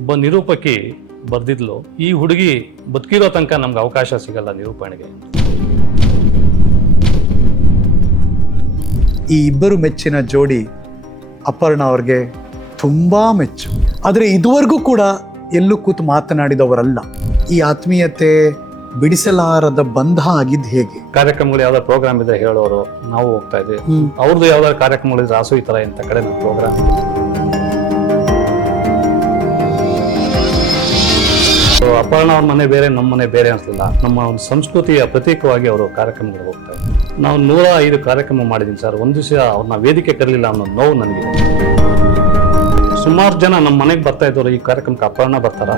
ಒಬ್ಬ ನಿರೂಪಕಿ ಬರ್ದಿದ್ಲು, ಈ ಹುಡುಗಿ ಬದುಕಿರೋ ತನಕ ನಮ್ಗೆ ಅವಕಾಶ ಸಿಗಲ್ಲ ನಿರೂಪಣೆಗೆ. ಈ ಇಬ್ಬರು ಮೆಚ್ಚಿನ ಜೋಡಿ ಅಪರ್ಣ ಅವ್ರಿಗೆ ತುಂಬಾ ಮೆಚ್ಚು. ಆದರೆ ಇದುವರೆಗೂ ಕೂಡ ಎಲ್ಲೂ ಕೂತು ಮಾತನಾಡಿದವರಲ್ಲ. ಈ ಆತ್ಮೀಯತೆ ಬಿಡಿಸಲಾರದ ಬಂಧ ಆಗಿದ್ದು ಹೇಗೆ? ಕಾರ್ಯಕ್ರಮಗಳು ಯಾವ್ದಾದ್ರು ಪ್ರೋಗ್ರಾಮ್ ಇದ್ರೆ ಹೇಳೋರು, ನಾವು ಹೋಗ್ತಾ ಇದ್ವಿ. ಅವ್ರದ್ದು ಯಾವ್ದಾದ್ರು ಕಾರ್ಯಕ್ರಮಗಳಿದ್ರೆ ರಾಸು ಈ ತರ ಇಂಥ ಕಡೆ ನಮ್ಮ ಪ್ರೋಗ್ರಾಮ್. ಅಪರ್ಣ ಅವ್ರ ಮನೆ ಬೇರೆ, ನಮ್ಮ ಮನೆ ಬೇರೆ ಅನ್ಸಲಿಲ್ಲ. ನಮ್ಮ ಒಂದು ಸಂಸ್ಕೃತಿಯ ಪ್ರತೀಕವಾಗಿ ಅವರು ಕಾರ್ಯಕ್ರಮಗಳು ಹೋಗ್ತಾ ಇದ್ರು. ನಾವು 105 ಕಾರ್ಯಕ್ರಮ ಮಾಡಿದೀನಿ ಸರ್. ಒಂದು ದಿವಸ ಅವ್ರನ್ನ ವೇದಿಕೆ ಕರಲಿಲ್ಲ ಅನ್ನೋ ನೋವು ನನಗೆ. ಸುಮಾರು ಜನ ನಮ್ಮ ಮನೆಗೆ ಬರ್ತಾ ಇದ್ದವರು ಈ ಕಾರ್ಯಕ್ರಮಕ್ಕೆ ಅಪರ್ಣ ಬರ್ತಾರ.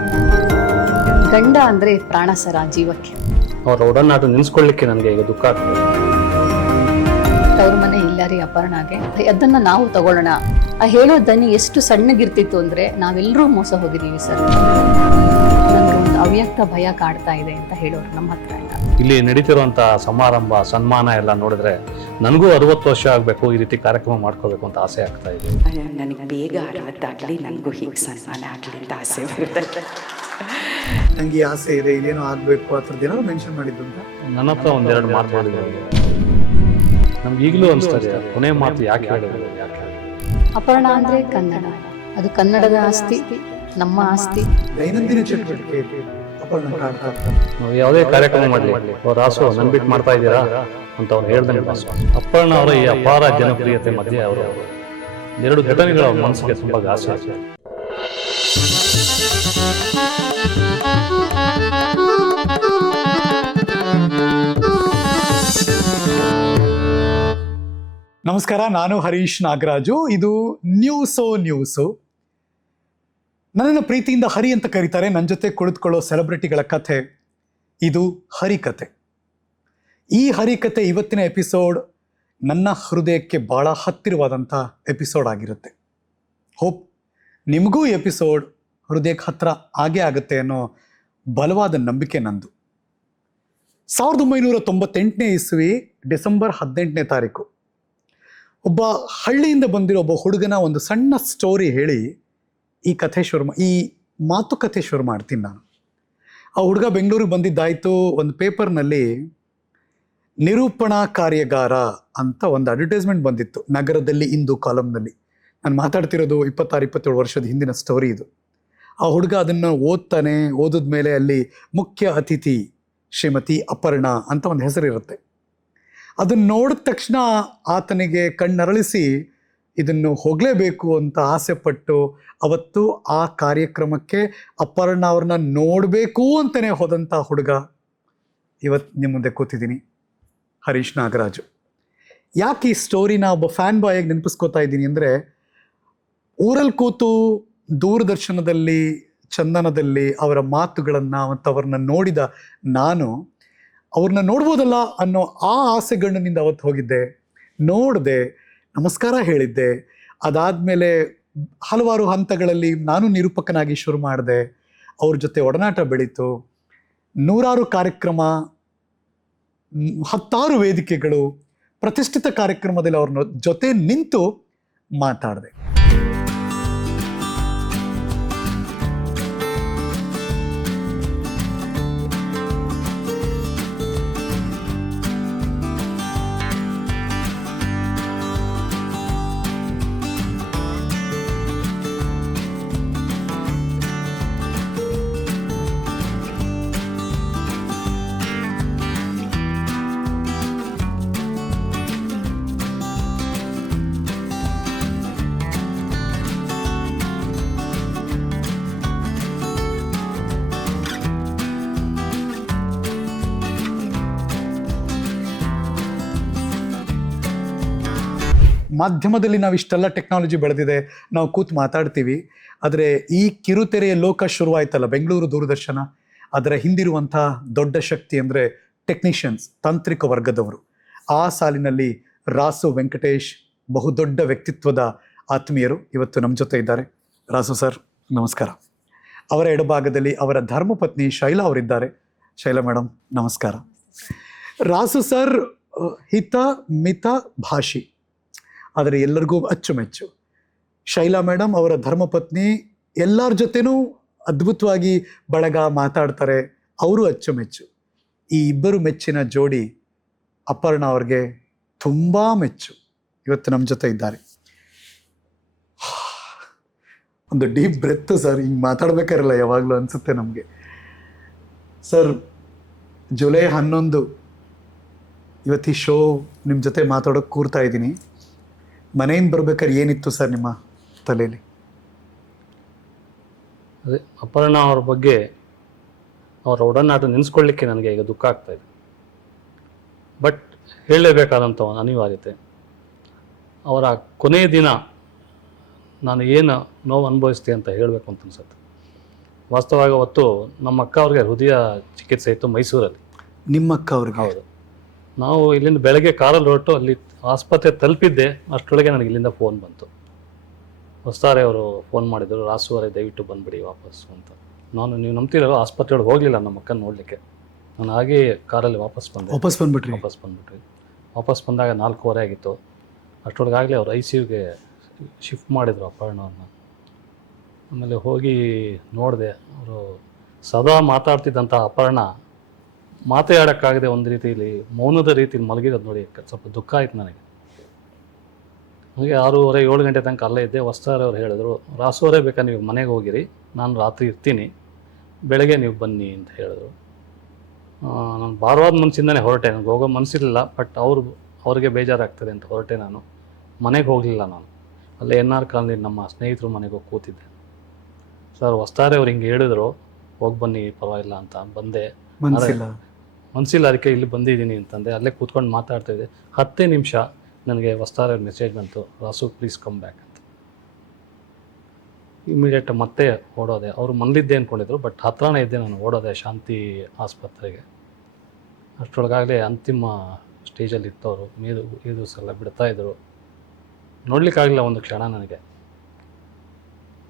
ಗಂಡ ಅಂದ್ರೆ ಪ್ರಾಣ ಸರ ಜೀವಕ್ಕೆ. ಅವರ ಒಡನಾಟ ನೆನೆಸ್ಕೊಳ್ಳಿಕ್ಕೆ ನನಗೆ ಈಗ ದುಃಖ ಆಗ್ತದೆ. ಅವ್ರ ಮನೆ ಇಲ್ಲ ರೀ ಅಪರ್ಣಾಗೆ, ಅದನ್ನ ನಾವು ತಗೊಳ್ಳೋಣ. ಆ ಹೇಳೋ ದನಿ ಎಷ್ಟು ಸಣ್ಣಗಿರ್ತಿತ್ತು ಅಂದ್ರೆ ನಾವೆಲ್ಲರೂ ಮೋಸ ಹೋಗಿದೀವಿ ಸರ್. ಒಂದು ಅವ್ಯಕ್ತ ಭಯ ಕಾಡ್ತಾ ಇದೆ ಅಂತ ಹೇಳೋರು ನಮ್ಮ ಹತ್ರ ಇಲ್ಲ. ಇಲ್ಲಿ ನಡೀತಿರುವಂತ ಸಮಾರಂಭ ಸನ್ಮಾನ ಎಲ್ಲ ನೋಡಿದ್ರೆ ನನಗೂ 60 ವರ್ಷ ಆಗ್ಬೇಕು, ಈ ರೀತಿ ಕಾರ್ಯಕ್ರಮ ಮಾಡ್ಕೋಬೇಕು ಅಂತ ಆಸೆ ಆಗ್ತಾ ಇದೆ. ನನಗೆ ಬೇಗ 60 ಆಗಲಿ, ನನಗೂ ಹೀಗೆ ಸನ್ಮಾನ ಆಗಲಿ ಅಂತ ಆಸೆ ಬರುತ್ತೆ. ನಂಗೆ ಆಸೆ ಇದೆ, ಇದೇನೋ ಆಗ್ಬೇಕು ಆ ಥರದ್ದು ಏನಾದ್ರು ಮೆನ್ಷನ್ ಮಾಡಿದ್ದು ಅಂತ ನನ್ನ ಹತ್ರ ಒಂದೆರಡು ಮಾತು ಹೇಳಿದ್ರು. ನಮ್ಗೆ ಈಗಲೂ ಅನಿಸ್ತದೆ, ಕೊನೆ ಮಾತು ಯಾಕೆ ಹೇಳಿದ್ರು. ಅಪರ್ಣ ಅಂದ್ರೆ ಕನ್ನಡ, ಅದು ಕನ್ನಡದ ಆಸ್ತಿ, ನಮ್ಮ ಆಸ್ತಿ. ದೈನಂದಿನ ಚಟುವಟಿಕೆ ಅಪರ್ಣ ಕಾಡ್ತಾ ನಾವು ಯಾವುದೇ ಕಾರ್ಯಕ್ರಮ ಮಾಡಲಿ, ರಾಸು ನನ್ ಬಿಟ್ಟು ಮಾಡ್ತಾ ಇದ್ದೀರಾ ಅಂತ ಅವ್ರು ಹೇಳ್ದಂಗೆ ರಾಸು. ಅಪರ್ಣ ಅವರ ಈ ಅಪಾರ ಜನಪ್ರಿಯತೆ ಮಧ್ಯೆ ಅವರು 2 ಘಟನೆಗಳು ಅವ್ರ ಮನಸ್ಸಿಗೆ ತುಂಬಾ ಘಾಸಿ ಆಗಿದೆ. ನಮಸ್ಕಾರ, ನಾನು ಹರೀಶ್ ನಾಗರಾಜು. ಇದು ನ್ಯೂಸು. ನನ್ನನ್ನು ಪ್ರೀತಿಯಿಂದ ಹರಿ ಅಂತ ಕರೀತಾರೆ. ನನ್ನ ಜೊತೆ ಕುಳಿತುಕೊಳ್ಳೋ ಸೆಲೆಬ್ರಿಟಿಗಳ ಕಥೆ ಇದು ಹರಿಕತೆ. ಈ ಹರಿಕತೆ ಇವತ್ತಿನ ಎಪಿಸೋಡ್ ನನ್ನ ಹೃದಯಕ್ಕೆ ಭಾಳ ಹತ್ತಿರವಾದಂಥ ಎಪಿಸೋಡ್ ಆಗಿರುತ್ತೆ. ಹೋಪ್ ನಿಮಗೂ ಎಪಿಸೋಡ್ ಹೃದಯಕ್ಕೆ ಹತ್ತಿರ ಆಗೇ ಆಗುತ್ತೆ ಅನ್ನೋ ಬಲವಾದ ನಂಬಿಕೆ ನಂದು. 1998ನೇ ಇಸ್ವಿ ಡಿಸೆಂಬರ್ 18ನೇ ತಾರೀಕು ಒಬ್ಬ ಹಳ್ಳಿಯಿಂದ ಬಂದಿರೋ ಒಬ್ಬ ಹುಡುಗನ ಒಂದು ಸಣ್ಣ ಸ್ಟೋರಿ ಹೇಳಿ ಈ ಮಾತುಕತೆ ಶುರು ಮಾಡ್ತೀನಿ ನಾನು. ಆ ಹುಡುಗ ಬೆಂಗಳೂರಿಗೆ ಬಂದಿದ್ದಾಯಿತು. ಒಂದು ಪೇಪರ್ನಲ್ಲಿ ನಿರೂಪಣಾ ಕಾರ್ಯಾಗಾರ ಅಂತ ಒಂದು ಅಡ್ವರ್ಟೈಸ್ಮೆಂಟ್ ಬಂದಿತ್ತು, ನಗರದಲ್ಲಿ ಇಂದು ಕಾಲಮ್ನಲ್ಲಿ. ನಾನು ಮಾತಾಡ್ತಿರೋದು 26-27 ವರ್ಷದ ಹಿಂದಿನ ಸ್ಟೋರಿ ಇದು. ಆ ಹುಡುಗ ಅದನ್ನು ಓದ್ತಾನೆ. ಓದಿದ್ಮೇಲೆ ಅಲ್ಲಿ ಮುಖ್ಯ ಅತಿಥಿ ಶ್ರೀಮತಿ ಅಪರ್ಣ ಅಂತ ಒಂದು ಹೆಸರಿರುತ್ತೆ. ಅದನ್ನು ನೋಡಿದ ತಕ್ಷಣ ಆತನಿಗೆ ಕಣ್ಣರಳಿಸಿ ಇದನ್ನು ಹೋಗಲೇಬೇಕು ಅಂತ ಆಸೆ ಪಟ್ಟು ಅವತ್ತು ಆ ಕಾರ್ಯಕ್ರಮಕ್ಕೆ ಅಪರ್ಣ ಅವ್ರನ್ನ ನೋಡಬೇಕು ಅಂತಲೇ ಹೋದಂಥ ಹುಡುಗ ಇವತ್ತು ನಿಮ್ಮ ಮುಂದೆ ಕೂತಿದ್ದೀನಿ, ಹರೀಶ್ ನಾಗರಾಜು. ಯಾಕೆ ಈ ಸ್ಟೋರಿನ ಒಬ್ಬ ಫ್ಯಾನ್ ಬಾಯಾಗಿ ನೆನಪಿಸ್ಕೋತಾ ಇದ್ದೀನಿ ಅಂದರೆ, ಊರಲ್ಲಿ ಕೂತು ದೂರದರ್ಶನದಲ್ಲಿ ಚಂದನದಲ್ಲಿ ಅವರ ಮಾತುಗಳನ್ನು ಮತ್ತು ಅವ್ರನ್ನ ನೋಡಿದ ನಾನು ಅವ್ರನ್ನ ನೋಡ್ಬೋದಲ್ಲ ಅನ್ನೋ ಆ ಆಸೆಗಣ್ಣಿನಿಂದ ಅವತ್ತು ಹೋಗಿದ್ದೆ, ನೋಡಿದೆ, ನಮಸ್ಕಾರ ಹೇಳಿದ್ದೆ. ಅದಾದಮೇಲೆ ಹಲವಾರು ಹಂತಗಳಲ್ಲಿ ನಾನು ನಿರೂಪಕನಾಗಿ ಶುರು ಮಾಡಿದೆ. ಅವ್ರ ಜೊತೆ ಒಡನಾಟ ಬೆಳೀತು. 100 ಕಾರ್ಯಕ್ರಮ, 10 ವೇದಿಕೆಗಳು, ಪ್ರತಿಷ್ಠಿತ ಕಾರ್ಯಕ್ರಮದಲ್ಲಿ ಅವ್ರನ್ನ ಜೊತೆ ನಿಂತು ಮಾತಾಡಿದೆ. ಮಾಧ್ಯಮದಲ್ಲಿ ನಾವು ಇಷ್ಟೆಲ್ಲ ಟೆಕ್ನಾಲಜಿ ಬೆಳೆದಿದೆ, ನಾವು ಕೂತು ಮಾತಾಡ್ತೀವಿ. ಆದರೆ ಈ ಕಿರುತೆರೆಯ ಲೋಕ ಶುರುವಾಯ್ತಲ್ಲ, ಬೆಂಗಳೂರು ದೂರದರ್ಶನ, ಅದರ ಹಿಂದಿರುವಂಥ ದೊಡ್ಡ ಶಕ್ತಿ ಅಂದರೆ ಟೆಕ್ನಿಷಿಯನ್ಸ್, ತಾಂತ್ರಿಕ ವರ್ಗದವರು. ಆ ಸಾಲಿನಲ್ಲಿ ರಾಸು ವೆಂಕಟೇಶ್ ಬಹುದೊಡ್ಡ ವ್ಯಕ್ತಿತ್ವದ ಆತ್ಮೀಯರು ಇವತ್ತು ನಮ್ಮ ಜೊತೆ ಇದ್ದಾರೆ. ರಾಸು ಸರ್ ನಮಸ್ಕಾರ. ಅವರ ಎಡಭಾಗದಲ್ಲಿ ಅವರ ಧರ್ಮಪತ್ನಿ ಶೈಲಾ ಅವರಿದ್ದಾರೆ. ಶೈಲಾ ಮೇಡಮ್ ನಮಸ್ಕಾರ. ರಾಸು ಸರ್ ಹಿತ ಮಿತ ಭಾಷಿ, ಆದರೆ ಎಲ್ಲರಿಗೂ ಅಚ್ಚುಮೆಚ್ಚು. ಶೈಲಾ ಮೇಡಮ್ ಅವರ ಧರ್ಮಪತ್ನಿ, ಎಲ್ಲರ ಜೊತೆನೂ ಅದ್ಭುತವಾಗಿ ಬಳಗ ಮಾತಾಡ್ತಾರೆ, ಅವರು ಅಚ್ಚುಮೆಚ್ಚು. ಈ ಇಬ್ಬರು ಮೆಚ್ಚಿನ ಜೋಡಿ ಅಪರ್ಣ ಅವ್ರಿಗೆ ತುಂಬ ಮೆಚ್ಚು. ಇವತ್ತು ನಮ್ಮ ಜೊತೆ ಇದ್ದಾರೆ. ಒಂದು ಡೀಪ್ ಬ್ರೆತ್ ಸರ್, ಹಿಂಗೆ ಮಾತಾಡ್ಬೇಕಾರಲ್ಲ ಯಾವಾಗಲೂ ಅನಿಸುತ್ತೆ ನಮಗೆ. ಸರ್, ಜುಲೈ 11 ಇವತ್ತು ಈ ಶೋ ನಿಮ್ಮ ಜೊತೆ ಮಾತಾಡೋಕೆ ಕೂರ್ತಾ ಇದ್ದೀನಿ. ಮನೆಯಿಂದ ಬರ್ಬೇಕಾದ್ರೆ ಏನಿತ್ತು ಸರ್ ನಿಮ್ಮ ತಲೆಯಲ್ಲಿ? ಅದೇ ಅಪರ್ಣ ಅವ್ರ ಬಗ್ಗೆ, ಅವರ ಒಡನಾಟ ನೆನೆಸ್ಕೊಳ್ಳಿಕ್ಕೆ ನನಗೆ ಈಗ ದುಃಖ ಆಗ್ತಾಯಿದೆ. ಬಟ್ ಹೇಳಲೇಬೇಕಾದಂಥ ಒಂದು ಅನಿವಾರ್ಯತೆ. ಅವರ ಕೊನೆಯ ದಿನ ನಾನು ಏನು ನೋವು ಅನುಭವಿಸ್ತೀನಿ ಅಂತ ಹೇಳಬೇಕು ಅಂತ ಅನ್ಸುತ್ತೆ. ವಾಸ್ತವವಾಗಿ ಅವತ್ತು ನಮ್ಮ ಅಕ್ಕ ಅವ್ರಿಗೆ ಹೃದಯ ಚಿಕಿತ್ಸೆ ಇತ್ತು ಮೈಸೂರಲ್ಲಿ. ನಿಮ್ಮ ಅಕ್ಕ ಅವ್ರಿಗೆ? ಹೌದು. ನಾವು ಇಲ್ಲಿಂದ ಬೆಳಗ್ಗೆ ಕಾರಲ್ಲಿ ಹೊರಟು ಅಲ್ಲಿ ಆಸ್ಪತ್ರೆ ತಲುಪಿದ್ದೆ. ಅಷ್ಟರೊಳಗೆ ನನಗೆ ಇಲ್ಲಿಂದ ಫೋನ್ ಬಂತು. ಹೊಸ್ತಾರೆ ಅವರು ಫೋನ್ ಮಾಡಿದರು, ರಾಸು ಅವರೇ ದಯವಿಟ್ಟು ಬಂದುಬಿಡಿ ವಾಪಸ್ಸು ಅಂತ. ನೀವು ನಂಬ್ತಿರೋ ಆಸ್ಪತ್ರೆ ಒಳಗೆ ಹೋಗಲಿಲ್ಲ ನಮ್ಮ ಅಕ್ಕನ ನೋಡಲಿಕ್ಕೆ. ನಾನು ಹಾಗೇ ಕಾರಲ್ಲಿ ವಾಪಸ್ ಬಂದ್ಬಿಟ್ರಿ. ವಾಪಸ್ ಬಂದಾಗ 4:15 ಆಗಿತ್ತು. ಅಷ್ಟರೊಳಗಾಗಲೇ ಅವ್ರು ICUಗೆ ಶಿಫ್ಟ್ ಮಾಡಿದರು ಅಪರ್ಣವ್ರನ್ನ. ಆಮೇಲೆ ಹೋಗಿ ನೋಡಿದೆ. ಅವರು ಸದಾ ಮಾತಾಡ್ತಿದ್ದಂಥ ಅಪರ್ಣ ಮಾತೇ ಆಡೋಕ್ಕಾಗದೆ ಒಂದು ರೀತಿಯಲ್ಲಿ ಮೌನದ ರೀತಿಯಲ್ಲಿ ಮಲಗಿರೋದು ನೋಡಿ ಸ್ವಲ್ಪ ದುಃಖ ಆಯ್ತು ನನಗೆ. ಹಾಗೆ 6:30 7 ಗಂಟೆ ತನಕ ಅಲ್ಲೇ ಇದ್ದೆ. ಹೊಸ್ತಾರೆ ಅವ್ರು ಹೇಳಿದ್ರು, ರಾಸು ಅವರೇ ಬೇಕಾ ನೀವು ಮನೆಗೆ ಹೋಗಿರಿ, ನಾನು ರಾತ್ರಿ ಇರ್ತೀನಿ, ಬೆಳಗ್ಗೆ ನೀವು ಬನ್ನಿ ಅಂತ ಹೇಳಿದ್ರು. ನಾನು ಭಾರವಾದ ಮನಸ್ಸಿಂದನೇ ಹೊರಟೆ. ನನಗೆ ಹೋಗೋ ಮನಸ್ಸಿರಲಿಲ್ಲ. ಬಟ್ ಅವ್ರಿಗೆ ಬೇಜಾರಾಗ್ತದೆ ಅಂತ ಹೊರಟೆ. ನಾನು ಮನೆಗೆ ಹೋಗಲಿಲ್ಲ. ನಾನು ಅಲ್ಲೇ NR ಕಾಲನಿ ನಮ್ಮ ಸ್ನೇಹಿತರು ಮನೆಗೆ ಹೋಗಿ ಕೂತಿದ್ದೆ. ಸರ್, ಹೊಸ್ತಾರೆ ಅವ್ರು ಹಿಂಗೆ ಹೇಳಿದ್ರು, ಹೋಗಿ ಬನ್ನಿ ಪರವಾಗಿಲ್ಲ ಅಂತ ಬಂದೆ. ಮನಸ್ಸಿಲ್ಲ, ಅದಕ್ಕೆ ಇಲ್ಲಿ ಬಂದಿದ್ದೀನಿ ಅಂತಂದೆ. ಅಲ್ಲೇ ಕೂತ್ಕೊಂಡು ಮಾತಾಡ್ತಾಯಿದ್ದೆ. 10 ನಿಮಿಷ ನನಗೆ ಹೊಸ್ತಾರೆ ಮೆಸೇಜ್ ಬಂತು, ರಾಸು ಪ್ಲೀಸ್ ಕಮ್ ಬ್ಯಾಕ್ ಅಂತ. ಇಮಿಡಿಯೇಟ್ ಮತ್ತೆ ಓಡೋದೆ. ಅವರು ಮನಲಿದ್ದೆ ಅಂದ್ಕೊಂಡಿದ್ರು, ಬಟ್ ಹತ್ರನೇ ಇದ್ದೆ. ನಾನು ಓಡೋದೆ ಶಾಂತಿ ಆಸ್ಪತ್ರೆಗೆ. ಅಷ್ಟರೊಳಗಾಗಲೇ ಅಂತಿಮ ಸ್ಟೇಜಲ್ಲಿ ಇತ್ತು. ಅವರು ಇದು ಸಲ ಬಿಡ್ತಾಯಿದ್ರು. ನೋಡ್ಲಿಕ್ಕಾಗಲಿಲ್ಲ ಒಂದು ಕ್ಷಣ ನನಗೆ.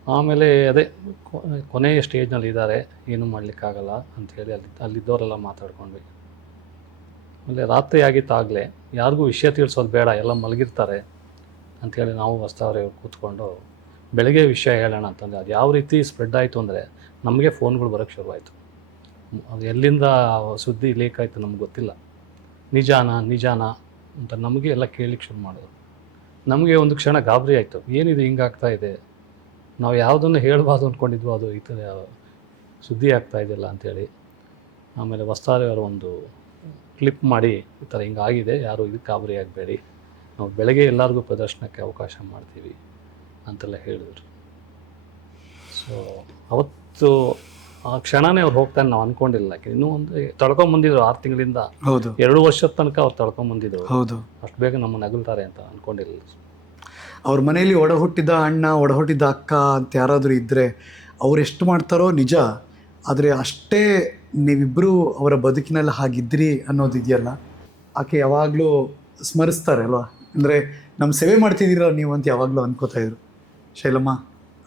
ಆಮೇಲೆ ಅದೇ ಕೊನೆಯ ಸ್ಟೇಜ್ನಲ್ಲಿ ಇದ್ದಾರೆ, ಏನೂ ಮಾಡಲಿಕ್ಕಾಗಲ್ಲ ಅಂಥೇಳಿ ಅಲ್ಲಿದ್ದವರೆಲ್ಲ ಮಾತಾಡ್ಕೊಂಡ್ವಿ. ಆಮೇಲೆ ರಾತ್ರಿ ಆಗಿತ್ತಾಗಲೇ ಯಾರಿಗೂ ವಿಷಯ ತಿಳಿಸೋದು ಬೇಡ, ಎಲ್ಲ ಮಲಗಿರ್ತಾರೆ ಅಂಥೇಳಿ ನಾವು ಹೊಸ್ತಾವ್ರೆ ಕೂತ್ಕೊಂಡು ಬೆಳಗ್ಗೆ ವಿಷಯ ಹೇಳೋಣ ಅಂತಂದರೆ ಅದು ಯಾವ ರೀತಿ ಸ್ಪ್ರೆಡ್ ಆಯಿತು ಅಂದರೆ ನಮಗೆ ಫೋನ್ಗಳು ಬರೋಕ್ಕೆ ಶುರುವಾಯಿತು. ಅದು ಎಲ್ಲಿಂದ ಸುದ್ದಿ ಲೀಕ್ ಆಯಿತು ನಮ್ಗೆ ಗೊತ್ತಿಲ್ಲ. ನಿಜಾನ ಅಂತ ನಮಗೆ ಎಲ್ಲ ಕೇಳಲಿಕ್ಕೆ ಶುರು ಮಾಡೋದು. ನಮಗೆ ಒಂದು ಕ್ಷಣ ಗಾಬರಿ ಆಯಿತು, ಏನಿದು ಹಿಂಗಾಗ್ತಾ ಇದೆ, ನಾವು ಯಾವುದನ್ನು ಹೇಳಬಾರ್ದು ಅಂದ್ಕೊಂಡಿದ್ವೋ ಅದು ಈ ಥರ ಸುದ್ದಿ ಆಗ್ತಾ ಇದೆಯಲ್ಲ ಅಂಥೇಳಿ. ಆಮೇಲೆ ಹೊಸ್ತಾರೆ ಅವರು ಒಂದು ಕ್ಲಿಪ್ ಮಾಡಿ ಈ ಥರ ಹಿಂಗಾಗಿದೆ, ಯಾರು ಇದಕ್ಕೆ ಗಾಬರಿ ಆಗಬೇಡಿ, ನಾವು ಬೆಳಗ್ಗೆ ಎಲ್ಲರಿಗೂ ಪ್ರದರ್ಶನಕ್ಕೆ ಅವಕಾಶ ಮಾಡ್ತೀವಿ ಅಂತೆಲ್ಲ ಹೇಳಿದರು. ಸೊ ಅವತ್ತು ಆ ಕ್ಷಣನೇ ಅವ್ರು ಹೋಗ್ತಾನೆ ನಾವು ಅಂದ್ಕೊಂಡಿಲ್ಲ. ಇನ್ನೂ ಒಂದು ತಳ್ಕೊಂಬಂದಿದ್ರು 6 ತಿಂಗಳಿಂದ. 2 ವರ್ಷದ ತನಕ ಅವ್ರು ತಳ್ಕೊಂಬಂದಿದ್ರು. ಅಷ್ಟು ಬೇಗ ನಮ್ಮನ್ನು ನಗಲ್ತಾರೆ ಅಂತ ಅಂದ್ಕೊಂಡಿರಲಿಲ್ಲ. ಅವ್ರ ಮನೆಯಲ್ಲಿ ಒಡ ಹುಟ್ಟಿದ ಅಣ್ಣ, ಒಡ ಹುಟ್ಟಿದ ಅಕ್ಕ ಅಂತ ಯಾರಾದರೂ ಇದ್ದರೆ ಅವ್ರು ಎಷ್ಟು ಮಾಡ್ತಾರೋ ನಿಜ. ಆದರೆ ಅಷ್ಟೇ ನೀವಿಬ್ಬರು ಅವರ ಬದುಕಿನಲ್ಲಿ ಹಾಗಿದ್ರಿ ಅನ್ನೋದಿದೆಯಲ್ಲ, ಆಕೆ ಯಾವಾಗಲೂ ಸ್ಮರಿಸ್ತಾರೆ ಅಲ್ವಾ. ಅಂದರೆ ನಮ್ಮ ಸೇವೆ ಮಾಡ್ತಿದ್ದೀರ ನೀವು ಅಂತ ಯಾವಾಗಲೂ ಅನ್ಕೋತಾ ಇದ್ರು. ಶೈಲಮ್ಮ,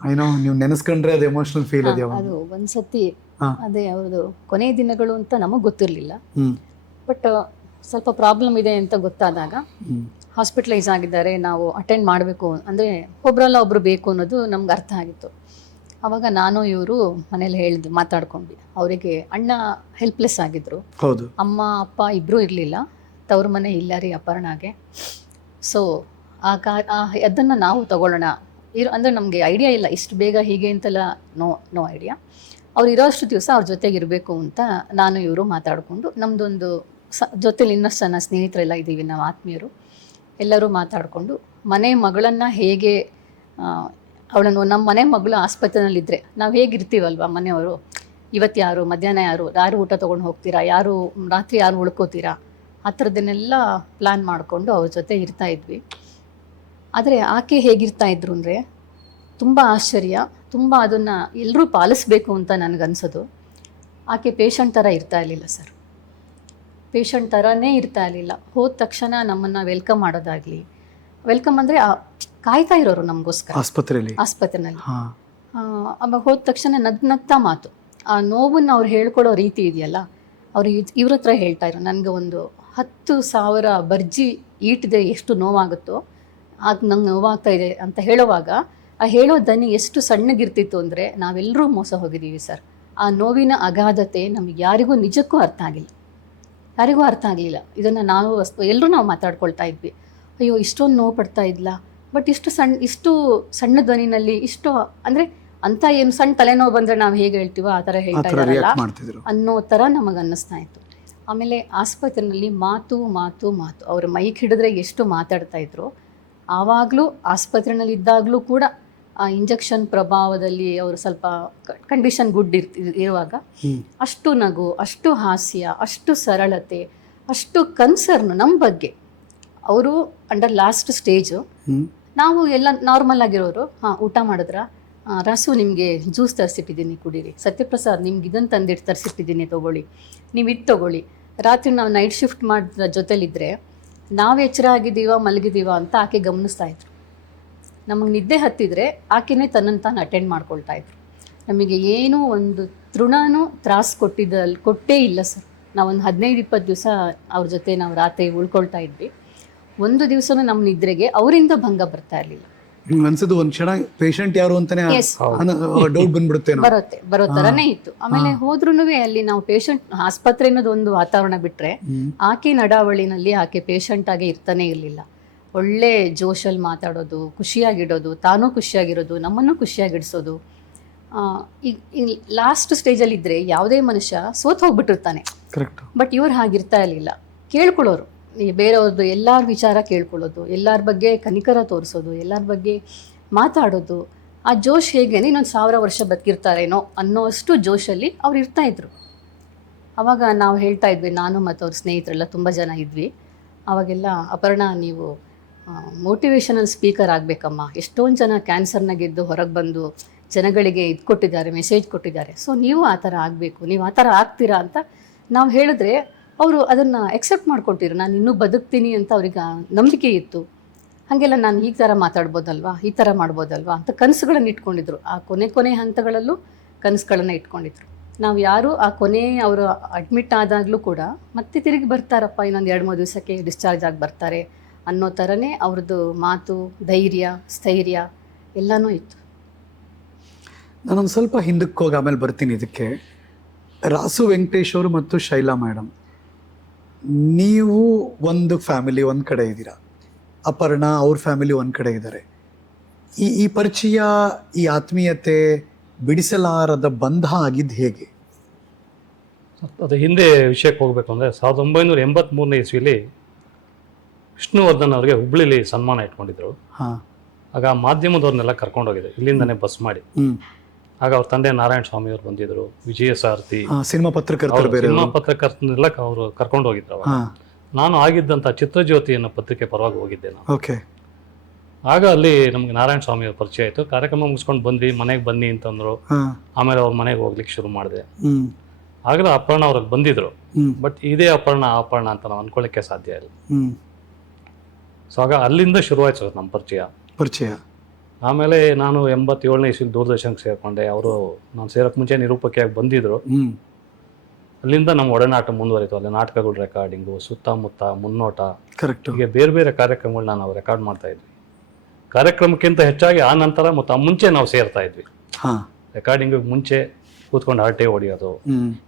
ಏನೋ ನೀವು ನೆನೆಸ್ಕೊಂಡ್ರೆ ಅದು ಎಮೋಷ್ನಲ್ ಫೀಲ್ ಅದು ಯಾವಾಗ? ಅದು ಒಂದ್ಸತಿ ಅದೇ ಅವ್ರದ್ದು ಕೊನೆ ದಿನಗಳು ಅಂತ ನಮಗೆ ಗೊತ್ತಿರಲಿಲ್ಲ. ಬಟ್ ಸ್ವಲ್ಪ ಪ್ರಾಬ್ಲಮ್ ಇದೆ ಅಂತ ಗೊತ್ತಾದಾಗ ಹಾಸ್ಪಿಟಲೈಸ್ ಆಗಿದ್ದಾರೆ, ನಾವು ಅಟೆಂಡ್ ಮಾಡಬೇಕು ಅಂದರೆ ಒಬ್ರಲ್ಲ ಒಬ್ರು ಬೇಕು ಅನ್ನೋದು ನಮ್ಗೆ ಅರ್ಥ ಆಗಿತ್ತು. ಆವಾಗ ನಾನು ಇವರು ಮನೇಲಿ ಮಾತಾಡ್ಕೊಂಡ್ವಿ. ಅವರಿಗೆ ಅಣ್ಣ ಹೆಲ್ಪ್ಲೆಸ್ ಆಗಿದ್ರು, ಅಮ್ಮ ಅಪ್ಪ ಇಬ್ಬರೂ ಇರಲಿಲ್ಲ, ತವ್ರ ಮನೆ ಇಲ್ಲ ರೀ ಅಪರ್ಣಾಗೆ. ಸೊ ಅದನ್ನು ನಾವು ತಗೊಳ್ಳೋಣ ಅಂದರೆ ನಮಗೆ ಐಡಿಯಾ ಇಲ್ಲ ಇಷ್ಟು ಬೇಗ ಹೀಗೆ ಅಂತೆಲ್ಲ ನೋ ಐಡಿಯಾ. ಅವ್ರು ಇರೋಷ್ಟು ದಿವಸ ಅವ್ರ ಜೊತೆಗೆ ಇರಬೇಕು ಅಂತ ನಾನು ಇವರು ಮಾತಾಡಿಕೊಂಡು ನಮ್ಮದೊಂದು ಜೊತೆಲಿ ಇನ್ನಷ್ಟು ಜನ ಸ್ನೇಹಿತರೆಲ್ಲ ಇದ್ದೀವಿ, ನಾವು ಆತ್ಮೀಯರು ಎಲ್ಲರೂ ಮಾತಾಡಿಕೊಂಡು ಮನೆ ಮಗಳನ್ನು ಹೇಗೆ ಅವಳನ್ನು ನಮ್ಮ ಮನೆ ಮಗಳು ಆಸ್ಪತ್ರೆಯಲ್ಲಿದ್ದರೆ ನಾವು ಹೇಗಿರ್ತೀವಲ್ವ ಮನೆಯವರು, ಇವತ್ತು ಯಾರು ಮಧ್ಯಾಹ್ನ ಯಾರು ಊಟ ತೊಗೊಂಡು ಹೋಗ್ತೀರಾ, ಯಾರು ರಾತ್ರಿ ಯಾರು ಉಳ್ಕೋತೀರಾ, ಆ ಥರದನ್ನೆಲ್ಲ ಪ್ಲ್ಯಾನ್ ಮಾಡಿಕೊಂಡು ಅವ್ರ ಜೊತೆ ಇರ್ತಾ ಇದ್ವಿ. ಆದರೆ ಆಕೆ ಹೇಗಿರ್ತಾ ಇದ್ರು ಅಂದರೆ ತುಂಬ ಆಶ್ಚರ್ಯ, ತುಂಬ ಅದನ್ನು ಎಲ್ಲರೂ ಪಾಲಿಸ್ಬೇಕು ಅಂತ ನನಗನ್ಸೋದು. ಆಕೆ ಪೇಷಂಟ್ ಥರ ಇರ್ತಾ ಇರಲಿಲ್ಲ ಸರ್, ಪೇಷಂಟ್ ಥರನೇ ಇರ್ತಾ ಇರಲಿಲ್ಲ. ಹೋದ ತಕ್ಷಣ ನಮ್ಮನ್ನು ವೆಲ್ಕಮ್ ಮಾಡೋದಾಗಲಿ, ವೆಲ್ಕಮ್ ಅಂದರೆ ಕಾಯ್ತಾ ಇರೋರು ನಮಗೋಸ್ಕರ ಆಸ್ಪತ್ರೆಯಲ್ಲಿ. ಆವಾಗ ಹೋದ ತಕ್ಷಣ ನಗ್ನಗ್ತಾ ಮಾತು, ಆ ನೋವನ್ನು ಅವ್ರು ಹೇಳ್ಕೊಡೋ ರೀತಿ ಇದೆಯಲ್ಲ, ಅವ್ರು ಇವ್ರ ಹತ್ರ ಹೇಳ್ತಾ ಇರೋ ನನಗೆ ಒಂದು 10,000 ಬರ್ಜಿ ಈಟಿದೆ ಎಷ್ಟು ನೋವಾಗುತ್ತೋ ಆಗ ನಂಗೆ ನೋವಾಗ್ತಾ ಇದೆ ಅಂತ ಹೇಳುವಾಗ ಆ ಹೇಳೋ ದನಿ ಎಷ್ಟು ಸಣ್ಣಗಿರ್ತಿತ್ತು ಅಂದರೆ ನಾವೆಲ್ಲರೂ ಮೋಸ ಹೋಗಿದ್ದೀವಿ ಸರ್. ಆ ನೋವಿನ ಅಗಾಧತೆ ನಮಗೆ ಯಾರಿಗೂ ನಿಜಕ್ಕೂ ಅರ್ಥ ಆಗಿಲ್ಲ, ಯಾರಿಗೂ ಅರ್ಥ ಆಗಲಿಲ್ಲ. ಇದನ್ನು ಎಲ್ಲರೂ ನಾವು ಮಾತಾಡ್ಕೊಳ್ತಾ ಇದ್ವಿ, ಅಯ್ಯೋ ಇಷ್ಟೊಂದು ನೋವು ಪಡ್ತಾ ಇದ್ಲ, ಬಟ್ ಇಷ್ಟು ಸಣ್ಣ ಧ್ವನಿನಲ್ಲಿ ಇಷ್ಟು ಅಂದರೆ ಅಂತ ಏನು ಸಣ್ಣ ತಲೆನೋವು ಬಂದರೆ ನಾವು ಹೇಗೆ ಹೇಳ್ತೀವೋ ಆ ಥರ ಹೇಳ್ತಾ ಇದ್ದಾರಲ್ಲ ಅನ್ನೋ ಥರ ನಮಗೆ ಅನ್ನಿಸ್ತಾ ಇತ್ತು. ಆಮೇಲೆ ಆಸ್ಪತ್ರೆಯಲ್ಲಿ ಮಾತು ಮಾತು ಮಾತು, ಅವ್ರ ಮೈಕ್ ಹಿಡಿದ್ರೆ ಎಷ್ಟು ಮಾತಾಡ್ತಾ ಇದ್ರು. ಆವಾಗಲೂ ಆಸ್ಪತ್ರೆಯಲ್ಲಿ ಇದ್ದಾಗಲೂ ಕೂಡ ಆ ಇಂಜೆಕ್ಷನ್ ಪ್ರಭಾವದಲ್ಲಿ ಅವರು ಸ್ವಲ್ಪ ಕಂಡೀಷನ್ ಗುಡ್ ಇರುವಾಗ ಅಷ್ಟು ನಗು, ಅಷ್ಟು ಹಾಸ್ಯ, ಅಷ್ಟು ಸರಳತೆ, ಅಷ್ಟು ಕನ್ಸರ್ನ್ ನಮ್ಮ ಬಗ್ಗೆ. ಅವರು ಅಂಡರ್ ಲಾಸ್ಟ್ ಸ್ಟೇಜು, ನಾವು ಎಲ್ಲ ನಾರ್ಮಲ್ ಆಗಿರೋರು. ಊಟ ಮಾಡಿದ್ರ, ರಾಸು ನಿಮಗೆ ಜ್ಯೂಸ್ ತರಿಸಿಟ್ಟಿದ್ದೀನಿ ಕುಡೀರಿ, ಸತ್ಯಪ್ರಸಾದ್ ನಿಮ್ಗೆ ಇದನ್ನು ತಂದಿಟ್ಟು ತರಿಸಿಟ್ಟಿದ್ದೀನಿ ತೊಗೊಳ್ಳಿ, ನೀವು ಇದು ತೊಗೊಳ್ಳಿ. ರಾತ್ರಿ ನಾವು ನೈಟ್ ಶಿಫ್ಟ್ ಮಾಡಿದ ಜೊತೆಲಿದ್ದರೆ ನಾವು ಎಚ್ಚರ ಆಗಿದ್ದೀವ ಮಲಗಿದ್ದೀವ ಅಂತ ಆಕೆ ಗಮನಿಸ್ತಾ ಇದ್ರು. ನಮಗೆ ನಿದ್ದೆ ಹತ್ತಿದ್ರೆ ಆಕೆನೇ ತನ್ನನ್ನು ತಾನು ಅಟೆಂಡ್ ಮಾಡ್ಕೊಳ್ತಾ ಇದ್ರು. ನಮಗೆ ಏನೂ ಒಂದು ತೃಣನೂ ತ್ರಾಸು ಕೊಟ್ಟೇ ಇಲ್ಲ ಸರ್. ನಾವೊಂದು 15-20 ದಿವಸ ಅವ್ರ ಜೊತೆ ನಾವು ರಾತ್ರಿ ಉಳ್ಕೊಳ್ತಾ ಇದ್ವಿ. ಒಂದು ದಿವಸನೂ ನಮ್ಮ ನಿದ್ರೆಗೆ ಅವರಿಂದ ಭಂಗ ಬರ್ತಾ ಇರಲಿಲ್ಲ. ಅನ್ಸದು ಒಂದ್ ಕ್ಷಣ ಪೇಷಂಟ್ ಯಾರು ಅಂತಾನೆ ಡೌಟ್ ಬಂದ್ಬಿಡುತ್ತೆ, ಬರೋ ತರನೇ ಇತ್ತು. ಆಮೇಲೆ ಹೋದ್ರೂನುವೆ ಅಲ್ಲಿ ನಾವು ಪೇಷಂಟ್ ಆಸ್ಪತ್ರೆ ಅನ್ನೋದು ಒಂದು ವಾತಾವರಣ ಬಿಟ್ರೆ ಆಕೆ ನಡಾವಳಿನಲ್ಲಿ ಆಕೆ ಪೇಷಂಟ್ ಆಗಿ ಇರ್ತಾನೆ ಇರಲಿಲ್ಲ. ಒಳ್ಳೆ ಜೋಶಲ್ಲಿ ಮಾತಾಡೋದು, ಖುಷಿಯಾಗಿಡೋದು, ತಾನೂ ಖುಷಿಯಾಗಿರೋದು, ನಮ್ಮನ್ನು ಖುಷಿಯಾಗಿಡಿಸೋದು. ಈಗ ಲಾಸ್ಟ್ ಸ್ಟೇಜಲ್ಲಿ ಇದ್ರೆ ಯಾವುದೇ ಮನುಷ್ಯ ಸೋತ್ ಹೋಗ್ಬಿಟ್ಟಿರ್ತಾನೆ, ಬಟ್ ಇವ್ರು ಹಾಗಿರ್ತಾ ಇರಲಿಲ್ಲ. ಕೇಳ್ಕೊಳ್ಳೋರು, ಬೇರೆಯವ್ರದ್ದು ಎಲ್ಲರ ವಿಚಾರ ಕೇಳ್ಕೊಳ್ಳೋದು, ಎಲ್ಲರ ಬಗ್ಗೆ ಕನಿಕರ ತೋರಿಸೋದು, ಎಲ್ಲರ ಬಗ್ಗೆ ಮಾತಾಡೋದು. ಆ ಜೋಶ್ ಹೇಗೆ ಇನ್ನೊಂದು 1000 ವರ್ಷ ಬದುಕಿರ್ತಾರೇನೋ ಅನ್ನೋಷ್ಟು ಜೋಶಲ್ಲಿ ಅವ್ರು ಇರ್ತಾಯಿದ್ರು. ಆವಾಗ ನಾವು ಹೇಳ್ತಾ ಇದ್ವಿ, ನಾನು ಮತ್ತು ಅವ್ರ ಸ್ನೇಹಿತರೆಲ್ಲ ತುಂಬ ಜನ ಇದ್ವಿ. ಆವಾಗೆಲ್ಲ ಅಪರ್ಣ ನೀವು ಮೋಟಿವೇಶನಲ್ ಸ್ಪೀಕರ್ ಆಗಬೇಕಮ್ಮ, ಎಷ್ಟೊಂದು ಜನ ಕ್ಯಾನ್ಸರ್ನ ಗೆದ್ದು ಹೊರಗೆ ಬಂದು ಜನಗಳಿಗೆ ಇದು ಕೊಟ್ಟಿದ್ದಾರೆ, ಮೆಸೇಜ್ ಕೊಟ್ಟಿದ್ದಾರೆ, ಸೊ ನೀವು ಆ ಥರ ಆಗಬೇಕು, ನೀವು ಆ ಥರ ಆಗ್ತೀರಾ ಅಂತ ನಾವು ಹೇಳಿದ್ರೆ ಅವರು ಅದನ್ನು ಎಕ್ಸೆಪ್ಟ್ ಮಾಡ್ಕೊಳ್ತಿದ್ರು. ನಾನು ಇನ್ನೂ ಬದುಕ್ತೀನಿ ಅಂತ ಅವ್ರಿಗೆ ನಂಬಿಕೆ ಇತ್ತು. ಹಾಗೆಲ್ಲ ನಾನು ಈ ಥರ ಮಾತಾಡ್ಬೋದಲ್ವಾ, ಈ ಥರ ಮಾಡ್ಬೋದಲ್ವಾ ಅಂತ ಕನಸುಗಳನ್ನು ಇಟ್ಕೊಂಡಿದ್ರು. ಆ ಕೊನೆ ಹಂತಗಳಲ್ಲೂ ಕನಸುಗಳನ್ನು ಇಟ್ಕೊಂಡಿದ್ರು. ನಾವು ಯಾರು ಆ ಅವರು ಅಡ್ಮಿಟ್ ಆದಾಗಲೂ ಕೂಡ ಮತ್ತೆ ತಿರುಗಿ ಬರ್ತಾರಪ್ಪ, ಇನ್ನೊಂದು 2-3 ದಿವಸಕ್ಕೆ ಡಿಸ್ಚಾರ್ಜ್ ಆಗಿ ಬರ್ತಾರೆ ಅನ್ನೋ ಥರನೇ ಅವ್ರದ್ದು ಮಾತು, ಧೈರ್ಯ, ಸ್ಥೈರ್ಯ ಎಲ್ಲನೂ ಇತ್ತು. ನಾನೊಂದು ಸ್ವಲ್ಪ ಹಿಂದಕ್ಕೆ ಹೋಗಿ ಆಮೇಲೆ ಬರ್ತೀನಿ ಇದಕ್ಕೆ. ರಾಸು ವೆಂಕಟೇಶ್ ಅವರು ಮತ್ತು ಶೈಲಾ ಮೇಡಮ್, ನೀವು ಒಂದು ಫ್ಯಾಮಿಲಿ ಒಂದು ಕಡೆ ಇದ್ದೀರಾ, ಅಪರ್ಣ ಅವ್ರ ಫ್ಯಾಮಿಲಿ ಒಂದು ಕಡೆ ಇದ್ದಾರೆ. ಈ ಪರಿಚಯ, ಈ ಆತ್ಮೀಯತೆ, ಬಿಡಿಸಲಾರದ ಬಂಧ ಆಗಿದ್ದು ಹೇಗೆ? ಅದು ಹಿಂದೆ ವಿಷಯಕ್ಕೆ ಹೋಗಬೇಕು ಅಂದರೆ 1983ನೇ ಇಸ್ವಿಲಿ ವಿಷ್ಣುವರ್ಧನ್ ಅವರಿಗೆ ಹುಬ್ಳಿಲಿ ಸನ್ಮಾನ ಇಟ್ಕೊಂಡಿದ್ರು. ಆಗ ಮಾಧ್ಯಮದವ್ರನ್ನೆಲ್ಲ ಕರ್ಕೊಂಡೋಗಿದ್ರು ಇಲ್ಲಿಂದನೇ ಬಸ್ ಮಾಡಿ. ಆಗ ಅವ್ರ ತಂದೆ ನಾರಾಯಣ ಸ್ವಾಮಿ ಅವರು ಬಂದಿದ್ರು, ವಿಜಯ ಸಾರಥಿ, ಸಿನಿಮಾ ಪತ್ರಕರ್ತನೆಲ್ಲ ಅವರು ಕರ್ಕೊಂಡು ಹೋಗಿದ್ರು. ಅವಾಗ ನಾನು ಆಗಿದ್ದಂಥ ಚಿತ್ರಜ್ಯೋತಿ ಅನ್ನೋ ಪತ್ರಿಕೆ ಪರವಾಗಿ ಹೋಗಿದ್ದೆ ನಾನು. ಆಗ ಅಲ್ಲಿ ನಮ್ಗೆ ನಾರಾಯಣ ಸ್ವಾಮಿ ಅವ್ರ ಪರಿಚಯ ಆಯಿತು. ಕಾರ್ಯಕ್ರಮ ಮುಗಿಸ್ಕೊಂಡು ಬಂದ್ವಿ, ಮನೆಗೆ ಬನ್ನಿ ಅಂತಂದ್ರು. ಆಮೇಲೆ ಅವ್ರ ಮನೆಗೆ ಹೋಗ್ಲಿಕ್ಕೆ ಶುರು ಮಾಡಿದೆ. ಆಗಲೇ ಅಪರ್ಣ ಅವ್ರಿಗೆ ಬಂದಿದ್ರು, ಬಟ್ ಇದೇ ಅಪರ್ಣ ಅಂತ ನಾವು ಅನ್ಕೊಳ್ಳಿಕ್ಕೆ ಸಾಧ್ಯ ಇಲ್ಲ. ಸೊ ಆಗ ಅಲ್ಲಿಂದ ಶುರುವಾಯ್ತು ನಮ್ಮ ಪರಿಚಯ. ಆಮೇಲೆ ನಾನು 87ನೇ ಇಸ್ವಿಲಿ ದೂರದರ್ಶನಕ್ಕೆ ಸೇರ್ಕೊಂಡೆ. ಅವರು ನಾನು ಸೇರೋಕ್ಕೆ ಮುಂಚೆ ನಿರೂಪಕಿಯಾಗಿ ಬಂದಿದ್ರು. ಅಲ್ಲಿಂದ ನಮ್ಮ ಒಡನಾಟ ಮುಂದುವರಿತು. ಅಲ್ಲಿ ನಾಟಕಗಳು ರೆಕಾರ್ಡಿಂಗು, ಸುತ್ತಮುತ್ತ, ಮುನ್ನೋಟ, ಹೀಗೆ ಬೇರೆ ಬೇರೆ ಕಾರ್ಯಕ್ರಮಗಳನ್ನ ನಾವು ರೆಕಾರ್ಡ್ ಮಾಡ್ತಾ ಇದ್ವಿ. ಕಾರ್ಯಕ್ರಮಕ್ಕಿಂತ ಹೆಚ್ಚಾಗಿ ಆ ನಂತರ ಮತ್ತು ಆ ಮುಂಚೆ ನಾವು ಸೇರ್ತಾ ಇದ್ವಿ. ರೆಕಾರ್ಡಿಂಗಿಗೆ ಮುಂಚೆ ಕೂತ್ಕೊಂಡು ಹರಟೆ ಹೊಡೆಯೋದು,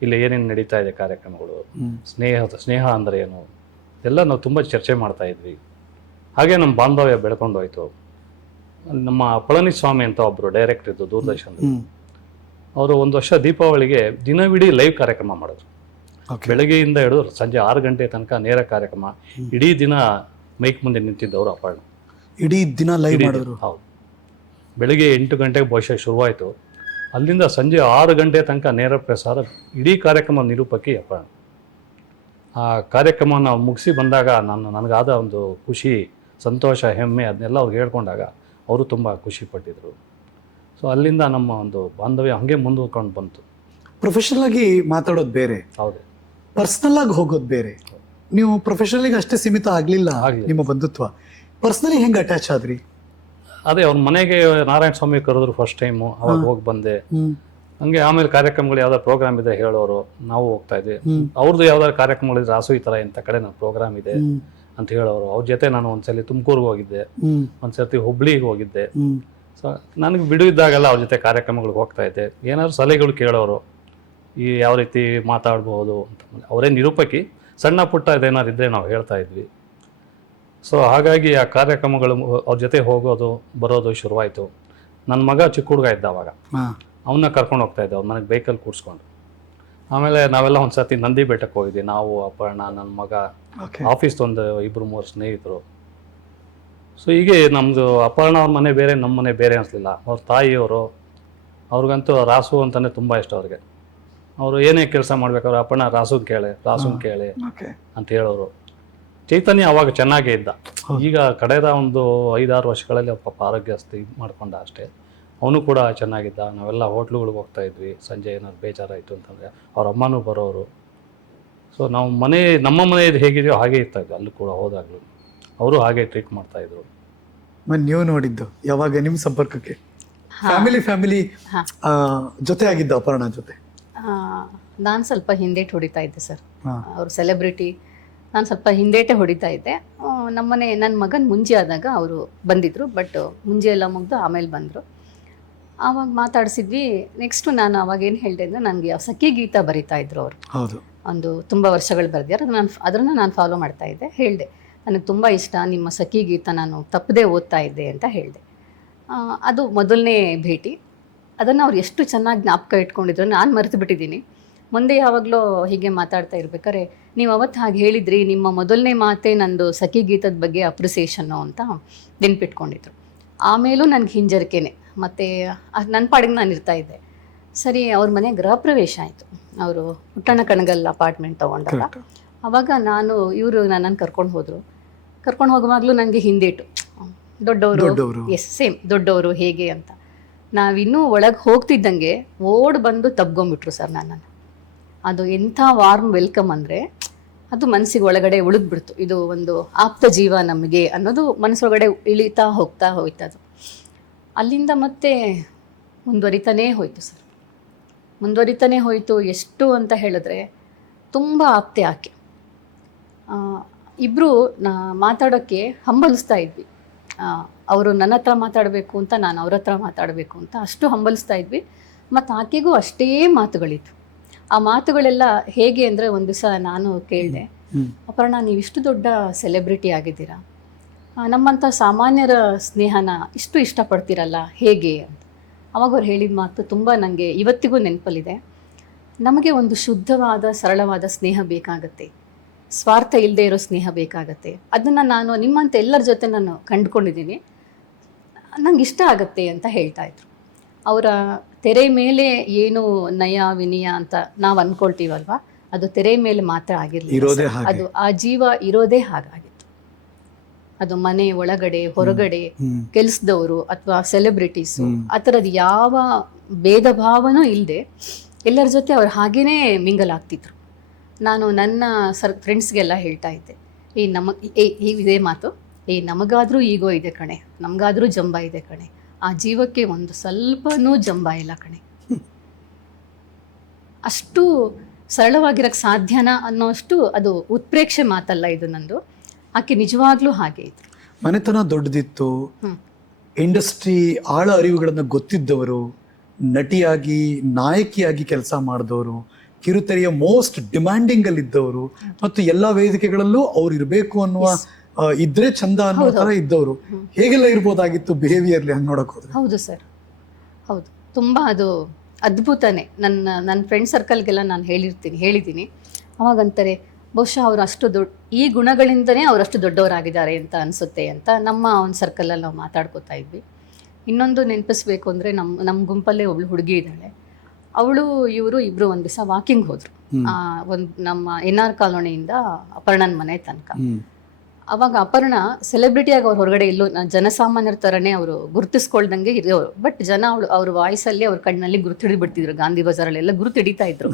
ಇಲ್ಲಿ ಏನೇನು ನಡೀತಾ ಇದೆ ಕಾರ್ಯಕ್ರಮಗಳು, ಸ್ನೇಹ ಅಂದರೆ ಏನು, ಎಲ್ಲ ನಾವು ತುಂಬ ಚರ್ಚೆ ಮಾಡ್ತಾ ಇದ್ವಿ. ಹಾಗೆ ನಮ್ಮ ಬಾಂಧವ್ಯ ಬೆಳ್ಕೊಂಡು ಹೋಯ್ತು. ನಮ್ಮ ಪಳನಿಸ್ವಾಮಿ ಅಂತ ಒಬ್ಬರು ಡೈರೆಕ್ಟರ್ ಇದ್ದು ದೂರದರ್ಶನದಲ್ಲಿ, ಅವರು ಒಂದು ವರ್ಷ ದೀಪಾವಳಿಗೆ ದಿನವಿಡೀ ಲೈವ್ ಕಾರ್ಯಕ್ರಮ ಮಾಡಿದ್ರು. ಬೆಳಗ್ಗೆಯಿಂದ ಹಿಡಿದು ಸಂಜೆ 6 ಗಂಟೆ ತನಕ ನೇರ ಕಾರ್ಯಕ್ರಮ. ಇಡೀ ದಿನ ಮೈಕ್ ಮುಂದೆ ನಿಂತಿದ್ದವರು ಅಪರ್ಣ. ಇಡೀ ದಿನ ಲೈವ್ ಮಾಡಿದ್ರು. ಹೌದು, ಬೆಳಗ್ಗೆ 8 ಗಂಟೆಗೆ ಬಹುಶಃ ಶುರುವಾಯಿತು. ಅಲ್ಲಿಂದ ಸಂಜೆ 6 ಗಂಟೆ ತನಕ ನೇರ ಪ್ರಸಾರ, ಇಡೀ ಕಾರ್ಯಕ್ರಮ ನಿರೂಪಕಿ ಅಪರ್ಣ. ಆ ಕಾರ್ಯಕ್ರಮವನ್ನು ಮುಗಿಸಿ ಬಂದಾಗ ನನಗಾದ ಒಂದು ಖುಷಿ, ಸಂತೋಷ, ಹೆಮ್ಮೆ ಅದನ್ನೆಲ್ಲ ಅವ್ರಿಗೆ ಹೇಳ್ಕೊಂಡಾಗ ಅವರು ತುಂಬ ಖುಷಿ ಪಟ್ಟಿದ್ರು. ಸೊ ಅಲ್ಲಿಂದ ನಮ್ಮ ಒಂದು ಬಾಂಧವ್ಯ ಹಾಗೆ ಮುಂದುವರ್ಕೊಂಡು ಬಂತು. ಪ್ರೊಫೆಷನಲ್ ಆಗಿ ಮಾತಾಡೋದು ಬೇರೆ, ಹೌದು, ಪರ್ಸ್ನಲ್ ಆಗಿ ಹೋಗೋದು ಬೇರೆ. ನೀವು ಪ್ರೊಫೆಷನಲ್ಗೆ ಅಷ್ಟೇ ಸೀಮಿತ ಆಗಲಿಲ್ಲ ನಿಮ್ಮ ಬಂಧುತ್ವ. ಪರ್ಸ್ನಲಿ ಹೆಂಗೆ ಅಟ್ಯಾಚ್ ಆದ್ರಿ? ಅದೇ ಅವ್ರ ಮನೆಗೆ ನಾರಾಯಣ ಸ್ವಾಮಿ ಕರೆದ್ರು ಫಸ್ಟ್ ಟೈಮು, ಅವಾಗ ಹೋಗಿ ಬಂದೆ. ಹಂಗೆ ಆಮೇಲೆ ಕಾರ್ಯಕ್ರಮಗಳು ಯಾವ್ದಾರು ಪ್ರೋಗ್ರಾಮ್ ಇದೆ ಹೇಳೋರು, ನಾವು ಹೋಗ್ತಾ ಇದ್ವಿ. ಅವ್ರದ್ದು ಯಾವ್ದಾದ್ರು ಕಾರ್ಯಕ್ರಮಗಳಿದ್ರೆ ರಾಸು ಈ ಥರ ಇಂಥ ಕಡೆ ನನ್ನ ಪ್ರೋಗ್ರಾಮ್ ಇದೆ ಅಂತ ಹೇಳೋರು. ಅವ್ರ ಜೊತೆ ನಾನು ಒಂದ್ಸಲಿ ತುಮಕೂರ್ಗೆ ಹೋಗಿದ್ದೆ, ಒಂದ್ಸತಿ ಹುಬ್ಳಿಗೆ ಹೋಗಿದ್ದೆ. ಸೊ ನನಗೆ ಬಿಡು ಇದ್ದಾಗೆಲ್ಲ ಅವ್ರ ಜೊತೆ ಕಾರ್ಯಕ್ರಮಗಳಿಗೆ ಹೋಗ್ತಾ ಇದ್ದೆ. ಏನಾದ್ರು ಸಲಹೆಗಳು ಕೇಳೋರು, ಈ ಯಾವ ರೀತಿ ಮಾತಾಡ್ಬೋದು ಅಂತ. ಅವರೇ ನಿರೂಪಕಿ, ಸಣ್ಣ ಪುಟ್ಟ ಇದೇನಾರು ಇದ್ದರೆ ನಾವು ಹೇಳ್ತಾ ಇದ್ವಿ. ಸೊ ಹಾಗಾಗಿ ಆ ಕಾರ್ಯಕ್ರಮಗಳು ಅವ್ರ ಜೊತೆ ಹೋಗೋದು ಬರೋದು ಶುರುವಾಯಿತು. ನನ್ನ ಮಗ ಚಿಕ್ಕ ಹುಡುಗ ಇದ್ದ ಅವಾಗ, ಅವನ್ನ ಕರ್ಕೊಂಡು ಹೋಗ್ತಾ ಇದ್ದೆ ಅವ್ರ ಮನೆಗೆ ಬೈಕಲ್ಲಿ ಕೂರಿಸ್ಕೊಂಡು. ಆಮೇಲೆ ನಾವೆಲ್ಲ ಒಂದು ಸರ್ತಿ ನಂದಿ ಬೆಟ್ಟಕ್ಕೆ ಹೋಗಿದ್ವಿ, ನಾವು, ಅಪರ್ಣ, ನನ್ನ ಮಗ, ಆಫೀಸ್ದೊಂದು 2-3 ಸ್ನೇಹಿತರು. ಸೊ ಹೀಗೆ ನಮ್ಮದು ಅಪರ್ಣ ಅವ್ರ ಮನೆ ಬೇರೆ, ನಮ್ಮ ಮನೆ ಬೇರೆ ಅನಿಸ್ಲಿಲ್ಲ. ಅವ್ರ ತಾಯಿಯವರು, ಅವ್ರಿಗಂತೂ ರಾಸು ಅಂತಲೇ ತುಂಬ ಇಷ್ಟ ಅವ್ರಿಗೆ. ಅವರು ಏನೇ ಕೆಲಸ ಮಾಡ್ಬೇಕಾದ್ರೆ ಅಪರ್ಣ ರಾಸುನ್ ಕೇಳೆ ಅಂತ ಹೇಳೋರು. ಚೈತನ್ಯ ಅವಾಗ ಚೆನ್ನಾಗೇ ಇದ್ದ. ಈಗ ಕಳೆದ ಒಂದು 5-6 ವರ್ಷಗಳಲ್ಲಿ ಪಾಪ ಆರೋಗ್ಯ ಇದು ಮಾಡ್ಕೊಂಡ ಅಷ್ಟೇ. ಅವನು ಕೂಡ ಚೆನ್ನಾಗಿದ್ದ. ನಾವೆಲ್ಲ ಹೋಟ್ಲುಗಳಿಗೆ ಹೋಗ್ತಾ ಇದ್ವಿ, ಸಂಜೆ ಏನಾದ್ರು ಬೇಜಾರಾಯಿತು ಅಂತಂದರೆ ಅವ್ರ ಅಮ್ಮನೂ ಬರೋರು. ಸೊ ನಾವು ನಮ್ಮ ಮನೆ ಹೇಗಿದೆಯೋ ಹಾಗೆ ಇರ್ತಾ ಇದ್ವಿ. ಅಲ್ಲೂ ಕೂಡ ಹೋದಾಗಲೂ ಅವರು ಹಾಗೆ ಟ್ರೀಟ್ ಮಾಡ್ತಾಯಿದ್ರು. ನೀವು ನೋಡಿದ್ದು ಯಾವಾಗ ನಿಮ್ಮ ಸಂಪರ್ಕಕ್ಕೆ ಫ್ಯಾಮಿಲಿ ಜೊತೆ ಆಗಿದ್ದ ಅಪರ್ಣ ಜೊತೆ? ನಾನು ಸ್ವಲ್ಪ ಹಿಂದೇಟು ಹೊಡಿತಾ ಇದ್ದೆ ಸರ್. ಅವರು ಸೆಲೆಬ್ರಿಟಿ, ನಾನು ಸ್ವಲ್ಪ ಹಿಂದೇಟೆ ಹೊಡಿತಾ ಇದ್ದೆ. ನಮ್ಮನೆ ನನ್ನ ಮಗನ ಮುಂಜಿ ಆದಾಗ ಅವರು ಬಂದಿದ್ದರು, ಬಟ್ ಮುಂಜಿ ಎಲ್ಲ ಮುಗ್ದು ಆಮೇಲೆ ಬಂದರು. ಆವಾಗ ಮಾತಾಡಿಸಿದ್ವಿ. ನೆಕ್ಸ್ಟು ನಾನು ಅವಾಗ ಏನು ಹೇಳಿದೆ ಅಂದರೆ, ನನಗೆ ಸಖಿ ಗೀತ ಬರಿತಾ ಇದ್ರು ಅವರು. ಹೌದು, ಒಂದು ತುಂಬ ವರ್ಷಗಳು ಬರೆದಿದ್ದಾರೆ. ಅದನ್ನು ನಾನು ಫಾಲೋ ಮಾಡ್ತಾ ಇದ್ದೆ. ಹೇಳಿದೆ, ನನಗೆ ತುಂಬ ಇಷ್ಟ ನಿಮ್ಮ ಸಖಿ ಗೀತ, ನಾನು ತಪ್ಪದೇ ಓದ್ತಾ ಇದ್ದೆ ಅಂತ ಹೇಳಿದೆ. ಅದು ಮೊದಲನೇ ಭೇಟಿ. ಅದನ್ನು ಅವ್ರು ಎಷ್ಟು ಚೆನ್ನಾಗಿ ಜ್ಞಾಪಕ ಇಟ್ಕೊಂಡಿದ್ರು, ನಾನು ಮರೆತು ಬಿಟ್ಟಿದ್ದೀನಿ. ಮುಂದೆ ಯಾವಾಗಲೂ ಹೀಗೆ ಮಾತಾಡ್ತಾ ಇರ್ಬೇಕಾದ್ರೆ, ನೀವು ಅವತ್ತು ಹಾಗೆ ಹೇಳಿದ್ರಿ, ನಿಮ್ಮ ಮೊದಲನೇ ಮಾತೇ ನಂದು ಸಖಿ ಗೀತದ ಬಗ್ಗೆ ಅಪ್ರಿಸಿಯೇಷನ್ನು ಅಂತ ನೆನ್ಪಿಟ್ಕೊಂಡಿದ್ರು. ಆಮೇಲೂ ನನಗೆ ಹಿಂಜರಿಕೆನೆ, ಮತ್ತು ನನ್ನ ಪಾಡಿಗೆ ನಾನು ಇರ್ತಾ ಇದ್ದೆ. ಸರಿ, ಅವ್ರ ಮನೆ ಗೃಹ ಪ್ರವೇಶ ಆಯಿತು. ಅವರು ಪುಟ್ಟಣ ಕಣಗಲ್ ಅಪಾರ್ಟ್ಮೆಂಟ್ ತೊಗೊಂಡಾಗ ಆವಾಗ ಇವರು ನನ್ನನ್ನು ಕರ್ಕೊಂಡು ಹೋದರು. ಕರ್ಕೊಂಡು ಹೋಗುವಾಗಲೂ ನನಗೆ ಹಿಂದೇಟು, ದೊಡ್ಡವರು, ಎಸ್ ಸೇಮ್ ದೊಡ್ಡವರು ಹೇಗೆ ಅಂತ. ನಾವಿನ್ನೂ ಒಳಗೆ ಹೋಗ್ತಿದ್ದಂಗೆ ಓಡ್ ಬಂದು ತಬ್ಕೊಂಬಿಟ್ರು ಸರ್ ನನ್ನನ್ನು. ಅದು ಎಂಥ ವಾರ್ಮ್ ವೆಲ್ಕಮ್ ಅಂದರೆ, ಅದು ಮನಸ್ಸಿಗೆ ಒಳಗಡೆ ಉಳಿದ್ಬಿಡ್ತು. ಇದು ಒಂದು ಆಪ್ತ ಜೀವ ನಮಗೆ ಅನ್ನೋದು ಮನಸ್ಸೊಳಗಡೆ ಇಳಿತಾ ಹೋಯ್ತದು. ಅಲ್ಲಿಂದ ಮತ್ತೆ ಮುಂದುವರಿತಾನೇ ಹೋಯಿತು ಸರ್, ಮುಂದುವರಿತಾನೇ ಹೋಯಿತು. ಎಷ್ಟು ಅಂತ ಹೇಳಿದ್ರೆ, ತುಂಬ ಆಪ್ತೆ ಆಕೆ. ಇಬ್ಬರು ಮಾತಾಡೋಕ್ಕೆ ಹಂಬಲಿಸ್ತಾ ಇದ್ವಿ. ಅವರು ನನ್ನ ಹತ್ರ ಮಾತಾಡಬೇಕು ಅಂತ, ನಾನು ಅವ್ರ ಹತ್ರ ಮಾತಾಡಬೇಕು ಅಂತ ಅಷ್ಟು ಹಂಬಲಿಸ್ತಾ ಇದ್ವಿ. ಮತ್ತು ಆಕೆಗೂ ಅಷ್ಟೇ ಮಾತುಗಳಿತ್ತು. ಆ ಮಾತುಗಳೆಲ್ಲ ಹೇಗೆ ಅಂದರೆ, ಒಂದು ದಿವಸ ನಾನು ಕೇಳಿದೆ, ಅಪರ್ಣ, ನೀವು ಇಷ್ಟು ದೊಡ್ಡ ಸೆಲೆಬ್ರಿಟಿ ಆಗಿದ್ದೀರಾ, ನಮ್ಮಂಥ ಸಾಮಾನ್ಯರ ಸ್ನೇಹನ ಇಷ್ಟು ಇಷ್ಟಪಡ್ತೀರಲ್ಲ, ಹೇಗೆ ಅಂತ. ಅವಾಗ ಅವ್ರು ಹೇಳಿದ ಮಾತು ತುಂಬ ನನಗೆ ಇವತ್ತಿಗೂ ನೆನಪಲ್ಲಿದೆ. ನಮಗೆ ಒಂದು ಶುದ್ಧವಾದ ಸರಳವಾದ ಸ್ನೇಹ ಬೇಕಾಗತ್ತೆ, ಸ್ವಾರ್ಥ ಇಲ್ಲದೆ ಇರೋ ಸ್ನೇಹ ಬೇಕಾಗತ್ತೆ. ಅದನ್ನು ನಾನು ನಿಮ್ಮಂಥ ಎಲ್ಲರ ಜೊತೆ ನಾನು ಕಂಡುಕೊಂಡಿದ್ದೀನಿ, ನಂಗೆ ಇಷ್ಟ ಆಗತ್ತೆ ಅಂತ ಹೇಳ್ತಾ ಇದ್ರು. ಅವರ ತೆರೆ ಮೇಲೆ ಏನು ನಯ ವಿನಯ ಅಂತ ನಾವು ಅಂದ್ಕೊಳ್ತೀವಲ್ವ, ಅದು ತೆರೆ ಮೇಲೆ ಮಾತ್ರ ಆಗಿರಲಿಲ್ಲ. ಅದು ಆ ಜೀವ ಇರೋದೇ ಹಾಗಾಗಿತ್ತು. ಅದು ಮನೆ ಒಳಗಡೆ ಹೊರಗಡೆ ಕೆಲಸದವರು ಅಥವಾ ಸೆಲೆಬ್ರಿಟೀಸು ಆ ಥರದ್ದು ಯಾವ ಭೇದ ಭಾವನೂ ಇಲ್ಲದೆ ಎಲ್ಲರ ಜೊತೆ ಅವ್ರು ಹಾಗೇ ಮಿಂಗಲ್ ಆಗ್ತಿದ್ರು. ನಾನು ನನ್ನ ಫ್ರೆಂಡ್ಸ್ಗೆಲ್ಲ ಹೇಳ್ತಾ ಇದ್ದೆ, ಇದೇ ಮಾತು, ನಮಗಾದರೂ ಈಗೋ ಇದೆ ಕಣೆ, ನಮಗಾದರೂ ಜಂಬ ಇದೆ ಕಣೆ, ಆ ಜೀವಕ್ಕೆ ಒಂದು ಸ್ವಲ್ಪನೂ ಜಂಬ ಇಲ್ಲ ಕಣೆ. ಅಷ್ಟು ಸರಳವಾಗಿರೋಕ್ಕೆ ಸಾಧ್ಯನಾ ಅನ್ನೋಷ್ಟು ಅದು ಉತ್ಪ್ರೇಕ್ಷೆ ಮಾತಲ್ಲ ಇದು ನಂದು. ಆಕೆ ನಿಜವಾಗ್ಲೂ ಹಾಗೆ ಇತ್ತು. ಮನೆತನ ದೊಡ್ಡದಿತ್ತು, ಇಂಡಸ್ಟ್ರಿ ಆಳ ಅರಿವುಗಳನ್ನು ಗೊತ್ತಿದ್ದವರು, ನಟಿಯಾಗಿ ನಾಯಕಿಯಾಗಿ ಕೆಲಸ ಮಾಡಿದವರು, ಕಿರುತೆರೆಯ ಮೋಸ್ಟ್ ಡಿಮ್ಯಾಂಡಿಂಗ್ ಅಲ್ಲಿ ಇದ್ದವರು, ಮತ್ತು ಎಲ್ಲ ವೇದಿಕೆಗಳಲ್ಲೂ ಅವ್ರು ಇರಬೇಕು ಅನ್ನುವ ಇದ್ರೆ ಚಂದ ಅನ್ನೋ ತರ ಇದ್ದವರು. ಹೇಗೆಲ್ಲ ಇರ್ಬೋದಾಗಿತ್ತು ಬಿಹೇವಿಯರ್ಲಿ ಹಂಗೆ ನೋಡಕ್ ಹೋದ್ರೆ? ಹೌದು ಸರ್, ಹೌದು, ತುಂಬ ಅದು ಅದ್ಭುತನೇ. ನನ್ನ ಫ್ರೆಂಡ್ ಸರ್ಕಲ್ಗೆಲ್ಲ ನಾನು ಹೇಳಿದ್ದೀನಿ. ಅವಾಗಂತಾರೆ, ಬಹುಶಃ ಅವರು ಅಷ್ಟು ಈ ಗುಣಗಳಿಂದನೇ ಅವರಷ್ಟು ದೊಡ್ಡವರಾಗಿದ್ದಾರೆ ಅಂತ ಅನಿಸುತ್ತೆ ಅಂತ ನಮ್ಮ ಒಂದು ಸರ್ಕಲಲ್ಲಿ ನಾವು ಮಾತಾಡ್ಕೋತಾ ಇದ್ವಿ. ಇನ್ನೊಂದು ನೆನಪಿಸ್ಬೇಕು ಅಂದರೆ, ನಮ್ಮ ಗುಂಪಲ್ಲೇ ಒಬ್ಳು ಹುಡುಗಿ ಇದ್ದಾಳೆ. ಇವರು ಇಬ್ಬರು ಒಂದು ದಿವಸ ವಾಕಿಂಗ್ ಹೋದರು, ಒಂದು ನಮ್ಮ NR ಕಾಲೋನಿಯಿಂದ ಅಪರ್ಣನ ಮನೆ ತನಕ. ಅವಾಗ ಅಪರ್ಣ ಸೆಲೆಬ್ರಿಟಿಯಾಗಿ ಅವ್ರು ಹೊರಗಡೆ ಇಲ್ಲೂ ಜನಸಾಮಾನ್ಯರ ಥರನೇ ಅವರು ಗುರುತಿಸ್ಕೊಳ್ದಂಗೆ ಇರೋರು. ಬಟ್ ಜನ ಅವ್ರ ವಾಯ್ಸಲ್ಲಿ ಅವ್ರ ಕಣ್ಣಲ್ಲಿ ಗುರುತಿಡಿದು ಬಿಡ್ತಿದ್ರು. ಗಾಂಧಿ ಬಜಾರಲ್ಲೆಲ್ಲ ಗುರುತಿಡಿತಾ ಇದ್ರು.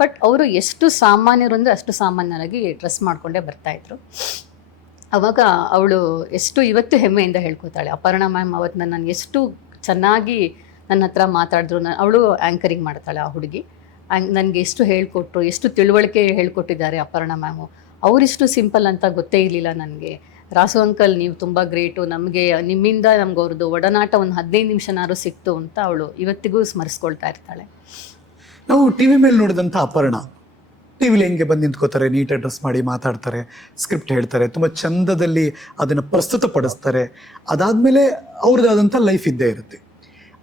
ಬಟ್ ಅವರು ಎಷ್ಟು ಸಾಮಾನ್ಯರು ಅಂದರೆ ಅಷ್ಟು ಸಾಮಾನ್ಯರಾಗಿ ಡ್ರೆಸ್ ಮಾಡ್ಕೊಂಡೇ ಬರ್ತಾ ಇದ್ರು. ಅವಾಗ ಅವಳು ಎಷ್ಟು ಇವತ್ತು ಹೆಮ್ಮೆಯಿಂದ ಹೇಳ್ಕೊತಾಳೆ, ಅಪರ್ಣ ಮ್ಯಾಮ್ ಅವತ್ತು ನಾನು ಎಷ್ಟು ಚೆನ್ನಾಗಿ ನನ್ನ ಹತ್ರ ಮಾತಾಡಿದ್ರು. ಅವಳು ಆ್ಯಂಕರಿಂಗ್ ಮಾಡ್ತಾಳೆ ಆ ಹುಡುಗಿ. ನನಗೆ ಎಷ್ಟು ಹೇಳ್ಕೊಟ್ರು, ಎಷ್ಟು ತಿಳುವಳಿಕೆ ಹೇಳ್ಕೊಟ್ಟಿದ್ದಾರೆ ಅಪರ್ಣ ಮ್ಯಾಮು. ಅವರಿಷ್ಟು ಸಿಂಪಲ್ ಅಂತ ಗೊತ್ತೇ ಇರಲಿಲ್ಲ ನನಗೆ. ರಾಸು ಅಂಕಲ್ ನೀವು ತುಂಬ ಗ್ರೇಟು, ನಮಗೆ ನಿಮ್ಮಿಂದ ನಮ್ಗೆ ಅವ್ರದ್ದು ಒಡನಾಟ ಒಂದು 15 ನಿಮಿಷನಾದ್ರು ಸಿಕ್ತು ಅಂತ ಅವಳು ಇವತ್ತಿಗೂ ಸ್ಮರಿಸ್ಕೊಳ್ತಾ ಇರ್ತಾಳೆ. ನಾವು ಟಿ ವಿ ಮೇಲೆ ನೋಡಿದಂಥ ಅಪರ್ಣ ಟಿ ವಿಲಿ ಹೆಂಗೆ ಬಂದು ನಿಂತ್ಕೋತಾರೆ, ನೀಟ್ ಅಡ್ರೆಸ್ ಮಾಡಿ ಮಾತಾಡ್ತಾರೆ, ಸ್ಕ್ರಿಪ್ಟ್ ಹೇಳ್ತಾರೆ, ತುಂಬ ಚಂದದಲ್ಲಿ ಅದನ್ನು ಪ್ರಸ್ತುತಪಡಿಸ್ತಾರೆ. ಅದಾದಮೇಲೆ ಅವ್ರದ್ದಾದಂಥ ಲೈಫ್ ಇದ್ದೇ ಇರುತ್ತೆ.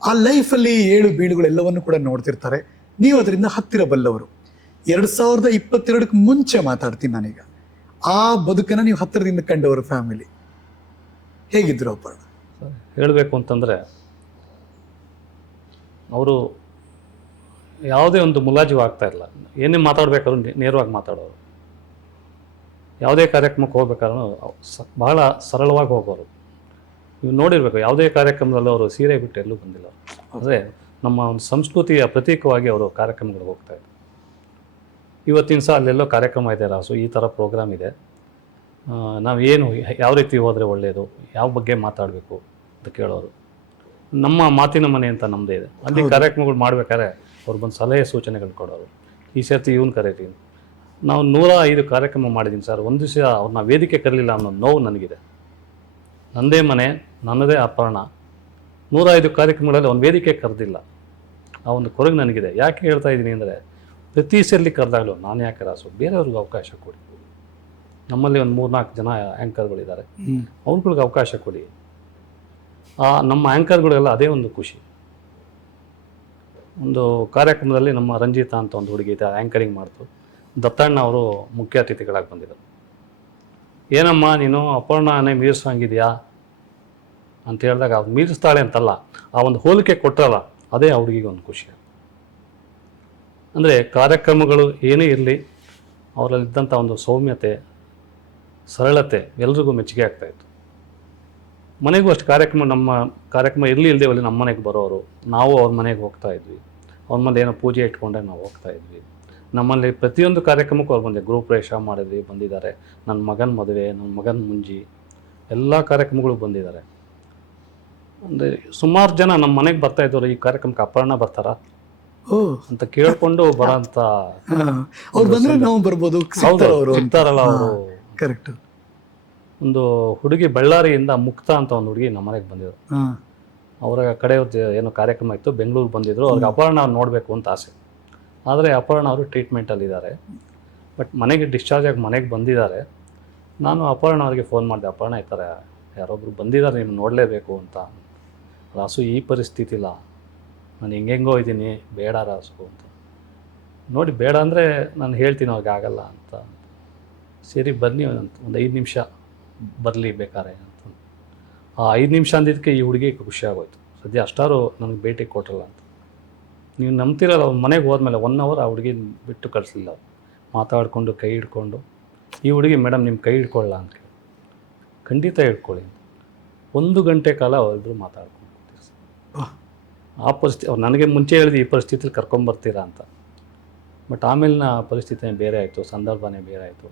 ಆ ಲೈಫಲ್ಲಿ ಏಳು ಬೀಳುಗಳೆಲ್ಲವನ್ನು ಕೂಡ ನೋಡ್ತಿರ್ತಾರೆ. ನೀವು ಅದರಿಂದ ಹತ್ತಿರ ಬಲ್ಲವರು. 2022ಕ್ಕೆ ಮುಂಚೆ ಮಾತಾಡ್ತೀನಿ ನಾನೀಗ. ಆ ಬದುಕನ್ನು ನೀವು ಹತ್ತಿರದಿಂದ ಕಂಡವರು ಫ್ಯಾಮಿಲಿ ಹೇಗಿದ್ರು ಅಪರ್ಣ? ಹೇಳಬೇಕು ಅಂತಂದರೆ ಅವರು ಯಾವುದೇ ಒಂದು ಮುಲಾಜು ಆಗ್ತಾ ಇಲ್ಲ. ಏನೇ ಮಾತಾಡಬೇಕಾದ್ರೂ ನೇರವಾಗಿ ಮಾತಾಡೋರು. ಯಾವುದೇ ಕಾರ್ಯಕ್ರಮಕ್ಕೆ ಹೋಗ್ಬೇಕಾದ್ರೂ ಬಹಳ ಸರಳವಾಗಿ ಹೋಗೋರು. ನೀವು ನೋಡಿರ್ಬೇಕು, ಯಾವುದೇ ಕಾರ್ಯಕ್ರಮದಲ್ಲೂ ಅವರು ಸೀರೆ ಬಿಟ್ಟು ಎಲ್ಲೂ ಬಂದಿಲ್ಲ. ಅಂದರೆ ನಮ್ಮ ಒಂದು ಸಂಸ್ಕೃತಿಯ ಪ್ರತೀಕವಾಗಿ ಅವರು ಕಾರ್ಯಕ್ರಮಗಳಿಗೆ ಹೋಗ್ತಾಯಿದ್ರು. ಇವತ್ತಿನ ಸಹ ಅಲ್ಲೆಲ್ಲೋ ಕಾರ್ಯಕ್ರಮ ಇದೆ ರಾಸು, ಈ ಥರ ಪ್ರೋಗ್ರಾಮ್ ಇದೆ, ನಾವೇನು ಯಾವ ರೀತಿ ಹೋದರೆ ಒಳ್ಳೆಯದು, ಯಾವ ಬಗ್ಗೆ ಮಾತಾಡಬೇಕು ಅಂತ ಕೇಳೋರು. ನಮ್ಮ ಮಾತಿನ ಮನೆ ಅಂತ ನಮ್ಮದೇ ಇದೆ, ಅಲ್ಲಿ ಕಾರ್ಯಕ್ರಮಗಳು ಮಾಡಬೇಕಾದ್ರೆ ಅವ್ರು ಬಂದು ಸಲಹೆ ಸೂಚನೆಗಳು ಕೊಡೋರು. ಈ ಸರ್ತಿ ಇವನು ಕರೀತೀನಿ, ನಾವು 105 ಕಾರ್ಯಕ್ರಮ ಮಾಡಿದ್ದೀನಿ ಸರ್, ಒಂದು ದಿವಸ ಅವ್ರನ್ನ ವೇದಿಕೆ ಕರೀಲಿಲ್ಲ ಅನ್ನೋ ನೋವು ನನಗಿದೆ. ನನ್ನದೇ ಮನೆ, ನನ್ನದೇ ಅಪರ್ಣ, 105 ಕಾರ್ಯಕ್ರಮಗಳಲ್ಲಿ ಒಂದು ವೇದಿಕೆ ಕರೆದಿಲ್ಲ. ಆ ಒಂದು ಕೊರಗು ನನಗಿದೆ. ಯಾಕೆ ಹೇಳ್ತಾ ಇದ್ದೀನಿ ಅಂದರೆ, ಪ್ರತಿ ಸಲ ಕರೆದಾಗಲೂ ನಾನು ಯಾಕೆ ರಾಸು, ಬೇರೆಯವ್ರಿಗೆ ಅವಕಾಶ ಕೊಡಿ. ನಮ್ಮಲ್ಲಿ ಒಂದು 3-4 ಜನ ಆ್ಯಂಕರ್ಗಳಿದ್ದಾರೆ, ಅವ್ರುಗಳಿಗೆ ಅವಕಾಶ ಕೊಡಿ. ನಮ್ಮ ಆ್ಯಂಕರ್ಗಳೆಲ್ಲ ಅದೇ ಒಂದು ಖುಷಿ. ಒಂದು ಕಾರ್ಯಕ್ರಮದಲ್ಲಿ ನಮ್ಮ ರಂಜಿತಾ ಅಂತ ಒಂದು ಹುಡುಗಿ ಆ್ಯಂಕರಿಂಗ್ ಮಾಡ್ತು. ದತ್ತಣ್ಣ ಅವರು ಮುಖ್ಯ ಅತಿಥಿಗಳಾಗಿ ಬಂದಿದ್ದರು. ಏನಮ್ಮ ನೀನು ಅಪರ್ಣನೇ ಮೀರಿಸಂಗಿದೆಯಾ ಅಂತ ಹೇಳಿದಾಗ, ಅವ್ರು ಮೀರಿಸ್ತಾಳೆ ಅಂತಲ್ಲ, ಆ ಒಂದು ಹೋಲಿಕೆ ಕೊಟ್ಟರಲ್ಲ, ಅದೇ ಆ ಹುಡುಗಿಗೆ ಒಂದು ಖುಷಿ. ಅಂದರೆ ಕಾರ್ಯಕ್ರಮಗಳು ಏನೇ ಇರಲಿ, ಅವರಲ್ಲಿದ್ದಂಥ ಒಂದು ಸೌಮ್ಯತೆ, ಸರಳತೆ ಎಲ್ರಿಗೂ ಮೆಚ್ಚುಗೆ ಆಗ್ತಾಯಿತ್ತು. ಮನೆಗೂ ಅಷ್ಟು ನಮ್ಮ ಕಾರ್ಯಕ್ರಮ ಇರಲಿ ಇಲ್ಲದೆ ಅಲ್ಲಿ ನಮ್ಮ ಮನೆಗೆ ಬರೋರು, ನಾವು ಅವ್ರ ಮನೆಗೆ ಹೋಗ್ತಾ ಇದ್ವಿ. ಅವ್ರ ಮನೆ ಏನೋ ಪೂಜೆ ಇಟ್ಕೊಂಡೆ ನಾವು ಹೋಗ್ತಾ ಇದ್ವಿ. ನಮ್ಮಲ್ಲಿ ಪ್ರತಿಯೊಂದು ಕಾರ್ಯಕ್ರಮಕ್ಕೂ ಅವ್ರು ಬಂದೆ. ಗ್ರೂಪ್ ಪ್ರವೇಶ ಮಾಡಿದ್ವಿ, ಬಂದಿದ್ದಾರೆ. ನನ್ನ ಮಗನ ಮದುವೆ, ನನ್ನ ಮಗನ ಮುಂಜಿ, ಎಲ್ಲ ಕಾರ್ಯಕ್ರಮಗಳು ಬಂದಿದ್ದಾರೆ. ಅಂದರೆ ಸುಮಾರು ಜನ ನಮ್ಮ ಮನೆಗೆ ಬರ್ತಾ ಇದ್ದವರು, ಈ ಕಾರ್ಯಕ್ರಮಕ್ಕೆ ಅಪರ್ಣ ಬರ್ತಾರಾ ಅಂತ ಕೇಳ್ಕೊಂಡು ಬರೋಂಥ ಅವ್ರು ಬಂದರೆ ನಾವು ಬರ್ಬೋದು ಇರ್ತಾರಲ್ಲ ಅವರು. ಕರೆಕ್ಟ್. ಒಂದು ಹುಡುಗಿ ಬಳ್ಳಾರಿಯಿಂದ ಮುಕ್ತ ಅಂತ ಒಂದು ಹುಡುಗಿ ನಮ್ಮ ಮನೆಗೆ ಬಂದಿದ್ರು. ಅವರ ಕಡೆಯವ್ರದ್ದು ಏನೋ ಕಾರ್ಯಕ್ರಮ ಇತ್ತು, ಬೆಂಗಳೂರು ಬಂದಿದ್ರು. ಅವ್ರಿಗೆ ಅಪರ್ಣ ನೋಡಬೇಕು ಅಂತ ಆಸೆ. ಆದರೆ ಅಪರ್ಣ ಅವರು ಟ್ರೀಟ್ಮೆಂಟಲ್ಲಿದ್ದಾರೆ. ಬಟ್ ಮನೆಗೆ ಡಿಸ್ಚಾರ್ಜ್ ಆಗಿ ಮನೆಗೆ ಬಂದಿದ್ದಾರೆ. ನಾನು ಅಪರ್ಣ ಅವ್ರಿಗೆ ಫೋನ್ ಮಾಡಿದೆ, ಅಪರ್ಣ ಈ ಥರ ಯಾರೊಬ್ರು ಬಂದಿದ್ದಾರೆ, ನೀವು ನೋಡಲೇಬೇಕು ಅಂತ. ರಾಸು ಈ ಪರಿಸ್ಥಿತಿ ಇಲ್ಲ, ನಾನು ಹೆಂಗೆಂಗೋ ಇದ್ದೀನಿ, ಬೇಡ ರಾಸು ಅಂತ. ನೋಡಿ ಬೇಡ ಅಂದರೆ ನಾನು ಹೇಳ್ತೀನಿ ಅವ್ರಿಗೆ ಆಗಲ್ಲ ಅಂತ. ಸರಿ ಬನ್ನಿ ಒಂದು 5 ನಿಮಿಷ ಬರಲಿ ಬೇಕಾರೆ ಅಂತ. ಆ 5 ನಿಮಿಷ ಅಂದಿದ್ದಕ್ಕೆ ಈ ಹುಡುಗಿಗೆ ಖುಷಿ ಆಗೋಯ್ತು. ಸದ್ಯ ಅಷ್ಟಾರು ನನಗೆ ಭೇಟಿ ಕೊಟ್ಟರಲ್ಲ ಅಂತ. ನೀವು ನಂಬ್ತಿರಲ್ಲ, ಅವ್ರ ಮನೆಗೆ ಹೋದ್ಮೇಲೆ 1 ಅವರ್ ಆ ಹುಡುಗಿ ಬಿಟ್ಟು ಕಳಿಸ್ಲಿಲ್ಲ. ಮಾತಾಡಿಕೊಂಡು ಕೈ ಹಿಡ್ಕೊಂಡು, ಈ ಹುಡುಗಿ ಮೇಡಮ್ ನಿಮ್ಮ ಕೈ ಹಿಡ್ಕೊಳ್ಳ ಅಂತ ಕೇಳಿ, ಖಂಡಿತ ಹಿಡ್ಕೊಳ್ಳಿ. 1 ಗಂಟೆ ಕಾಲ ಅವರಿಬ್ಬರು ಮಾತಾಡ್ಕೊಂಡು ಆ ಪರಿಸ್ಥಿತಿ. ಅವ್ರು ನನಗೆ ಮುಂಚೆ ಹೇಳಿದ್ರು ಈ ಪರಿಸ್ಥಿತಿಲಿ ಕರ್ಕೊಂಬರ್ತೀರಾ ಅಂತ. ಬಟ್ ಆಮೇಲಿನ ಪರಿಸ್ಥಿತಿನೇ ಬೇರೆ ಆಯಿತು, ಸಂದರ್ಭನೇ ಬೇರೆ ಆಯಿತು.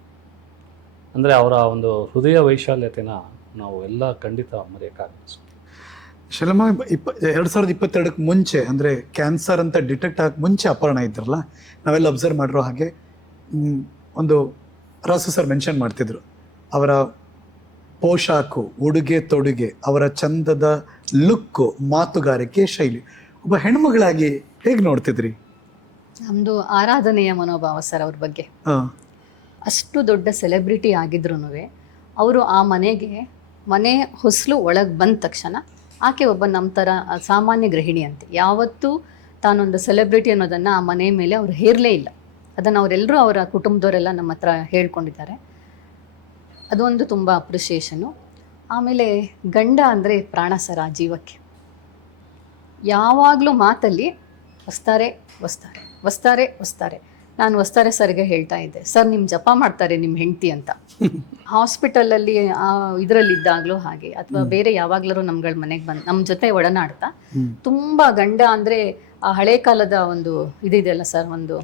ಅಂದರೆ ಅವರ ಒಂದು ಹೃದಯ ವೈಶಾಲ್ಯತೆನ ನಾವು ಎಲ್ಲ ಖಂಡಿತ ಮರೆಯೋಕ್ಕಾಗಲ್ಲ. ಶಲಮ 2022ಕ್ಕೆ ಮುಂಚೆ, ಅಂದರೆ ಕ್ಯಾನ್ಸರ್ ಅಂತ ಡಿಟೆಕ್ಟ್ ಆಗಕ್ಕೆ ಮುಂಚೆ ಅಪರ್ಣ ಇದ್ರಲ್ಲ, ನಾವೆಲ್ಲ ಅಬ್ಸರ್ವ್ ಮಾಡಿರೋ ಹಾಗೆ ಒಂದು ರಾಸು ಸರ್ ಮೆನ್ಷನ್ ಮಾಡ್ತಿದ್ರು, ಅವರ ಪೋಷಾಕು, ಉಡುಗೆ ತೊಡುಗೆ, ಅವರ ಚಂದದ ಲುಕ್ಕು, ಮಾತುಗಾರಿಕೆ ಶೈಲಿ, ಒಬ್ಬ ಹೆಣ್ಮಗಳಾಗಿ ಹೇಗೆ ನೋಡ್ತಿದ್ರಿ? ನಮ್ಮದು ಆರಾಧನೆಯ ಮನೋಭಾವ ಸರ್ ಅವ್ರ ಬಗ್ಗೆ. ಅಷ್ಟು ದೊಡ್ಡ ಸೆಲೆಬ್ರಿಟಿ ಆಗಿದ್ರು ಅವರು ಆ ಮನೆ ಹೊಸಲು ಒಳಗೆ ಬಂದ ತಕ್ಷಣ ಆಕೆ ಒಬ್ಬ ನಮ್ಮ ಥರ ಸಾಮಾನ್ಯ ಗೃಹಿಣಿ ಅಂತೆ. ಯಾವತ್ತೂ ತಾನೊಂದು ಸೆಲೆಬ್ರಿಟಿ ಅನ್ನೋದನ್ನು ಆ ಮನೆ ಮೇಲೆ ಅವ್ರು ಹೇರಲೇ ಇಲ್ಲ. ಅದನ್ನು ಅವರೆಲ್ಲರೂ ಅವರ ಕುಟುಂಬದವರೆಲ್ಲ ನಮ್ಮ ಹತ್ರ ಹೇಳ್ಕೊಂಡಿದ್ದಾರೆ. ಅದೊಂದು ತುಂಬ ಅಪ್ರಿಷಿಯೇಷನು. ಆಮೇಲೆ ಗಂಡ ಅಂದರೆ ಪ್ರಾಣ ಸರ ಆ ಜೀವಕ್ಕೆ. ಯಾವಾಗಲೂ ಮಾತಲ್ಲಿ ವಸ್ತಾರೆ ವಸ್ತಾರೆ ವಸ್ತಾರೆ ವಸ್ತಾರೆ. ನಾನು ವಸ್ತಾರೆ ಸರ್ಗೆ ಹೇಳ್ತಾ ಇದ್ದೆ, ಸರ್ ನಿಮ್ಮ ಜಪ ಮಾಡ್ತಾರೆ ನಿಮ್ಮ ಹೆಂಡತಿ ಅಂತ. ಹಾಸ್ಪಿಟಲಲ್ಲಿ ಇದರಲ್ಲಿದ್ದಾಗಲೂ ಹಾಗೆ, ಅಥವಾ ಬೇರೆ ಯಾವಾಗ್ಲೂ ನಮ್ಗಳ ಮನೆಗೆ ಬಂದು ನಮ್ಮ ಜೊತೆ ಒಡನಾಡ್ತಾ ತುಂಬ ಗಂಡ ಅಂದರೆ ಆ ಹಳೆ ಕಾಲದ ಒಂದು ಇದಿದೆಯಲ್ಲ ಸರ್, ಒಂದು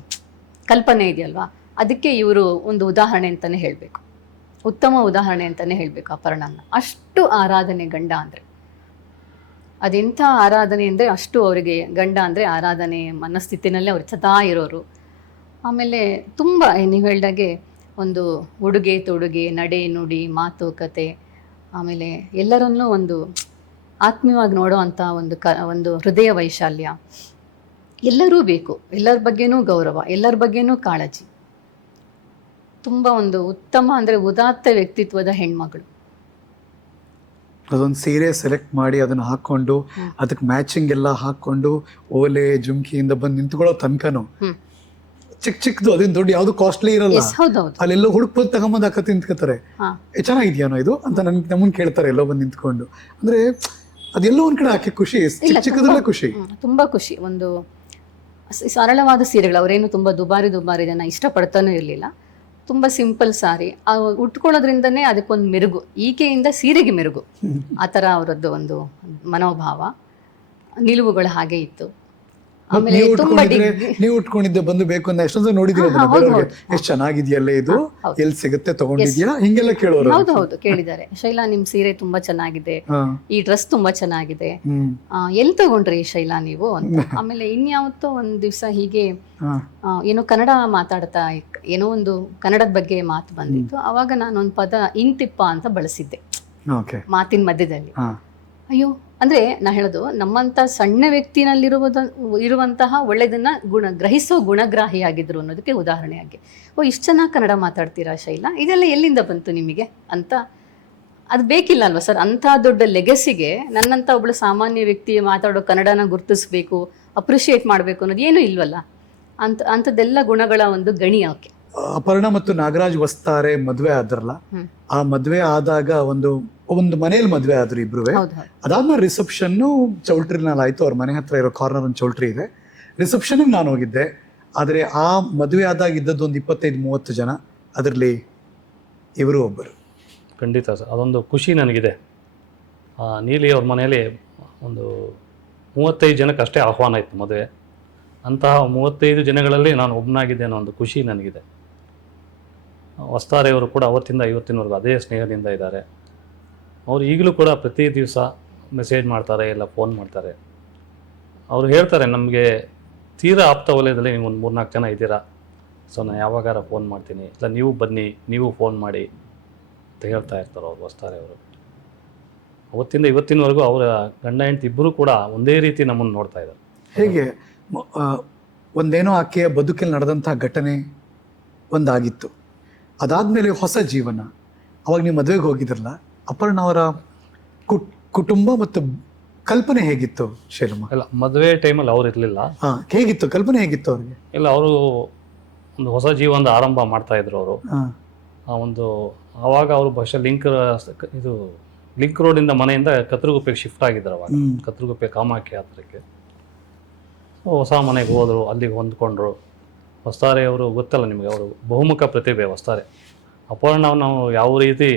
ಕಲ್ಪನೆ ಇದೆಯಲ್ವಾ, ಅದಕ್ಕೆ ಇವರು ಒಂದು ಉದಾಹರಣೆ ಅಂತಲೇ ಹೇಳಬೇಕು, ಉತ್ತಮ ಉದಾಹರಣೆ ಅಂತಲೇ ಹೇಳಬೇಕು ಅಪರ್ಣನ. ಅಷ್ಟು ಆರಾಧನೆ ಗಂಡ ಅಂದರೆ. ಅದೆಂಥ ಆರಾಧನೆ ಅಂದರೆ ಅಷ್ಟು ಅವರಿಗೆ ಗಂಡ ಅಂದರೆ ಆರಾಧನೆ ಮನಸ್ಥಿತಿನಲ್ಲೇ ಅವ್ರು ಸದಾ ಇರೋರು. ಆಮೇಲೆ ತುಂಬ ನೀವು ಹೇಳ್ದಾಗೆ ಒಂದು ಉಡುಗೆ ತೊಡುಗೆ, ನಡೆ ನುಡಿ, ಮಾತುಕತೆ, ಆಮೇಲೆ ಎಲ್ಲರನ್ನೂ ಒಂದು ಆತ್ಮೀಯವಾಗಿ ನೋಡೋ ಅಂಥ ಒಂದು ಹೃದಯ ವೈಶಾಲ್ಯ, ಎಲ್ಲರೂ ಬೇಕು, ಎಲ್ಲರ ಬಗ್ಗೆನೂ ಗೌರವ, ಎಲ್ಲರ ಬಗ್ಗೆನೂ ಕಾಳಜಿ. ತುಂಬ ಒಂದು ಉತ್ತಮ ಅಂದರೆ ಉದಾತ್ತ ವ್ಯಕ್ತಿತ್ವದ ಹೆಣ್ಮಗಳು. ಅದೊಂದು ಸೀರೆ ಸೆಲೆಕ್ಟ್ ಮಾಡಿ ಅದನ್ನು ಹಾಕ್ಕೊಂಡು ಅದಕ್ಕೆ ಮ್ಯಾಚಿಂಗ್ ಎಲ್ಲ ಹಾಕ್ಕೊಂಡು ಓಲೆ ಜುಮ್ಕಿಯಿಂದ ಬಂದು ನಿಂತ್ಕೊಳ್ಳೋ ತನಕನು ಚಿಕ್ಕದು ಅದೇನು ದೊಡ್ಡ ಯಾವ್ದು ಕಾಸ್ಟ್ಲಿ ಇರಲ್ಲ. ಹೌದೌದು. ಅಲ್ಲೆಲ್ಲೋ ಹುಡುಕ್ಬೋದು ತಗೊಂಬಂದು ಹಾಕತ್ತೆ ನಿಂತ್ಕೋತಾರೆ. ಚೆನ್ನಾಗಿದ್ಯಾನೋ ಇದು ಅಂತ ನಮ್ಮನ್ನ ಕೇಳ್ತಾರೆ ಎಲ್ಲೋ ಬಂದು ನಿಂತ್ಕೊಂಡು. ಅಂದ್ರೆ ಅದೆಲ್ಲೋ ಒಂದ್ ಕಡೆ ಆಕೆ ಖುಷಿ, ಚಿಕ್ಕದಲ್ಲೇ ಖುಷಿ, ತುಂಬಾ ಖುಷಿ. ಒಂದು ಸರಳವಾದ ಸೀರೆಗಳು, ಅವರೇನು ತುಂಬಾ ದುಬಾರಿ ಜನ ಇಷ್ಟಪಡ್ತಾನೂ ಇರಲಿಲ್ಲ. ತುಂಬ ಸಿಂಪಲ್ ಸಾರಿ ಉಟ್ಕೊಳ್ಳೋದ್ರಿಂದನೇ ಅದಕ್ಕೊಂದು ಮೆರುಗು, ಈಕೆಯಿಂದ ಸೀರೆಗೆ ಮೆರುಗು, ಆ ಥರ ಅವರದ್ದು ಒಂದು ಮನೋಭಾವ, ನಿಲುವುಗಳು ಹಾಗೆ ಇತ್ತು. ಆಮೇಲೆ ನೀವು ಉಟ್ಕೊಂಡಿದ್ದೆ ಬಂದು ಬೇಕು ಅಂತ ಎಷ್ಟೊಂದು ನೋಡಿದೀರ, ಎಷ್ಟು ಚೆನ್ನಾಗಿದೆಯಲ್ಲ ಇದು, ಎಲ್ಲಿ ಸಿಗುತ್ತೆ ತಗೊಂಡಿದ್ಯಾ, ಹಿಂಗೆಲ್ಲ ಕೇಳೋರು. ಹೌದು ಕೇಳಿದ್ದಾರೆ. ಶೈಲಾ ನಿಮ್ ಸೀರೆ ತುಂಬಾ ಚೆನ್ನಾಗಿದೆ, ಈ ಡ್ರೆಸ್ ತುಂಬಾ ಚೆನ್ನಾಗಿದೆ, ಎಲ್ಲಿ ತಗೊಂಡ್ರಿ ಶೈಲಾ ನೀವು ಅಂತ. ಆಮೇಲೆ ಇನ್ಯಾವತ್ತೋ ಒಂದ್ ದಿವ್ಸ ಹೀಗೆ ಏನೋ ಕನ್ನಡ ಮಾತಾಡ್ತಾ ಏನೋ ಒಂದು ಕನ್ನಡದ ಬಗ್ಗೆ ಮಾತು ಬಂದಿತ್ತು. ಅವಾಗ ನಾನೊಂದು ಪದ ಇಂತಿಪ್ಪ ಅಂತ ಬಳಸಿದ್ದೆ ಮಾತಿನ ಮಧ್ಯದಲ್ಲಿ. ಅಯ್ಯೋ ಅಂದ್ರೆ ನಾ ಹೇಳೋದು, ನಮ್ಮಂತ ಸಣ್ಣ ವ್ಯಕ್ತಿನಲ್ಲಿರುವಂತಹ ಒಳ್ಳೆದನ್ನ ಗ್ರಹಿಸೋ ಗುಣಗ್ರಾಹಿಯಾಗಿದ್ರು ಅನ್ನೋದಕ್ಕೆ ಉದಾಹರಣೆಯಾಗಿ, ಇಷ್ಟು ಚೆನ್ನಾಗಿ ಕನ್ನಡ ಮಾತಾಡ್ತೀರಾ ಶೈಲಾ, ಇದೆಲ್ಲ ಎಲ್ಲಿಂದ ಬಂತು ನಿಮಗೆ ಅಂತ. ಅದು ಬೇಕಿಲ್ಲ ಅಲ್ವಾ ಸರ್, ಅಂಥ ದೊಡ್ಡ ಲೆಗಸಿಗೆ ನನ್ನಂಥ ಒಬ್ಳು ಸಾಮಾನ್ಯ ವ್ಯಕ್ತಿ ಮಾತಾಡೋ ಕನ್ನಡನ ಗುರುತಿಸ್ಬೇಕು, ಅಪ್ರಿಷಿಯೇಟ್ ಮಾಡಬೇಕು ಅನ್ನೋದು ಏನೂ ಇಲ್ವಲ್ಲ. ಅಂಥದ್ದೆಲ್ಲ ಗುಣಗಳ ಒಂದು ಗಣಿ ಆಕೆ. ಅಪರ್ಣ ಮತ್ತು ನಾಗರಾಜ್ ವಸ್ತಾರೆ ಮದ್ವೆ ಆದ್ರಲ್ಲ, ಆ ಮದ್ವೆ ಆದಾಗ ಒಂದು ಮನೇಲಿ ಮದ್ವೆ ಆದ್ರು ಇಬ್ರು. ಅದಾದ್ಮೇಲೆ ರಿಸೆಪ್ಷನ್ ಚೌಲ್ಟ್ರಿನಲ್ಲಿ ಆಯ್ತು. ಅವ್ರ ಮನೆ ಹತ್ರ ಇರೋ ಕಾರ್ನರ್ ಒಂದು ಚೌಲ್ಟ್ರಿ ಇದೆ, ರಿಸೆಪ್ಷನ್ಗೆ ನಾನು ಹೋಗಿದ್ದೆ. ಆದ್ರೆ ಆ ಮದ್ವೆ ಆದಾಗ ಇದ್ದದ್ದು ಒಂದು 25-30 ಜನ, ಅದರಲ್ಲಿ ಇವರು ಒಬ್ಬರು. ಖಂಡಿತ ಸರ್, ಅದೊಂದು ಖುಷಿ ನನಗಿದೆ. ನೀಲಿ ಅವ್ರ ಮನೆಯಲ್ಲಿ ಒಂದು 35 ಜನಕ್ಕೆ ಅಷ್ಟೇ ಆಹ್ವಾನ ಇತ್ತು ಮದುವೆ. ಅಂತಹ 35 ಜನಗಳಲ್ಲಿ ನಾನು ಒಬ್ಬನಾಗಿದ್ದೆ ಅನ್ನೋ ಒಂದು ಖುಷಿ ನನಗಿದೆ. ವಸ್ತಾರೆಯವರು ಕೂಡ ಅವತ್ತಿಂದ ಇವತ್ತಿನವರೆಗೂ ಅದೇ ಸ್ನೇಹದಿಂದ ಇದ್ದಾರೆ. ಅವರು ಈಗಲೂ ಕೂಡ ಪ್ರತಿ ದಿವಸ ಮೆಸೇಜ್ ಮಾಡ್ತಾರೆ, ಇಲ್ಲ ಫೋನ್ ಮಾಡ್ತಾರೆ. ಅವರು ಹೇಳ್ತಾರೆ, ನಮಗೆ ತೀರಾ ಆಪ್ತ ವಲಯದಲ್ಲಿ ನೀವು ಒಂದು 3-4 ಜನ ಇದ್ದೀರಾ, ಸೊ ನಾನು ಯಾವಾಗಾರ ಫೋನ್ ಮಾಡ್ತೀನಿ, ಇಲ್ಲ ನೀವು ಬನ್ನಿ, ನೀವು ಫೋನ್ ಮಾಡಿ ಅಂತ ಹೇಳ್ತಾ ಇರ್ತಾರೆ ಅವರು ವಸ್ತಾರೆಯವರು. ಅವತ್ತಿಂದ ಇವತ್ತಿನವರೆಗೂ ಅವರ ಗಂಡ ಹೆಂಡತಿ ಇಬ್ಬರು ಕೂಡ ಒಂದೇ ರೀತಿ ನಮ್ಮನ್ನು ನೋಡ್ತಾ ಇದ್ದಾರೆ. ಹೇಗೆ ಒಂದೇನೋ ಆಕೆಯ ಬದುಕಲ್ಲಿ ನಡೆದಂತಹ ಘಟನೆ ಒಂದಾಗಿತ್ತು, ಅದಾದ್ಮೇಲೆ ಹೊಸ ಜೀವನ. ಅವಾಗ ನೀವು ಮದುವೆಗೆ ಹೋಗಿದ್ರಲ್ಲ, ಅಪರ್ಣ ಅವರ ಕುಟುಂಬ ಮತ್ತು ಕಲ್ಪನೆ ಹೇಗಿತ್ತು ಶೈಲಮ್ಮ? ಇಲ್ಲ, ಮದುವೆ ಟೈಮಲ್ಲಿ ಅವ್ರು ಇರಲಿಲ್ಲ. ಹೇಗಿತ್ತು ಕಲ್ಪನೆ, ಹೇಗಿತ್ತು ಅವ್ರಿಗೆ? ಇಲ್ಲ, ಅವರು ಒಂದು ಹೊಸ ಜೀವನದ ಆರಂಭ ಮಾಡ್ತಾ ಇದ್ರು ಅವರು. ಆವಾಗ ಅವರು ಬಹುಶಃ ಲಿಂಕ್ ರೋಡಿಂದ ಮನೆಯಿಂದ ಕತ್ರಗುಪ್ಪೆಗೆ ಶಿಫ್ಟ್ ಆಗಿದ್ರು. ಅವಾಗ ಕತ್ರಗುಪ್ಪೆ ಕಾಮಾಖ್ಯ ಹತ್ರಕ್ಕೆ ಹೊಸ ಮನೆಗೆ ಹೋದರು, ಅಲ್ಲಿಗೆ ಹೊಂದ್ಕೊಂಡ್ರು. ವಸ್ತಾರೆ ಅವರು ಗೊತ್ತಲ್ಲ ನಿಮಗೆ, ಅವರು ಬಹುಮುಖ ಪ್ರತಿಭೆ ವಸ್ತಾರೆ. ಅಪರ್ಣವನ್ನು ನಾವು ಯಾವ ರೀತಿ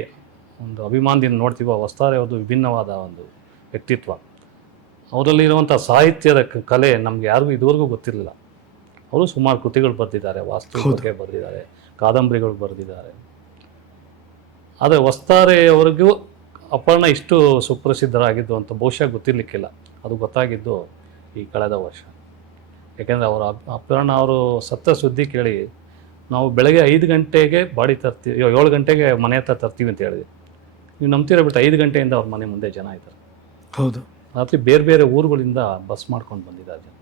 ಒಂದು ಅಭಿಮಾನದಿಂದ ನೋಡ್ತೀವೋ, ವಸ್ತಾರೆ ಅವ್ರದ್ದು ವಿಭಿನ್ನವಾದ ಒಂದು ವ್ಯಕ್ತಿತ್ವ. ಅವರಲ್ಲಿರುವಂಥ ಸಾಹಿತ್ಯದ ಕಲೆ ನಮ್ಗೆ ಯಾರಿಗೂ ಇದುವರೆಗೂ ಗೊತ್ತಿರಲಿಲ್ಲ. ಅವರು ಸುಮಾರು ಕೃತಿಗಳು ಬರೆದಿದ್ದಾರೆ, ವಾಸ್ತು ಬಗ್ಗೆ ಬರೆದಿದ್ದಾರೆ, ಕಾದಂಬರಿಗಳು ಬರೆದಿದ್ದಾರೆ. ಆದರೆ ವಸ್ತಾರೆಯವರಿಗೂ ಅಪರ್ಣ ಇಷ್ಟು ಸುಪ್ರಸಿದ್ಧರಾಗಿದ್ದು ಅಂತ ಬಹುಶಃ ಗೊತ್ತಿರಲಿಕ್ಕಿಲ್ಲ. ಅದು ಗೊತ್ತಾಗಿದ್ದು ಈ ಕಳೆದ ವರ್ಷ. ಯಾಕೆಂದರೆ ಅಪರ್ಣ ಅವರು ಸತ್ತ ಸುದ್ದಿ ಕೇಳಿ ನಾವು ಬೆಳಗ್ಗೆ 5 ಗಂಟೆಗೆ ಬಾಡಿ ತರ್ತೀವಿ, 7 ಗಂಟೆಗೆ ಮನೆ ಹತ್ರ ತರ್ತೀವಿ ಅಂತ ಹೇಳಿದ್ವಿ. ನೀವು ನಂಬ್ತೀರಾ ಬಿಟ್ಟು 5 ಗಂಟೆಯಿಂದ ಅವ್ರ ಮನೆ ಮುಂದೆ ಜನ ಇದ್ದಾರೆ. ಹೌದು, ರಾತ್ರಿ ಬೇರೆ ಬೇರೆ ಊರುಗಳಿಂದ ಬಸ್ ಮಾಡ್ಕೊಂಡು ಬಂದಿದ್ದಾರೆ ಜನ.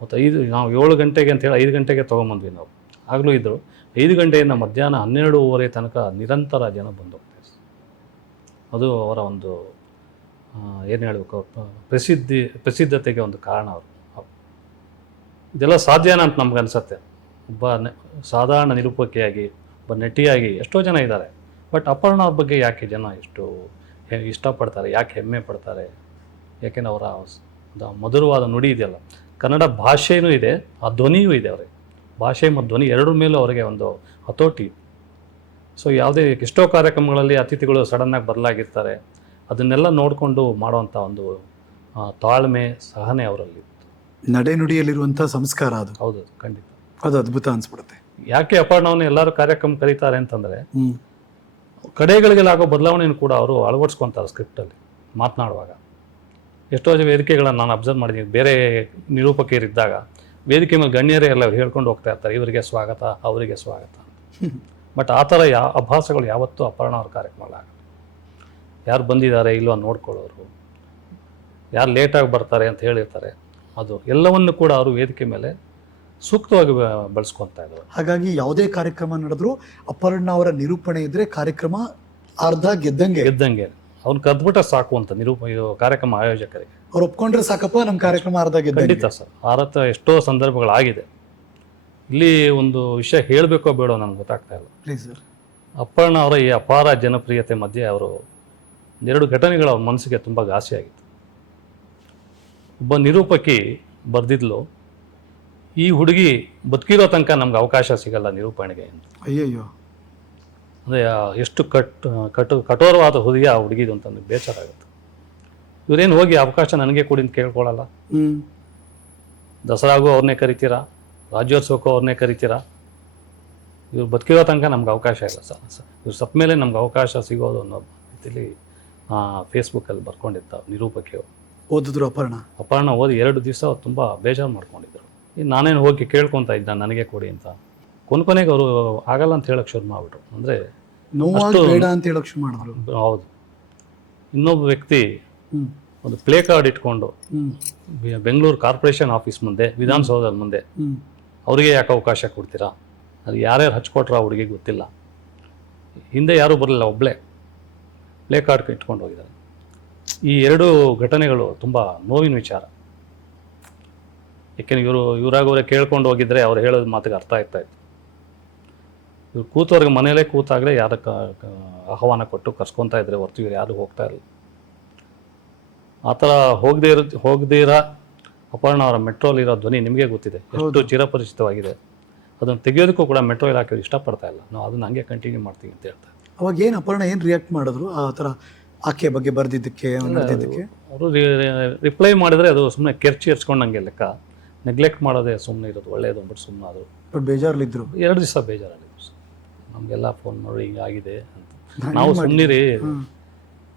ಮತ್ತು ನಾವು 7 ಗಂಟೆಗೆ ಅಂತೇಳಿ 5 ಗಂಟೆಗೆ ತೊಗೊಂಬಂದ್ವಿ ನಾವು. ಆಗಲೂ ಇದ್ದರು. 5 ಗಂಟೆಯಿಂದ ಮಧ್ಯಾಹ್ನ 12:30 ತನಕ ನಿರಂತರ ಜನ ಬಂದು ಹೋಗ್ತಾರೆ. ಅದು ಅವರ ಒಂದು ಏನು ಹೇಳಬೇಕು, ಪ್ರಸಿದ್ಧತೆಗೆ ಒಂದು ಕಾರಣ ಅವರು. ಇದೆಲ್ಲ ಸಾಧ್ಯನಾ ಅಂತ ನಮ್ಗೆ ಅನಿಸುತ್ತೆ. ಒಬ್ಬ ಸಾಧಾರಣ ನಿರೂಪಕಿಯಾಗಿ, ಒಬ್ಬ ನಟಿಯಾಗಿ ಎಷ್ಟೋ ಜನ ಇದ್ದಾರೆ. ಬಟ್ ಅಪರ್ಣ ಅವ್ರ ಬಗ್ಗೆ ಯಾಕೆ ಜನ ಎಷ್ಟು ಇಷ್ಟಪಡ್ತಾರೆ, ಯಾಕೆ ಹೆಮ್ಮೆ ಪಡ್ತಾರೆ? ಯಾಕೆಂದ್ರೆ ಅವರ ಮಧುರವಾದ ನುಡಿ ಇದೆಯಲ್ಲ, ಕನ್ನಡ ಭಾಷೆಯೂ ಇದೆ, ಆ ಧ್ವನಿಯೂ ಇದೆ ಅವರಿಗೆ. ಭಾಷೆ ಮತ್ತು ಧ್ವನಿ ಎರಡರ ಮೇಲೂ ಅವರಿಗೆ ಒಂದು ಹತೋಟಿ. ಸೊ ಯಾವುದೇ ಎಷ್ಟೋ ಕಾರ್ಯಕ್ರಮಗಳಲ್ಲಿ ಅತಿಥಿಗಳು ಸಡನ್ನಾಗಿ ಬದಲಾಗಿರ್ತಾರೆ. ಅದನ್ನೆಲ್ಲ ನೋಡಿಕೊಂಡು ಮಾಡುವಂಥ ಒಂದು ತಾಳ್ಮೆ, ಸಹನೆ ಅವರಲ್ಲಿ. ನಡೆನುಡಿಯಲ್ಲಿರುವಂಥ ಸಂಸ್ಕಾರ ಅದು. ಹೌದು, ಖಂಡಿತ ಅದು ಅದ್ಭುತ ಅನ್ಸ್ಬಿಡುತ್ತೆ. ಯಾಕೆ ಅಪರ್ಣವನ್ನು ಎಲ್ಲರೂ ಕಾರ್ಯಕ್ರಮ ಕರೀತಾರೆ ಅಂತಂದರೆ, ಕಡೆಗಳಿಗೆಲ್ಲಾಗೋ ಬದಲಾವಣೆಯನ್ನು ಕೂಡ ಅವರು ಅಳವಡಿಸ್ಕೊತಾರೆ ಸ್ಕ್ರಿಪ್ಟಲ್ಲಿ ಮಾತನಾಡುವಾಗ. ಎಷ್ಟೋ ವೇದಿಕೆಗಳನ್ನು ನಾನು ಅಬ್ಸರ್ವ್ ಮಾಡಿದ್ದೀನಿ. ಬೇರೆ ನಿರೂಪಕಿಯರಿದ್ದಾಗ ವೇದಿಕೆ ಮೇಲೆ ಗಣ್ಯರೇ ಎಲ್ಲ ಹೇಳ್ಕೊಂಡು ಹೋಗ್ತಾ ಇರ್ತಾರೆ, ಇವರಿಗೆ ಸ್ವಾಗತ, ಅವರಿಗೆ ಸ್ವಾಗತ. ಬಟ್ ಆ ಥರ ಆಭಾಸಗಳು ಯಾವತ್ತೂ ಅಪರ್ಣ ಅವ್ರ ಕಾರ್ಯಕ್ರಮ ಆಗಲ್ಲ. ಯಾರು ಬಂದಿದ್ದಾರೆ ಇಲ್ವಾ ನೋಡ್ಕೊಳ್ಳೋರು, ಯಾರು ಲೇಟಾಗಿ ಬರ್ತಾರೆ ಅಂತ ಹೇಳಿರ್ತಾರೆ, ಅದು ಎಲ್ಲವನ್ನು ಕೂಡ ಅವರು ವೇದಿಕೆ ಮೇಲೆ ಸೂಕ್ತವಾಗಿ ಬಳಸ್ಕೊತಾ ಇದ್ದಾರೆ. ಹಾಗಾಗಿ ಯಾವುದೇ ಕಾರ್ಯಕ್ರಮ ನಡೆದ್ರು ಅಪರ್ಣ ಅವರ ನಿರೂಪಣೆ ಇದ್ರೆ ಕಾರ್ಯಕ್ರಮ ಅರ್ಧ ಗೆದ್ದಂಗೆ. ಅವ್ನು ಕದ್ಬಿಟ್ರೆ ಸಾಕು ಅಂತ ಇದು ಕಾರ್ಯಕ್ರಮ ಆಯೋಜಕರಿಗೆ. ಅವ್ರು ಒಪ್ಕೊಂಡ್ರೆ ಸಾಕಪ್ಪ ನಮ್ಮ ಕಾರ್ಯಕ್ರಮ ಅರ್ಧ ಗೆದ್ದಂಗೆ. ಖಂಡಿತ ಸರ್, ಆರತ ಎಷ್ಟೋ ಸಂದರ್ಭಗಳಾಗಿದೆ. ಇಲ್ಲಿ ಒಂದು ವಿಷಯ ಹೇಳಬೇಕೋ ಬೇಡೋ ನನಗೆ ಗೊತ್ತಾಗ್ತಾ ಇಲ್ಲ. Please sir. ಅಪರ್ಣ ಅವರ ಈ ಅಪಾರ ಜನಪ್ರಿಯತೆ ಮಧ್ಯೆ ಅವರು 2 ಘಟನೆಗಳು ಅವ್ರ ಮನಸ್ಸಿಗೆ ತುಂಬ ಘಾಸಿಯಾಗಿತ್ತು. ಒಬ್ಬ ನಿರೂಪಕಿ ಬರೆದಿದ್ಲು, ಈ ಹುಡುಗಿ ಬದುಕಿರೋ ತನಕ ನಮ್ಗೆ ಅವಕಾಶ ಸಿಗಲ್ಲ ನಿರೂಪಣೆಗೆ ಅಂತ. ಅಯ್ಯಯ್ಯೋ. ಅಂದರೆ ಎಷ್ಟು ಕಠೋರವಾದ ಹೃದಯ ಆ ಹುಡುಗಿದು ಅಂತಂದು ಬೇಜಾರಾಗುತ್ತೆ. ಇವರೇನು ಹೋಗಿ ಅವಕಾಶ ನನಗೆ ಕೊಡಿ ಅಂತ ಕೇಳ್ಕೊಳ್ಳಲ್ಲ. ದಸರಾಗೂ ಅವ್ರನ್ನೇ ಕರಿತೀರಾ, ರಾಜ್ಯೋತ್ಸವಕ್ಕೂ ಅವ್ರನ್ನೇ ಕರಿತೀರಾ. ಇವ್ರು ಬದುಕಿರೋ ತನಕ ನಮ್ಗೆ ಅವಕಾಶ ಇಲ್ಲ ಸರ್. ಇವ್ರು ಸತ್ತ ಮೇಲೆ ನಮ್ಗೆ ಅವಕಾಶ ಸಿಗೋದು ಅನ್ನೋ ರೀತಿಲಿ ಫೇಸ್ಬುಕ್ಕಲ್ಲಿ ಬರ್ಕೊಂಡಿರ್ತಾವೆ ನಿರೂಪಕಿಯವರು. ಓದಿದ್ರು ಅಪರ್ಣ ಓದಿ 2 ದಿವಸ ಅವ್ರು ತುಂಬ ಬೇಜಾರು ಮಾಡ್ಕೊಂಡಿದ್ರು. ನಾನೇನು ಹೋಗಿ ಕೇಳ್ಕೊತಾ ಇದ್ದ ನನಗೆ ಕೊಡಿ ಅಂತ. ಕೊನೆಗೆ ಅವರು ಆಗಲ್ಲ ಅಂತ ಹೇಳಕ್ಕೆ ಶುರು ಮಾಡಿಬಿಟ್ರು. ಅಂದರೆ ಬೇಡ ಅಂತ ಹೇಳಕ್ ಶುರು ಮಾಡಿದ್ರು. ಹೌದು. ಇನ್ನೊಬ್ಬ ವ್ಯಕ್ತಿ ಒಂದು ಪ್ಲೇ ಕಾರ್ಡ್ ಇಟ್ಕೊಂಡು ಬೆಂಗಳೂರು ಕಾರ್ಪೊರೇಷನ್ ಆಫೀಸ್ ಮುಂದೆ, ವಿಧಾನಸೌಧದ ಮುಂದೆ ಅವರಿಗೆ ಯಾಕೆ ಅವಕಾಶ ಕೊಡ್ತೀರಾ, ಅದು ಯಾರ್ಯಾರು ಹಚ್ಕೊಟ್ರ ಆ ಹುಡುಗಿಗೆ ಗೊತ್ತಿಲ್ಲ, ಹಿಂದೆ ಯಾರೂ ಬರಲಿಲ್ಲ, ಒಬ್ಬಳೇ ಪ್ಲೇ ಕಾರ್ಡ್ ಇಟ್ಕೊಂಡು ಹೋಗಿದ್ದಾರೆ. ಈ 2 ಘಟನೆಗಳು ತುಂಬ ನೋವಿನ ವಿಚಾರ. ಏಕೆಂದರೆ ಇವರಾಗವರೇ ಕೇಳ್ಕೊಂಡು ಹೋಗಿದ್ರೆ ಅವ್ರು ಹೇಳೋದು ಮಾತಿಗೆ ಅರ್ಥ ಆಗ್ತಾಯಿತ್ತು. ಇವ್ರು ಕೂತವ್ರಿಗೆ ಮನೇಲೇ ಕೂತಾಗಲೇ ಯಾರ ಆಹ್ವಾನ ಕೊಟ್ಟು ಕರ್ಸ್ಕೊತಾ ಇದ್ರೆ ಹೊರ್ತು ಇವ್ರು ಯಾರು ಹೋಗ್ತಾ ಇರಲಿಲ್ಲ. ಆ ಥರ ಹೋಗದೇ ಅಪರ್ಣ ಅವರ ಮೆಟ್ರೋಲಿರೋ ಧ್ವನಿ ನಿಮಗೆ ಗೊತ್ತಿದೆ, ಎಷ್ಟು ಚಿರಪರಿಚಿತವಾಗಿದೆ. ಅದನ್ನು ತೆಗೆಯೋದಕ್ಕೂ ಕೂಡ ಮೆಟ್ರೋ ಇಲಾಖೆಯವರು ಇಷ್ಟಪಡ್ತಾ ಇಲ್ಲ. ನಾವು ಅದನ್ನು ಹಂಗೆ ಕಂಟಿನ್ಯೂ ಮಾಡ್ತೀವಿ ಅಂತ ಹೇಳ್ತಾರೆ. ಅವಾಗ ಏನು ಅಪರ್ಣ ಏನು ರಿಯಾಕ್ಟ್ ಮಾಡಿದ್ರು ಆ ಥರ ಆಕೆ ಬಗ್ಗೆ ಬರೆದಿದ್ದಕ್ಕೆ? ಅವರು ರಿಪ್ಲೈ ಮಾಡಿದರೆ ಅದು ಸುಮ್ಮನೆ ಕೆರ್ಚಿ ಹರ್ಸ್ಕೊಂಡಂಗೆ ಲೆಕ್ಕ. ನೆಗ್ಲೆಕ್ಟ್ ಮಾಡೋದೇ ಸುಮ್ಮನೆ ಇರೋದು ಒಳ್ಳೆಯದು ಅಂದ್ಬಿಟ್ಟು ಸುಮ್ಮನೆ ಆದರು. ಬಟ್ ಬೇಜಾರಲ್ಲಿದ್ದರು. 2 ದಿವಸ ಬೇಜಾರಾಗಿದ್ರು ಸರ್. ನಮಗೆಲ್ಲ ಫೋನ್ ಮಾಡಿ ಹಿಂಗಾಗಿದೆ ಅಂತ. ನಾವು ಸುಮ್ಮನಿರಿ,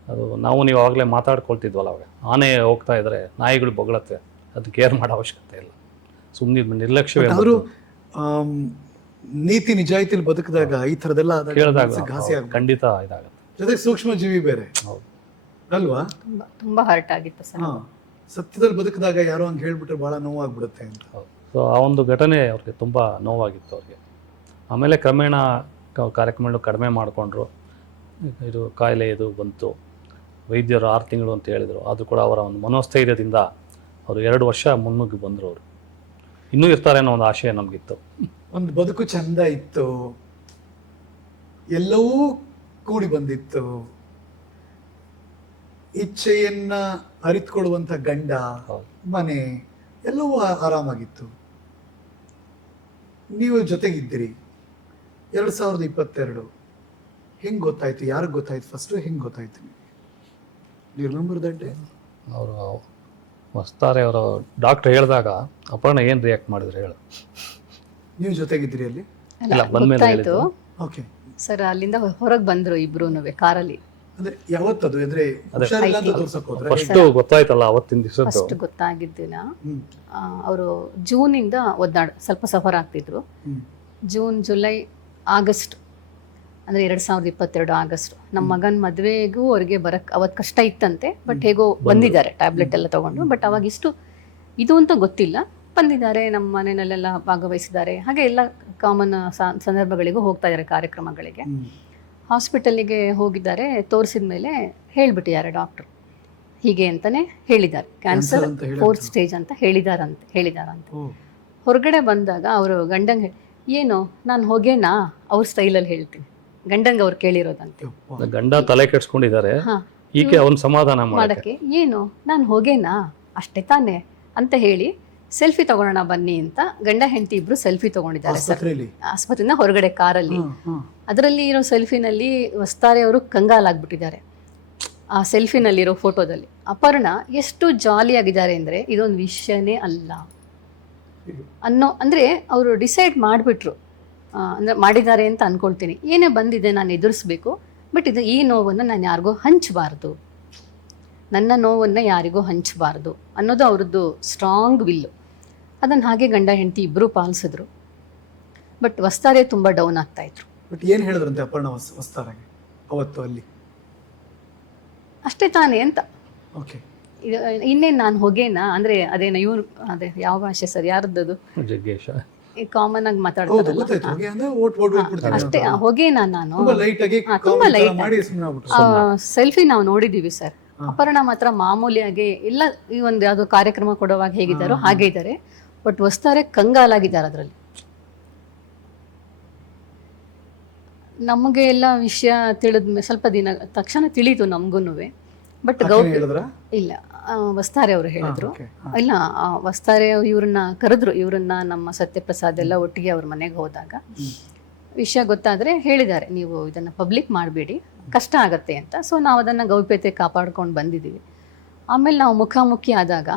ಅದು ನೀವು ಆವಾಗಲೇ ಮಾತಾಡ್ಕೊಳ್ತಿದ್ವಲ್ಲ, ಅವಾಗ ಆನೆ ಹೋಗ್ತಾ ಇದ್ರೆ ನಾಯಿಗಳು ಬೊಗಳತ್ತೆ, ಅದು ಕೇರ್ ಮಾಡೋ ಅವಶ್ಯಕತೆ ಇಲ್ಲ, ಸುಮ್ಮನೆ ನಿರ್ಲಕ್ಷ್ಯವೇ. ಅವರು ನೀತಿ ನಿಜಾಯಿತಿಲಿ ಬದುಕಿದಾಗ ಈ ಥರದೆಲ್ಲ ಕೇಳಿದಾಗ ಖಂಡಿತ ಇದಾಗುತ್ತೆ. ಜೊತೆಗೆ ಸೂಕ್ಷ್ಮ ಜೀವಿ ಬೇರೆ. ಹೌದು ಅಲ್ವಾ? ತುಂಬಾ ಹರ್ಟ್ ಆಗಿತ್ತು ಸರ್. ಸತ್ಯದಲ್ಲಿ ಬದುಕಿದಾಗ ಯಾರೋ ಹಂಗೆ ಹೇಳ್ಬಿಟ್ರೆ ಭಾಳ ನೋವಾಗ್ಬಿಡುತ್ತೆ ಅಂತ. ಸೊ ಆ ಒಂದು ಘಟನೆ ಅವ್ರಿಗೆ ತುಂಬ ನೋವಾಗಿತ್ತು ಅವ್ರಿಗೆ. ಆಮೇಲೆ ಕ್ರಮೇಣ ಕಾರ್ಯಕ್ರಮಗಳು ಕಡಿಮೆ ಮಾಡಿಕೊಂಡ್ರು. ಇದು ಕಾಯಿಲೆ ಇದು ಬಂತು, ವೈದ್ಯರು 6 ತಿಂಗಳು ಅಂತ ಹೇಳಿದರು. ಆದರೂ ಕೂಡ ಅವರ ಒಂದು ಮನೋಸ್ಥೈರ್ಯದಿಂದ ಅವರು 2 ವರ್ಷ ಮುನ್ನುಗ್ಗಿ ಬಂದರು. ಅವರು ಇನ್ನೂ ಇರ್ತಾರೆ ಅನ್ನೋ ಒಂದು ಆಶಯ ನಮಗಿತ್ತು. ಒಂದು ಬದುಕು ಚಂದ ಇತ್ತು, ಎಲ್ಲವೂ ಕೂಡಿ ಬಂದಿತ್ತು, ಇಚ್ಛೆಯನ್ನ ಅರಿತುಕೊಳ್ಳುವಂಥ ಗಂಡ, ಮನೆ ಎಲ್ಲವೂ ಆರಾಮಾಗಿತ್ತು. ನೀವು ಜೊತೆಗಿದ್ದೀರಿ. 2022 ಹೆಂಗೆ ಗೊತ್ತಾಯ್ತು? ಯಾರಿಗೆ ಗೊತ್ತಾಯ್ತು ಫಸ್ಟು? ಹೆಂಗೆ ಗೊತ್ತಾಯ್ತು ನಿಮಗೆ? ನೀವು ರಿಮೆಂಬರ್ ದಟ್ ಡೇ? ಅವರು ವಸ್ತಾರೆ ಅವರು ಡಾಕ್ಟರ್ ಹೇಳಿದಾಗ ಅಪರ್ಣ ಏನು ರಿಯಾಕ್ಟ್ ಮಾಡಿದ್ರು ಹೇಳು? ನೀವು ಜೊತೆಗಿದ್ದೀರಿ ಅಲ್ಲಿ? ಇಲ್ಲ, ಬಂದ್ಮೇಲೆ ಹೇಳಿದ್ದು. ಓಕೆ ಸರ್, ಅಲ್ಲಿಂದ ಹೊರಗೆ ಬಂದರು ಇಬ್ರು ಕಾರಲ್ಲಿ. ಅಂದ್ರೆ ಯಾವತ್ತದು? ಅಂದ್ರೆ ಹುಷಾರಿಲ್ಲ ಅಂತ ತೋರ್ಸಕ್ಕೆ ಹೋದ್ರೆ? ಫಸ್ಟ್ ಗೊತ್ತಾಯ್ತಲ್ಲ ಅವತ್ತಿನ ದಿವಸ. ಫಸ್ಟ್ ಗೊತ್ತಾಗಿದ್ದಿನ ಅವರು ಜೂನಿಂದ ಸ್ವಲ್ಪ ಸಫರ್ ಆಗ್ತಿದ್ರು. ಜೂನ್, ಜುಲೈ, ಆಗಸ್ಟ್ ಅಂದರೆ 2022 ಆಗಸ್ಟ್ ನಮ್ಮ ಮಗನ ಮದುವೆಗೂ ಅವ್ರಿಗೆ ಅವತ್ತು ಕಷ್ಟ ಇತ್ತಂತೆ. ಬಟ್ ಹೇಗೋ ಬಂದಿದ್ದಾರೆ, ಟ್ಯಾಬ್ಲೆಟ್ ಎಲ್ಲ ತಗೊಂಡು. ಬಟ್ ಅವಾಗ ಇಷ್ಟು ಇದು ಅಂತ ಗೊತ್ತಿಲ್ಲ, ಬಂದಿದ್ದಾರೆ, ನಮ್ಮ ಮನೆಯಲ್ಲೆಲ್ಲ ಭಾಗವಹಿಸಿದ್ದಾರೆ. ಹಾಗೆ ಎಲ್ಲ ಕಾಮನ್ ಸಂದರ್ಭಗಳಿಗೂ ಹೋಗ್ತಾ ಇದ್ದಾರೆ, ಕಾರ್ಯಕ್ರಮಗಳಿಗೆ. ಹಾಸ್ಪಿಟಲ್ಲಿಗೆ ಹೋಗಿದ್ದಾರೆ. ತೋರಿಸಿದ ಮೇಲೆ ಹೇಳಿಬಿಟ್ಟಿದ್ದಾರೆ ಡಾಕ್ಟ್ರು, ಹೀಗೆ ಅಂತಲೇ ಹೇಳಿದ್ದಾರೆ, ಕ್ಯಾನ್ಸರ್ 4th ಸ್ಟೇಜ್ ಅಂತ ಹೇಳಿದಾರಂತೆ. ಹೊರಗಡೆ ಬಂದಾಗ ಅವರು ಗಂಡಂಗೆ ಏನು ನಾನು ಹೋಗೇನಾ ಅವ್ರ ಸ್ಟೈಲಲ್ಲಿ ಹೇಳ್ತೀನಿ, ಗಂಡಂಗೆ ಅವ್ರು ಕೇಳಿರೋದಂತೆ. ಗಂಡ ತಲೆ ಕೆಡ್ಸ್ಕೊಂಡಿದ್ದಾರೆ, ಈಕೆ ಅವನ್ ಸಮಾಧಾನ ಮಾಡಕ್ಕೆ ಏನು ನಾನು ಹೋಗೇನಾ ಅಷ್ಟೇ ತಾನೆ ಅಂತ ಹೇಳಿ ಸೆಲ್ಫಿ ತಗೊಳ್ಳೋಣ ಬನ್ನಿ ಅಂತ ಗಂಡ ಹೆಂಡತಿ ಇಬ್ರು ಸೆಲ್ಫಿ ತಗೊಂಡಿದ್ದಾರೆ ಸರ್, ಆಸ್ಪತ್ರೆಯಿಂದ ಹೊರಗಡೆ ಕಾರಲ್ಲಿ. ಅದರಲ್ಲಿ ಇರೋ ಸೆಲ್ಫಿನಲ್ಲಿ ವಸ್ತಾರೆ ಅವರು ಕಂಗಾಲಾಗ್ಬಿಟ್ಟಿದ್ದಾರೆ. ಆ ಸೆಲ್ಫಿನಲ್ಲಿರೋ ಫೋಟೋದಲ್ಲಿ ಅಪರ್ಣ ಎಷ್ಟು ಜಾಲಿಯಾಗಿದ್ದಾರೆ ಅಂದರೆ ಇದೊಂದು ವಿಷಯನೇ ಅಲ್ಲ ಅಂದರೆ ಅವರು ಡಿಸೈಡ್ ಮಾಡಿಬಿಟ್ರು. ಅಂದರೆ ಮಾಡಿದ್ದಾರೆ ಅಂತ ಅಂದ್ಕೊಳ್ತೀನಿ. ಏನೇ ಬಂದಿದೆ ನಾನು ಎದುರಿಸ್ಬೇಕು, ಬಟ್ ಈ ನೋವನ್ನು ನಾನು ಯಾರಿಗೂ ಹಂಚಬಾರ್ದು, ನನ್ನ ನೋವನ್ನು ಯಾರಿಗೂ ಹಂಚಬಾರ್ದು ಅನ್ನೋದು ಅವ್ರದ್ದು ಸ್ಟ್ರಾಂಗ್ ವಿಲ್ಲು. ಅದನ್ನು ಹಾಗೆ ಗಂಡ ಹೆಂಡತಿ ಇಬ್ಬರು ಪಾಲಿಸಿದ್ರು. ಬಟ್ ವಸ್ತಾರೆ ತುಂಬ ಡೌನ್ ಆಗ್ತಾಯಿದ್ರು. ಬಟ್ ಏನು ಹೇಳಿದ್ರಂತೆ ಅಪರ್ಣ ವಸ್ತಾರಾಗೆ ಅವತ್ತು ಅಲ್ಲಿ? ಅಷ್ಟೇ ತಾನೇ ಅಂತ. ಓಕೆ. ಇದು ಇನ್ನೇನು ನಾನು ಹೊಗೆನಾ ಅಂದರೆ ಅದೇನ ಇವ್ರು ಅದೇ ಯಾವ ಭಾಷೆ ಸರ್ ಯಾರ್ದದು ಜಗ್ಗೇಶ ಈ ಕಾಮನ್ ಆಗಿ ಹೌದು, ಮಾತಾಡ್ತಾರಲ್ಲ ಗೊತ್ತಾಯ್ತು. ಹೊಗೆ ಅಂದ್ರೆ ಓಟ್ ಬಿಡ್ತೀನಿ ಅಷ್ಟೇ ಹೊಗೆನಾ ನಾನು ತುಂಬಾ ಲೈಟ್ ಆಗಿ ತುಂಬಾ ಲೈಟ್ ಮಾಡಿ ಸುಮ್ಮನೆ ಆಗ್ಬಿಟ್ರು. ಸೆಲ್ಫಿ ನಾವು ನೋಡಿದೀವಿ ಸರ್. ಅಪರ್ಣ ಮಾತ್ರ ಮಾಮೂಲಿಯಾಗಿ ಎಲ್ಲ ಈ ಒಂದು ಯಾವ್ದೋ ಕಾರ್ಯಕ್ರಮ ಕೊಡುವಾಗ ಹೇಗಿದ್ದಾರೋ ಹಾಗೆ ಇದ್ದಾರೆ. ಬಟ್ ವಸ್ತಾರೆ ಕಂಗಾಲಾಗಿದ್ದಾರೆ ಅದರಲ್ಲಿ. ನಮಗೆ ಎಲ್ಲ ವಿಷಯ ತಿಳಿದ ಸ್ವಲ್ಪ ದಿನ ತಕ್ಷಣ ತಿಳಿತು ನಮಗೂನುವೆ. ಬಟ್ ಹೇಳಿದ್ರ ಇಲ್ಲ ವಸ್ತಾರೆ ಅವರು ಹೇಳಿದ್ರು. ಓಕೆ. ಇಲ್ಲ ವಸ್ತಾರೆ ಇವ್ರನ್ನ ಕರೆದ್ರು. ಇವ್ರನ್ನ ನಮ್ಮ ಸತ್ಯಪ್ರಸಾದ್ ಎಲ್ಲ ಒಟ್ಟಿಗೆ ಅವ್ರ ಮನೆಗೆ ಹೋದಾಗ ವಿಷಯ ಗೊತ್ತಾದರೆ ಹೇಳಿದ್ದಾರೆ, ನೀವು ಇದನ್ನು ಪಬ್ಲಿಕ್ ಮಾಡಬೇಡಿ, ಕಷ್ಟ ಆಗತ್ತೆ ಅಂತ. ಸೊ ನಾವು ಅದನ್ನು ಗೌಪ್ಯತೆ ಕಾಪಾಡ್ಕೊಂಡು ಬಂದಿದ್ದೀವಿ. ಆಮೇಲೆ ನಾವು ಮುಖಾಮುಖಿ ಆದಾಗ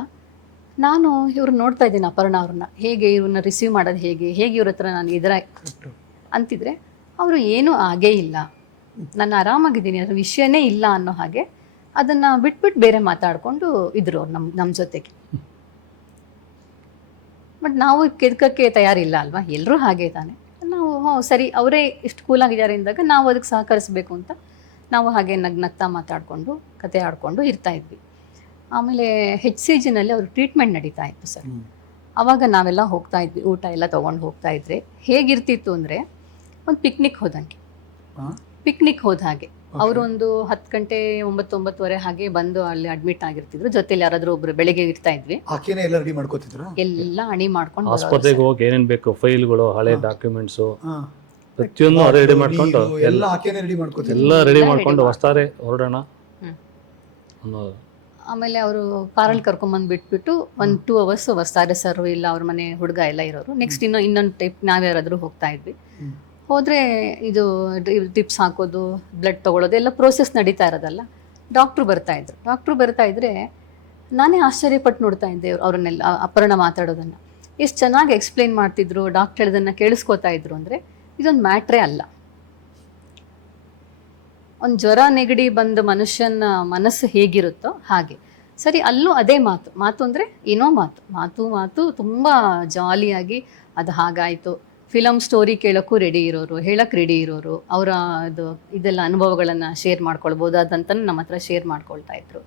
ನಾನು ಇವ್ರನ್ನ ನೋಡ್ತಾ ಇದ್ದೀನಿ, ಅಪರ್ಣ ಅವ್ರನ್ನ ಹೇಗೆ ಇವ್ರನ್ನ ರಿಸೀವ್ ಮಾಡೋದು ಹೇಗೆ ಇವ್ರ ಹತ್ರ ನಾನು ಅಂತಿದ್ರೆ ಅವರು ಏನೂ ಆಗೇ ಇಲ್ಲ, ನಾನು ಆರಾಮಾಗಿದ್ದೀನಿ, ಅದ್ರ ವಿಷಯನೇ ಇಲ್ಲ ಅನ್ನೋ ಹಾಗೆ ಅದನ್ನು ಬಿಟ್ಬಿಟ್ಟು ಬೇರೆ ಮಾತಾಡಿಕೊಂಡು ಇದ್ರು ಅವ್ರು ನಮ್ಮ ಜೊತೆಗೆ. ಬಟ್ ನಾವು ಕೆದಕಕ್ಕೆ ತಯಾರಿಲ್ಲ ಅಲ್ವಾ, ಎಲ್ಲರೂ ಹಾಗೆ ತಾನೆ. ನಾವು ಸರಿ ಅವರೇ ಇಷ್ಟು ಕೂಲಾಗಿದ್ದಾರೆ ಅಂದಾಗ ನಾವು ಅದಕ್ಕೆ ಸಹಕರಿಸಬೇಕು ಅಂತ ನಾವು ಹಾಗೆ ನಗ್ನಗ್ತಾ ಮಾತಾಡಿಕೊಂಡು ಕತೆ ಆಡಿಕೊಂಡು ಇರ್ತಾ ಇದ್ವಿ. ಆಮೇಲೆ HCGನಲ್ಲಿ ಅವ್ರ ಟ್ರೀಟ್ಮೆಂಟ್ ನಡೀತಾ ಇತ್ತು ಸರ್. ಆವಾಗ ನಾವೆಲ್ಲ ಹೋಗ್ತಾ ಇದ್ವಿ, ಊಟ ಎಲ್ಲ ತೊಗೊಂಡು ಹೋಗ್ತಾ ಇದ್ರೆ ಹೇಗಿರ್ತಿತ್ತು ಅಂದರೆ ಒಂದು ಪಿಕ್ನಿಕ್ ಹೋದಂಗೆ. ಪಿಕ್ನಿಕ್ ಹೋದ ಹಾಗೆ ಅವರು ಒಂದು 10 ಗಂಟೆ 9-9:30 ಹಾಗೆ ಬಂದು ಅಲ್ಲಿ ಅಡ್ಮಿಟ್ ಆಗಿರ್ತಿದ್ರು. ಜೊತೆಲಿ ಯಾರಾದ್ರೂ ಒಬ್ರು ಬೆಳಿಗ್ಗೆ ಇರ್ತಾ ಇದ್ವಿ. ಎಲ್ಲ ರೆಡಿ ಮಾಡ್ಕೋತಿದ್ರ, ಎಲ್ಲ ಅಣಿ ಮಾಡ್ಕೊಂಡು ಆಸ್ಪತ್ರೆಗೆ ಹೋಗಿ ಏನೇನ್ ಬೇಕು ಫೈಲ್ಗಳು, ಹಳೆ ಡಾಕ್ಯುಮೆಂಟ್ಸು ಪ್ರತಿಯೊಂದು ರೆಡಿ ಮಾಡ್ಕೊಂಡು ಎಲ್ಲ ಆಕೆನೇ ರೆಡಿ ಮಾಡ್ಕೋತಿದ್ರು. ಎಲ್ಲ ರೆಡಿ ಮಾಡ್ಕೊಂಡು ಹೊಸ್ತಾರೆ ಹೊರಡೋಣ ಅನ್ನೋದು. ಆಮೇಲೆ ಅವರು ಕಾರಲ್ಲಿ ಕರ್ಕೊಂಬಂದು ಬಿಟ್ಬಿಟ್ಟು 1-2 ಅವರ್ಸ್ ವಸ್ತಾರೆ ಸರ್ ಇಲ್ಲ ಅವ್ರ ಮನೆ ಹುಡುಗ ಎಲ್ಲ ಇರೋರು. ನೆಕ್ಸ್ಟ್ ಇನ್ನೊಂದು ಟೈಪ್ ನಾವ್ಯಾರಾದ್ರೂ ಹೋಗ್ತಾ ಇದ್ವಿ. ಹೋದರೆ ಇದು ಟಿಪ್ಸ್ ಹಾಕೋದು, ಬ್ಲಡ್ ತೊಗೊಳೋದು ಎಲ್ಲ ಪ್ರೋಸೆಸ್ ನಡೀತಾ ಇರೋದಲ್ಲ. ಡಾಕ್ಟ್ರು ಬರ್ತಾ ಇದ್ರೆ ನಾನೇ ಆಶ್ಚರ್ಯಪಟ್ಟು ನೋಡ್ತಾ ಇದ್ದೆ ಅವ್ರನ್ನೆಲ್ಲ, ಅಪರ್ಣ ಮಾತಾಡೋದನ್ನು ಎಷ್ಟು ಚೆನ್ನಾಗಿ ಎಕ್ಸ್ಪ್ಲೈನ್ ಮಾಡ್ತಿದ್ರು. ಡಾಕ್ಟರ್ ಹೇಳೋದನ್ನು ಕೇಳಿಸ್ಕೋತಾ ಇದ್ರು. ಅಂದರೆ ಇದೊಂದು ಮ್ಯಾಟ್ರೇ ಅಲ್ಲ. ಒಂದು ಜ್ವರ ನೆಗಡಿ ಬಂದ ಮನುಷ್ಯನ ಮನಸ್ಸು ಹೇಗಿರುತ್ತೋ ಹಾಗೆ ಸರಿ ಅಲ್ಲೂ ಅದೇ ಮಾತು ಅಂದರೆ ಏನೋ ಮಾತು ತುಂಬ ಜಾಲಿಯಾಗಿ ಅದು ಹಾಗಾಯಿತು. ಫಿಲಮ್ ಸ್ಟೋರಿ ಕೇಳೋಕ್ಕೂ ರೆಡಿ ಇರೋರು, ಹೇಳಕ್ಕೆ ರೆಡಿ ಇರೋರು, ಅವರ ಇದೆಲ್ಲ ಅನುಭವಗಳನ್ನು ಶೇರ್ ಮಾಡ್ಕೊಳ್ಬೋದು ಅದಂತ ನಮ್ಮ ಹತ್ರ ಶೇರ್ ಮಾಡ್ಕೊಳ್ತಾ ಇದ್ರು.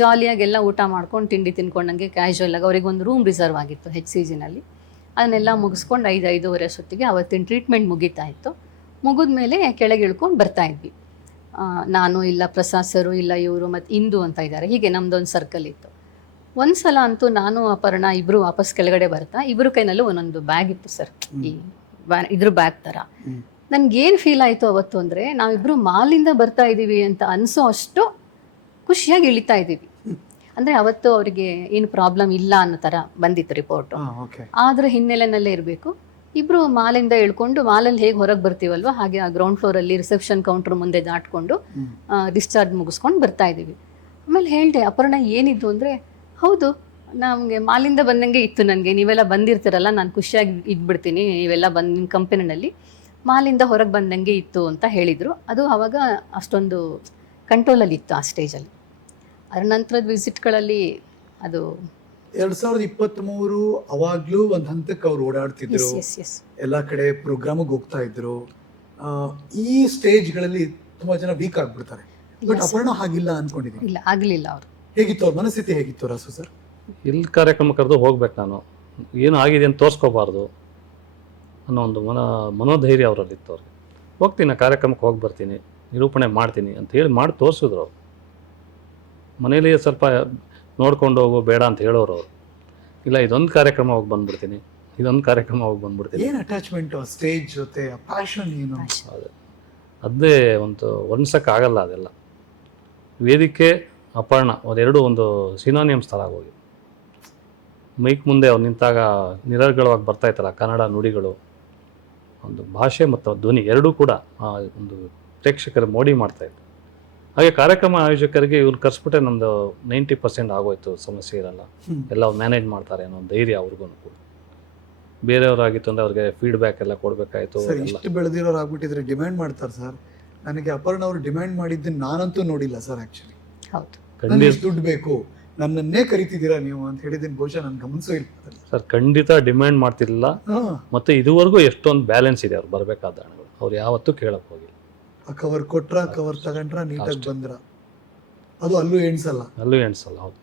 ಜಾಲಿಯಾಗೆಲ್ಲ ಊಟ ಮಾಡ್ಕೊಂಡು ತಿಂಡಿ ತಿನ್ಕೊಂಡಂಗೆ ಕ್ಯಾಶುವಲಾಗಿ ಅವ್ರಿಗೆ ಒಂದು ರೂಮ್ ರಿಸರ್ವ್ ಆಗಿತ್ತು HCGನಲ್ಲಿ. ಅದನ್ನೆಲ್ಲ ಮುಗಿಸ್ಕೊಂಡು 5-5:30 ಅಷ್ಟೊತ್ತಿಗೆ ಅವತ್ತಿನ ಟ್ರೀಟ್ಮೆಂಟ್ ಮುಗೀತಾ ಇತ್ತು. ಮುಗಿದ್ಮೇಲೆ ಕೆಳಗೆ ಇಳ್ಕೊಂಡು ಬರ್ತಾ ಇದ್ವಿ. ನಾನು ಇಲ್ಲ ಪ್ರಸಾದ್ ಸರು ಇಲ್ಲ ಇವರು ಮತ್ತು ಇಂದು ಅಂತ ಇದ್ದಾರೆ, ಹೀಗೆ ನಮ್ದೊಂದು ಸರ್ಕಲ್ ಇತ್ತು. ಒಂದು ಸಲ ಅಂತೂ ನಾನು ಅಪರ್ಣ ಇಬ್ಬರು ವಾಪಸ್ ಕೆಳಗಡೆ ಬರ್ತಾ ಇಬ್ಬರು ಕೈನಲ್ಲೂ ಒಂದೊಂದು ಬ್ಯಾಗ್ ಇತ್ತು ಸರ್, ಈ ಇದ್ರ ಬ್ಯಾಗ್ ಥರ. ನನಗೇನು ಫೀಲ್ ಆಯಿತು ಅವತ್ತು ಅಂದರೆ ನಾವಿಬ್ಬರು ಮಾಲಿಂದ ಬರ್ತಾ ಇದ್ದೀವಿ ಅಂತ ಅನಿಸೋ ಅಷ್ಟು ಖುಷಿಯಾಗಿ ಇಳಿತಾ ಇದ್ದೀವಿ. ಅಂದರೆ ಅವತ್ತು ಅವರಿಗೆ ಏನು ಪ್ರಾಬ್ಲಮ್ ಇಲ್ಲ ಅನ್ನೋ ಥರ ಬಂದಿತ್ತು ರಿಪೋರ್ಟು. ಆದರೆ ಹಿನ್ನೆಲೆನಲ್ಲೇ ಇರಬೇಕು. ಇಬ್ಬರು ಮಾಲಿಂದ ಇಳ್ಕೊಂಡು ಮಾಲಲ್ಲಿ ಹೇಗೆ ಹೊರಗೆ ಬರ್ತೀವಲ್ವ ಹಾಗೆ ಆ ಗ್ರೌಂಡ್ ಫ್ಲೋರಲ್ಲಿ ರಿಸೆಪ್ಷನ್ ಕೌಂಟ್ರ್ ಮುಂದೆ ದಾಟ್ಕೊಂಡು ಡಿಸ್ಚಾರ್ಜ್ ಮುಗಿಸ್ಕೊಂಡು ಬರ್ತಾ ಇದ್ದೀವಿ. ಆಮೇಲೆ ಹೇಳಿದೆ ಅಪರ್ಣ ಏನಿದ್ದು ಅಂದರೆ, ಹೌದು ನಮಗೆ ಮಾಲಿಂದ ಬಂದಂಗೆ ಇತ್ತು, ನನಗೆ ನೀವೆಲ್ಲ ಬಂದಿರ್ತೀರಲ್ಲ ನಾನು ಖುಷಿಯಾಗಿ ಇದ್ಬಿಡ್ತೀನಿ, ನೀವೆಲ್ಲ ಬಂದು ನಿಮ್ಮ ಕಂಪನಿನಲ್ಲಿ ಮಾಲಿಂದ ಹೊರಗೆ ಬಂದಂಗೆ ಇತ್ತು ಅಂತ ಹೇಳಿದರು. ಅದು ಆವಾಗ ಅಷ್ಟೊಂದು ಕಂಟ್ರೋಲಲ್ಲಿ ಇತ್ತು ಆ ಸ್ಟೇಜಲ್ಲಿ. ಅದರ ನಂತರದ ವಿಸಿಟ್ಗಳಲ್ಲಿ ಅದು 2023 ಅವಾಗ್ಲೂ ಒಂದು ಹಂತಕ್ಕೆ ಅವ್ರು ಓಡಾಡ್ತಿದ್ರು, ಎಲ್ಲ ಕಡೆ ಪ್ರೋಗ್ರಾಮಿಗೆ ಹೋಗ್ತಾ ಇದ್ರು. ಈ ಸ್ಟೇಜ್ಗಳಲ್ಲಿ ತುಂಬಾ ಜನ ವೀಕ್ ಆಗ್ಬಿಡ್ತಾರೆ. ಬಟ್ ಅಪರ್ಣ ಹಾಗಿಲ್ಲ ಅನ್ಕೊಂಡಿದ್ದೀನಿ. ಇಲ್ಲ ಆಗಲಿಲ್ಲ. ಅವರು ಹೇಗಿತ್ತು ಅವ್ರ ಮನಸ್ಥಿತಿ ಹೇಗಿತ್ತು ರಾಸು ಸರ್? ಇಲ್ಲಿ ಕಾರ್ಯಕ್ರಮ ಕರೆದು ಹೋಗ್ಬೇಕು, ನಾನು ಏನು ಆಗಿದೆ ಅಂತ ತೋರಿಸ್ಕೋಬಾರ್ದು ಅನ್ನೋ ಒಂದು ಮನೋಧೈರ್ಯ ಅವರಲ್ಲಿತ್ತು. ಅವ್ರಿಗೆ ಹೋಗ್ತೀನಿ ಕಾರ್ಯಕ್ರಮಕ್ಕೆ ಹೋಗಿ ಬರ್ತೀನಿ, ನಿರೂಪಣೆ ಮಾಡ್ತೀನಿ ಅಂತ ಹೇಳಿ ಮಾಡಿ ತೋರಿಸಿದ್ರು ಅವರು. ಮನೇಲಿ ಸ್ವಲ್ಪ ನೋಡ್ಕೊಂಡು ಹೋಗು ಬೇಡ ಅಂತ ಹೇಳೋರು ಅವರು. ಇಲ್ಲ ಇದೊಂದು ಕಾರ್ಯಕ್ರಮ ಹೋಗಿ ಬಂದ್ಬಿಡ್ತೀನಿ, ಏನು ಅಟ್ಯಾಚ್ಮೆಂಟ್ ಸ್ಟೇಜ್ ಜೊತೆ, ಪ್ಯಾಷನ್ ಏನು? ಅದೇ ಒಂದು ವರ್ಣಿಸೋಕ್ಕಾಗಲ್ಲ ಅದೆಲ್ಲ. ವೇದಿಕೆ ಅಪರ್ಣ ಅದೆರಡು ಒಂದು ಸಿನಾನಿಯಮ್ಸ್ ಥರ ಆಗೋಗಿ ಮೈಕ್ ಮುಂದೆ ಅವ್ರು ನಿಂತಾಗ ನಿರರ್ಗಳವಾಗಿ ಬರ್ತಾಯಿತ್ತಲ್ಲ ಕನ್ನಡ ನುಡಿಗಳು, ಒಂದು ಭಾಷೆ ಮತ್ತು ಧ್ವನಿ ಎರಡೂ ಕೂಡ ಒಂದು ಪ್ರೇಕ್ಷಕರ ಮೋಡಿ ಮಾಡ್ತಾಯಿತ್ತು. ಹಾಗೆ ಕಾರ್ಯಕ್ರಮ ಆಯೋಜಕರಿಗೆ ಇವ್ರು ಕರ್ಸ್ಬಿಟ್ಟೆ ನಮ್ಮದು 90% ಆಗೋಯ್ತು, ಸಮಸ್ಯೆ ಇರಲ್ಲ, ಎಲ್ಲ ಅವ್ರು ಮ್ಯಾನೇಜ್ ಮಾಡ್ತಾರೆ ಅನ್ನೋ ಧೈರ್ಯ ಅವ್ರಿಗೂ ಕೂಡ. ಬೇರೆಯವರಾಗಿತ್ತು ಅಂದರೆ ಅವ್ರಿಗೆ ಫೀಡ್ಬ್ಯಾಕ್ ಎಲ್ಲ ಕೊಡಬೇಕಾಯ್ತು. ಇಷ್ಟು ಬೆಳೆದಿರೋರು ಆಗ್ಬಿಟ್ಟಿದ್ರೆ ಡಿಮ್ಯಾಂಡ್ ಮಾಡ್ತಾರೆ ಸರ್. ನನಗೆ ಅಪರ್ಣ ಅವರು ಡಿಮ್ಯಾಂಡ್ ಮಾಡಿದ್ದನ್ನು ನಾನಂತೂ ನೋಡಿಲ್ಲ ಸರ್. ಆ್ಯಕ್ಚುಲಿ ಹೌದು, ಖಂಡಿತ ದುಡ್ಡು ಬೇಕು, ನನ್ನನ್ನೇ ಕರಿತಿದ್ದೀರಾ ನೀವು ಅಂತ ಹೇಳಿದ್ದೀನಿ, ಬಹುಶಃ ನನ್ನ ಗಮನಿಸೋ ಇಲ್ಲ ಸರ್. ಖಂಡಿತ ಡಿಮ್ಯಾಂಡ್ ಮಾಡ್ತಿರ್ಲಿಲ್ಲ. ಮತ್ತು ಇದುವರೆಗೂ ಎಷ್ಟೊಂದು ಬ್ಯಾಲೆನ್ಸ್ ಇದೆ ಅವ್ರು ಬರಬೇಕಾದ ಹಣಗಳು, ಅವ್ರು ಯಾವತ್ತೂ ಕೇಳಕ್ಕೆ ಹೋಗಿಲ್ಲ. ಕವರ್ ಕೊಟ್ರ, ಕವರ್ ತಗೊಂಡ್ರ, ನೀಟಾಗಿ ಬಂದ್ರ, ಅದು ಅಲ್ಲೂ ಎಣ್ಸಲ್ಲ. ಅಲ್ಲೂ ಎಣಿಸಲ್ಲ. ಹೌದು.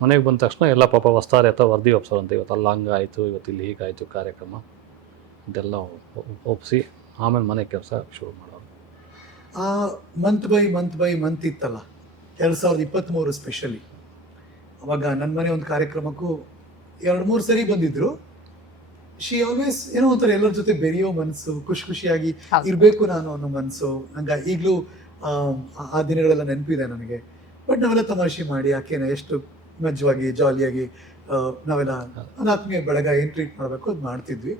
ಮನೆಗೆ ಬಂದ ತಕ್ಷಣ ಎಲ್ಲ ಪಾಪ ವಸ್ತಾರೆ ಅಥವಾ ವರದಿ ಒಪ್ಸೋರಂತೆ, ಇವತ್ತು ಅಲ್ಲ ಹಂಗಾಯಿತು, ಇವತ್ತು ಇಲ್ಲಿ ಹೀಗಾಯಿತು ಕಾರ್ಯಕ್ರಮ ಇದೆಲ್ಲ ಒಪ್ಪಿಸಿ ಆಮೇಲೆ ಮನೆ ಕೆಲಸ ಶುರು ಮಾಡೋರು. ಆ ಮಂತ್ ಬೈ ಮಂತ್ ಇತ್ತಲ್ಲ 2023 ಸ್ಪೆಷಲಿ, ಅವಾಗ ನನ್ನ ಮನೆ ಒಂದು ಕಾರ್ಯಕ್ರಮಕ್ಕೂ 2-3 ಸರಿ ಬಂದಿದ್ರು. ಶಿ ಆಲ್ವೇಸ್ ಏನೋ ಒಂಥರ ಎಲ್ಲರ ಜೊತೆ ಬೆರೆಯೋ ಮನಸ್ಸು, ಖುಷಿಯಾಗಿ ಇರಬೇಕು ನಾನು ಅನ್ನೋ ಮನಸ್ಸು. ನಂಗೆ ಈಗಲೂ ಆ ದಿನಗಳೆಲ್ಲ ನೆನಪಿದೆ ನನಗೆ. ಬಟ್ ನಾವೆಲ್ಲ ತಮಾಷೆ ಮಾಡಿ ಆಕೆನ ಎಷ್ಟು ಮಜ್ವಾಗಿ ಜಾಲಿಯಾಗಿ ನಾವೆಲ್ಲ ಅನಾತ್ಮೀಯ ಬಳಗ ಏನು ಟ್ರೀಟ್ ಮಾಡಬೇಕು ಅದು ಮಾಡ್ತಿದ್ವಿ.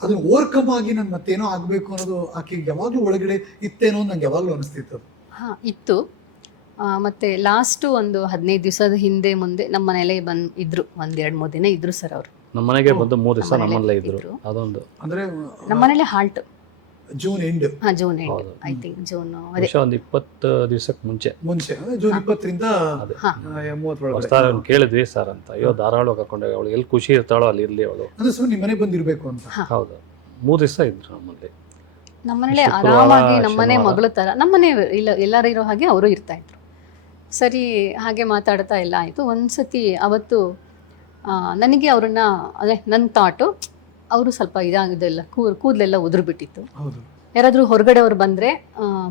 ಅದನ್ನ ಓವರ್ಕಮ್ ಆಗಿ ನಾನು ಮತ್ತೇನೋ ಆಗಬೇಕು ಅನ್ನೋದು ಆಕೆಗೆ ಯಾವಾಗಲೂ ಒಳಗಡೆ ಇತ್ತೇನೋ ನಂಗೆ ಯಾವಾಗಲೂ ಅನಿಸ್ತಿತ್ತು. ಹಾಂ ಇತ್ತು. ಮತ್ತು ಲಾಸ್ಟು ಒಂದು 15 ದಿವಸದ ಹಿಂದೆ ಮುಂದೆ ನಮ್ಮ ಮನೇಲೇ ಇದ್ರು, 1-2-3 ದಿನ ಇದ್ರು ಸರ್ ಅವರು. ನಮ್ಮ ಮನೆಗೆ ಬಂದು 3 ದಿವಸ ನಮ್ಮಲ್ಲೇ ಇದ್ರು. ಅದೊಂದು ಅಂದ್ರೆ ನಮ್ಮ ಮನೇಲೆ halt June end. June end I think. June ಅದೇ ಒಂದು 20 ದಿವಸಕ್ಕೆ ಮುಂಚೆ ಅಂದ್ರೆ ಜೂನ್ 20ರಿಂದ 30 ವಸ್ತಾರೆ ಕೇಳಿದ್ವಿ ಸರ್ ಅಂತ. ಅಯ್ಯೋ ಧಾರಾಳವಾಗಿ ಹಾಕೊಂಡೆ, ಅವಳು ಎಲ್ಲಿ ಖುಷಿ ಇರ್ತಾಳೋ ಅಲ್ಲಿ ಇರಲಿ ಅವಳು. ಅಂದ್ರೆ ಸುಮ್ಮನೆ ನಿಮ್ಮ ಮನೆ ಬಂದಿರಬೇಕು ಅಂತ. ಹೌದು, 3 ದಿವಸ ಇದ್ರು ನಮ್ಮಲ್ಲಿ. ನಮ್ಮನೇಲೆ ಆರಾಮಾಗಿ ನಮ್ಮನೆ ಮಗಳ ಥರ ನಮ್ಮನೆ ಇಲ್ಲ ಎಲ್ಲರೂ ಇರೋ ಹಾಗೆ ಅವರು ಇರ್ತಾ ಇದ್ರು. ಸರಿ, ಹಾಗೆ ಮಾತಾಡ್ತಾ ಎಲ್ಲ ಆಯಿತು. ಒಂದ್ಸತಿ ಅವತ್ತು ನನಗೆ ಅವ್ರನ್ನ ಅದೇ ನನ್ನ ಥಾಟು, ಅವರು ಸ್ವಲ್ಪ ಇದಾಗಿದ್ದೆಲ್ಲ ಕೂದಲೆಲ್ಲ ಉದುರ್ಬಿಟ್ಟಿತ್ತು. ಯಾರಾದರೂ ಹೊರಗಡೆ ಅವ್ರು ಬಂದರೆ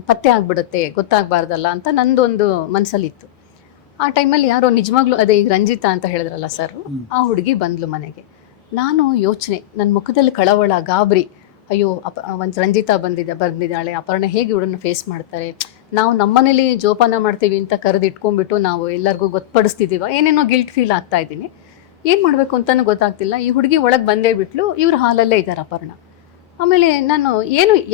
ಪತ್ತೆ ಆಗಿಬಿಡುತ್ತೆ, ಗೊತ್ತಾಗಬಾರ್ದಲ್ಲ ಅಂತ ನಂದೊಂದು ಮನಸ್ಸಲ್ಲಿತ್ತು. ಆ ಟೈಮಲ್ಲಿ ಯಾರೋ ನಿಜವಾಗ್ಲೂ ಅದೇ ಈಗ ರಂಜಿತಾ ಅಂತ ಹೇಳಿದ್ರಲ್ಲ ಸರ್, ಆ ಹುಡುಗಿ ಬಂದ್ಲು ಮನೆಗೆ. ನಾನು ಯೋಚನೆ, ನನ್ನ ಮುಖದಲ್ಲಿ ಕಳವಳ, ಗಾಬರಿ, ಅಯ್ಯೋ ಒಂದು ರಂಜಿತಾ ಬಂದಿದ್ದಾಳೆ, ಅಪರ್ಣ ಹೇಗೆ ಇವಳನ್ನು ಫೇಸ್ ಮಾಡ್ತಾರೆ, ನಾವು ನಮ್ಮನೇಲಿ ಜೋಪಾನ ಮಾಡ್ತೀವಿ ಅಂತ ಕರೆದು ಇಟ್ಕೊಂಡ್ಬಿಟ್ಟು ನಾವು ಎಲ್ಲರಿಗೂ ಗೊತ್ತುಪಡಿಸ್ತಿದ್ದೀವ, ಏನೇನೋ ಗಿಲ್ಟ್ ಫೀಲ್ ಆಗ್ತಾ ಇದ್ದೀನಿ, ಏನು ಮಾಡಬೇಕು ಅಂತಲೂ ಗೊತ್ತಾಗ್ತಿಲ್ಲ. ಈ ಹುಡುಗಿ ಒಳಗೆ ಬಂದೇ ಬಿಟ್ಲು, ಇವ್ರ ಹಾಲಲ್ಲೇ ಇದ್ದಾರೆ ಅಪರ್ಣ. ಆಮೇಲೆ ನಾನು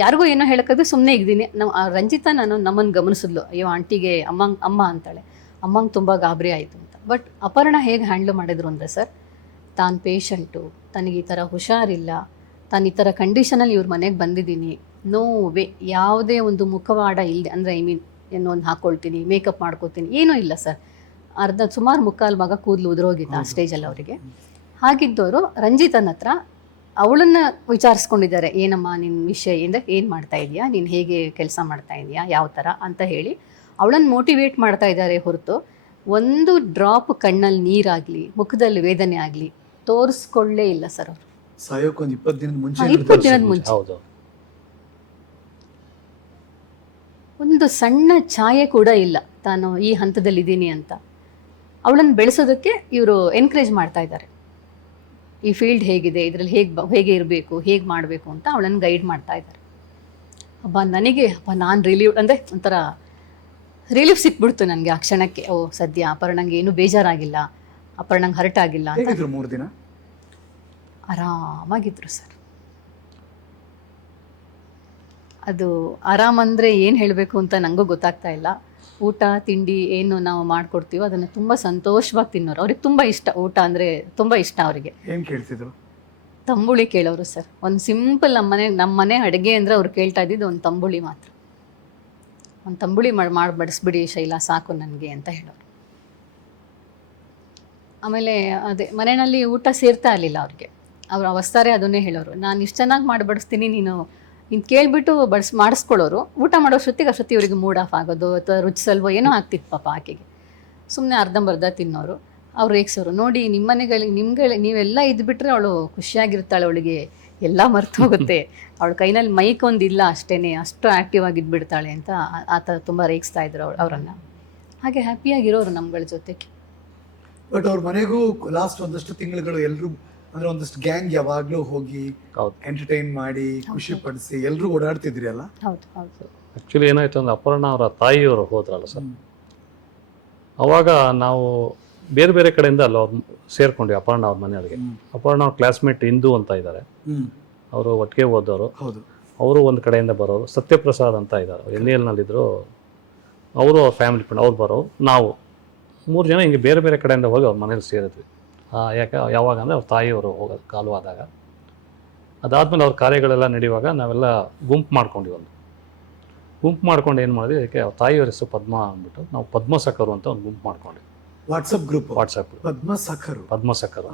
ಯಾರಿಗೂ ಏನೋ ಹೇಳೋಕ್ಕಾದ್ರೆ ಸುಮ್ಮನೆ ಇದ್ದೀನಿ. ನಾವು ರಂಜಿತಾ ನಮ್ಮನ್ನು ಗಮನಿಸಿದ್ಲು, ಅಯ್ಯೋ ಆಂಟಿಗೆ ಅಮ್ಮ ಅಂತಾಳೆ, ಅಮ್ಮಂಗೆ ತುಂಬ ಗಾಬರಿ ಆಯಿತು ಅಂತ. ಬಟ್ ಅಪರ್ಣ ಹೇಗೆ ಹ್ಯಾಂಡ್ಲ್ ಮಾಡಿದ್ರು ಅಂದರೆ ಸರ್, ತಾನು ಪೇಷಂಟು, ತನಗೆ ಈ ಥರ ಹುಷಾರಿಲ್ಲ, ತಾನು ಈ ಥರ ಕಂಡೀಷನಲ್ಲಿ ಇವ್ರ ಮನೆಗೆ ಬಂದಿದ್ದೀನಿ, ನೋವೇ ಯಾವುದೇ ಒಂದು ಮುಖವಾಡ ಇಲ್ಲದೆ, ಅಂದರೆ ಏನೋ ಒಂದು ಹಾಕ್ಕೊಳ್ತೀನಿ, ಮೇಕಪ್ ಮಾಡ್ಕೋತೀನಿ, ಏನೂ ಇಲ್ಲ ಸರ್. ಸುಮಾರು 3/4 ಭಾಗ ಕೂದಲು ಉದುರೋಗಿತ್ತು ಆ ಸ್ಟೇಜಲ್ಲಿ ಅವರಿಗೆ. ಹಾಗಿದ್ದವರು ರಂಜಿತನ ಹತ್ರ ಅವಳನ್ನು ವಿಚಾರಿಸ್ಕೊಂಡಿದ್ದಾರೆ, ಏನಮ್ಮ ನಿನ್ನ ವಿಷಯ ಏನು ಮಾಡ್ತಾ ಇದೆಯಾ, ನೀನು ಹೇಗೆ ಕೆಲಸ ಮಾಡ್ತಾ ಇದೆಯಾ, ಯಾವ ಥರ ಅಂತ ಹೇಳಿ ಅವಳನ್ನು ಮೋಟಿವೇಟ್ ಮಾಡ್ತಾ ಇದ್ದಾರೆ ಹೊರತು ಒಂದು ಡ್ರಾಪ್ ಕಣ್ಣಲ್ಲಿ ನೀರಾಗಲಿ, ಮುಖದಲ್ಲಿ ವೇದನೆ ಆಗಲಿ ತೋರಿಸ್ಕೊಳ್ಳೇ ಇಲ್ಲ ಸರ್ ಅವರು. ಸಾಯೋಕೊಂದು 20 ದಿನದ ಮುಂಚೆ 20 ದಿನದ ಮುಂಚೆ ಒಂದು ಸಣ್ಣ ಛಾಯೆ ಕೂಡ ಇಲ್ಲ ತಾನು ಈ ಹಂತದಲ್ಲಿದ್ದೀನಿ ಅಂತ. ಅವಳನ್ನು ಬೆಳೆಸೋದಕ್ಕೆ ಇವರು ಎನ್ಕರೇಜ್ ಮಾಡ್ತಾ ಇದ್ದಾರೆ. ಈ ಫೀಲ್ಡ್ ಹೇಗಿದೆ, ಇದರಲ್ಲಿ ಹೇಗೆ ಇರಬೇಕು, ಹೇಗೆ ಮಾಡಬೇಕು ಅಂತ ಅವಳನ್ನು ಗೈಡ್ ಮಾಡ್ತಾ ಇದ್ದಾರೆ. ನನಗೆ ನಾನು ರಿಲೀವ್ ಅಂದರೆ ಒಂಥರ ರಿಲೀಫ್ ಸಿಕ್ಬಿಡ್ತು ನನಗೆ ಆ ಕ್ಷಣಕ್ಕೆ. ಓ ಸದ್ಯ ಅಪರ್ಣಂಗೆ ಏನೂ ಬೇಜಾರಾಗಿಲ್ಲ, ಅಪರ್ಣಂಗೆ ಹರ್ಟ್ ಆಗಿಲ್ಲ ಅಂತ. 3 ದಿನ ಆರಾಮಾಗಿದ್ರು ಸರ್. ಅದು ಆರಾಮಂದರೆ ಏನು ಹೇಳಬೇಕು ಅಂತ ನನಗೂ ಗೊತ್ತಾಗ್ತಾ ಇಲ್ಲ. ಊಟ ತಿಂಡಿ ಏನು ನಾವು ಮಾಡಿಕೊಡ್ತೀವೋ ಅದನ್ನು ತುಂಬ ಸಂತೋಷವಾಗಿ ತಿನ್ನೋರು. ಅವ್ರಿಗೆ ತುಂಬ ಇಷ್ಟ, ಊಟ ಅಂದರೆ ತುಂಬ ಇಷ್ಟ ಅವರಿಗೆ. ಏನು ಕೇಳ್ತಿದ್ರು? ತಂಬುಳಿ ಕೇಳೋರು ಸರ್. ಒಂದು ಸಿಂಪಲ್ ನಮ್ಮ ಮನೆ ಅಡುಗೆ ಅಂದರೆ ಅವ್ರು ಕೇಳ್ತಾ ಇದ್ದಿದ್ದು ಒಂದು ತಂಬುಳಿ ಮಾತ್ರ. ಒಂದು ತಂಬುಳಿ ಮಾಡಿ ಬಡಿಸ್ಬಿಡಿ ಶೈಲಾ, ಸಾಕು ನನಗೆ ಅಂತ ಹೇಳೋರು. ಆಮೇಲೆ ಅದೇ ಮನೆಯಲ್ಲಿ ಊಟ ಸೇರ್ತಾ ಇರಲಿಲ್ಲ ಅವ್ರಿಗೆ. ಅವ್ರು ಅವಸ್ತಾರೆ ಅದನ್ನೇ ಹೇಳೋರು, ನಾನು ಇಷ್ಟು ಚೆನ್ನಾಗಿ ಮಾಡಿ ಬಡಿಸ್ತೀನಿ, ನೀನು ಕೇಳಿಬಿಟ್ಟು ಮಾಡಿಸ್ಕೊಳ್ಳೋರು. ಊಟ ಅಷ್ಟೊತ್ತಿ ಇವರಿಗೆ ಮೂಡ್ ಆಫ್ ಆಗೋದು ಅಥವಾ ರುಚಿಸಲ್ವೋ ಏನೋ ಆಗ್ತಿತ್ತು ಪಾಪ ಆಕೆಗೆ. ಸುಮ್ಮನೆ ಅರ್ಧಂಬರ್ಧ ತಿನ್ನೋರು. ಅವ್ರು ರೇಗಿಸೋರು, ನೋಡಿ ನಿಮ್ಮ ಮನೆಗಳಿಗೆ ನೀವೆಲ್ಲ ಇದ್ಬಿಟ್ರೆ ಅವಳು ಖುಷಿಯಾಗಿರ್ತಾಳೆ, ಅವಳಿಗೆ ಎಲ್ಲ ಮರ್ತು ಹೋಗುತ್ತೆ, ಅವಳ ಕೈನಲ್ಲಿ ಮೈಕ್ ಒಂದಿಲ್ಲ ಅಷ್ಟೇ, ಅಷ್ಟು ಆ್ಯಕ್ಟಿವ್ ಆಗಿದ್ಬಿಡ್ತಾಳೆ ಅಂತ ಆ ಥರ ತುಂಬ ರೇಗಿಸ್ತಾ ಇದ್ರು ಅವರನ್ನು. ಹಾಗೆ ಹ್ಯಾಪಿಯಾಗಿರೋರು ನಮ್ಗಳ ಜೊತೆಗೆ. ಬಟ್ ಅವ್ರ ಮನೆಗೂ ಲಾಸ್ಟ್ ಒಂದಷ್ಟು ತಿಂಗಳುಗಳು ಎಲ್ಲರೂ ಅಂದ್ರೆ ಒಂದಷ್ಟು ಗ್ಯಾಂಗ್ ಯಾವಾಗಲೂ ಹೋಗಿ ಎಂಟರ್ಟೈನ್ ಮಾಡಿ ಖುಷಿ ಪಡಿಸಿ ಎಲ್ಲರೂ ಓಡಾಡ್ತಿದ್ರಿ ಅಲ್ಲ? ಹೌದು ಹೌದು. ಆ್ಯಕ್ಚುಲಿ ಏನಾಯ್ತು ಅಂದ್ರೆ ಅಪರ್ಣ ಅವರ ತಾಯಿಯವರು ಹೋದ್ರಲ್ಲ ಸರ್, ಅವಾಗ ನಾವು ಬೇರೆ ಬೇರೆ ಕಡೆಯಿಂದ ಅಲ್ಲಿ ಅವ್ರು ಸೇರ್ಕೊಂಡ್ವಿ ಅಪರ್ಣ ಅವ್ರ ಮನೆಯೊಳಗೆ. ಅಪರ್ಣ ಅವ್ರ ಕ್ಲಾಸ್ಮೇಟ್ ಇಂದು ಅಂತ ಇದ್ದಾರೆ, ಅವರು ಒಟ್ಟಿಗೆ ಓದೋರು. ಅವರು ಒಂದು ಕಡೆಯಿಂದ ಬರೋರು. ಸತ್ಯಪ್ರಸಾದ್ ಅಂತ ಇದ್ದಾರೆ, NL-ನಲ್ಲಿದ್ದರು. ಅವರು ಅವ್ರ ಫ್ಯಾಮಿಲಿ ಫ್ರೆಂಡ್, ಅವ್ರು ಬರೋರು. ನಾವು 3 ಜನ ಹಿಂಗೆ ಬೇರೆ ಬೇರೆ ಕಡೆಯಿಂದ ಹೋಗಿ ಅವ್ರ ಮನೇಲಿ ಸೇರಿದ್ವಿ. ಯಾವಾಗ ಅಂದರೆ ಅವ್ರ ತಾಯಿಯವರು ಹೋಗೋದು ಕಾಲವಾದಾಗ. ಅದಾದಮೇಲೆ ಅವ್ರ ಕಾರ್ಯಗಳೆಲ್ಲ ನಡೆಯುವಾಗ ನಾವೆಲ್ಲ ಗುಂಪು ಮಾಡ್ಕೊಂಡ್ವಿ. ಗುಂಪು ಮಾಡ್ಕೊಂಡು ಏನು ಮಾಡಿದ್ವಿ, ಅದಕ್ಕೆ ಅವ್ರ ತಾಯಿಯವ್ರ ಹೆಸರು ಪದ್ಮ ಅಂದ್ಬಿಟ್ಟು ನಾವು ಪದ್ಮಸಖರು ಅಂತ ಒಂದು ಗುಂಪು ಮಾಡ್ಕೊಂಡ್ವಿ. ವಾಟ್ಸಪ್ ಗ್ರೂಪ್ ಪದ್ಮಸಖರು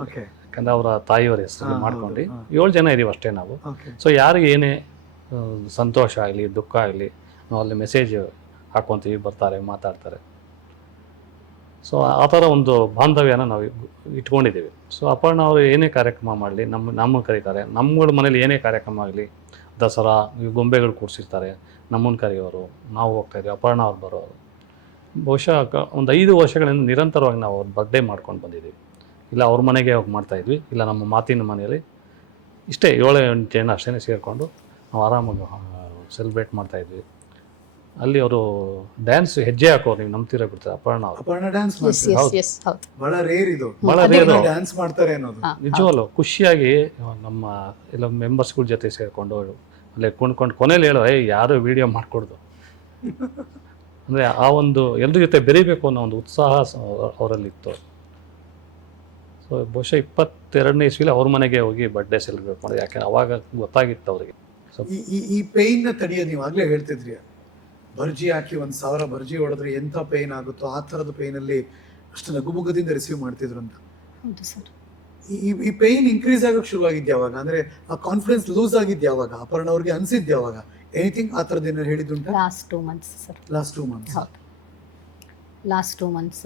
ಯಾಕಂದ್ರೆ ಅವರ ತಾಯಿಯವರ ಹೆಸರು ಮಾಡ್ಕೊಂಡು 7 ಜನ ಇದೀವಿ ಅಷ್ಟೇ ನಾವು. ಸೊ ಯಾರಿಗೆ ಏನೇ ಸಂತೋಷ ಆಗಲಿ ದುಃಖ ಆಗಲಿ ನಾವು ಅಲ್ಲಿ ಮೆಸೇಜ್ ಹಾಕ್ಕೊತೀವಿ, ಬರ್ತಾರೆ, ಮಾತಾಡ್ತಾರೆ. ಸೊ ಆ ಥರ ಒಂದು ಬಾಂಧವ್ಯನ ನಾವು ಇಟ್ಕೊಂಡಿದ್ದೀವಿ. ಸೊ ಅಪರ್ಣ ಅವರು ಏನೇ ಕಾರ್ಯಕ್ರಮ ಮಾಡಲಿ ನಮ್ಮನ್ನು ಕರೀತಾರೆ. ನಮ್ಮಗಳ ಮನೇಲಿ ಏನೇ ಕಾರ್ಯಕ್ರಮ ಆಗಲಿ, ದಸರಾ ಗೊಂಬೆಗಳು ಕೂರಿಸಿರ್ತಾರೆ, ನಮ್ಮನ್ನು ಕರೆಯೋರು, ನಾವು ಹೋಗ್ತಾಯಿದ್ವಿ, ಅಪರ್ಣ ಅವ್ರು ಬರೋರು. ಬಹುಶಃ ಒಂದು 5 ವರ್ಷಗಳಿಂದ ನಿರಂತರವಾಗಿ ನಾವು ಅವ್ರ ಬರ್ಡೇ ಮಾಡ್ಕೊಂಡು ಬಂದಿದ್ದೀವಿ. ಇಲ್ಲ ಅವ್ರ ಮನೆಗೆ ಹೋಗಿ ಮಾಡ್ತಾಯಿದ್ವಿ, ಇಲ್ಲ ನಮ್ಮ ಮಾತಿನ ಮನೆಯಲ್ಲಿ ಇಷ್ಟೇ 7-8 ಜನ ಅಷ್ಟೇ ಸೇರಿಕೊಂಡು ನಾವು ಆರಾಮಾಗಿ ಸೆಲೆಬ್ರೇಟ್ ಮಾಡ್ತಾಯಿದ್ವಿ. ಅಲ್ಲಿ ಅವರು ಡ್ಯಾನ್ಸ್ ಹೆಜ್ಜೆ ಹಾಕೋರು, ನೀವು ನಂಬ್ತೀರಾ ಬಿಡ್ತಾರೆ, ಅಪರ್ಣ ಅವರು Aparna dance yes yes yes ಹೌದು. ಬಹಳ ರೇರ್ ಇದು, ಭಾಳ ರೇರು. ಡ್ಯಾನ್ಸ್ ಮಾಡ್ತಾರೆ ಅನ್ನೋದು. ನಿಜವಲ್ಲೂ ಖುಷಿಯಾಗಿ ನಮ್ಮ ಎಲ್ಲ ಮೆಂಬರ್ಸ್ಗಳ ಜೊತೆ ಸೇರಿಕೊಂಡು ಅಲ್ಲೇ ಕುಣ್ಕೊಂಡು ಕೊನೆಯಲ್ಲಿ ಹೇಳೋ ಯಾರು ವಿಡಿಯೋ ಮಾಡಿಕೊಡ್ದು ಅಂದರೆ ಆ ಒಂದು ಎಲ್ಲರ ಜೊತೆ ಬೆರೀಬೇಕು ಅನ್ನೋ ಒಂದು ಉತ್ಸಾಹ ಅವರಲ್ಲಿತ್ತು. ಸೊ ಬಹುಶಃ 22ನೇ ಇಸ್ವಿಲಿ ಅವ್ರ ಮನೆಗೆ ಹೋಗಿ ಬರ್ಡೇ ಸೆಲೆಬ್ರೇಟ್ ಮಾಡಿದೆ. ಯಾಕೆಂದ್ರೆ ಅವಾಗ ಗೊತ್ತಾಗಿತ್ತು ಅವರಿಗೆ. ಸೊ ಈ ಪೇನ್ ನ ತಡೆಯೋದು, ನೀವು ಆಗ್ಲೇ ಹೇಳ್ತಿದ್ರಿ, ಬರ್ಜಿ ಹಾಕಿ 1000 ಬರ್ಜಿ ಹೊಡೆದ್ರೆ ಎಂಥ ಪೇನ್ ಆಗುತ್ತೋ ಆ ಥರದ ಪೇನಲ್ಲಿ ಅಷ್ಟು ನಗುಮುಗದಿಂದ ರಿಸೀವ್ ಮಾಡ್ತಿದ್ರು ಅಂತ. ಹೌದು ಸರ್. ಈ ಪೇನ್ ಇನ್ಕ್ರೀಸ್ ಆಗೋಕೆ ಶುರುವಾಗಿದ್ದು ಯಾವಾಗ, ಅಂದ್ರೆ ಆ ಕಾನ್ಫಿಡೆನ್ಸ್ ಲೂಸ್ ಆಗಿದ್ದು ಯಾವಾಗ, ಅಪರ್ಣ ಅವ್ರಿಗೆ ಅನ್ಸಿದ್ದು ಯಾವಾಗ? ಎನಿಥಿಂಗ್ ಆ ಥರದ್ದು ಏನಾದ್ರು ಹೇಳಿದ್ದುಂಟ? ಲಾಸ್ಟ್ 2 months ಸರ್. Last 2 months. ಹೌದು, ಲಾಸ್ಟ್ 2 months.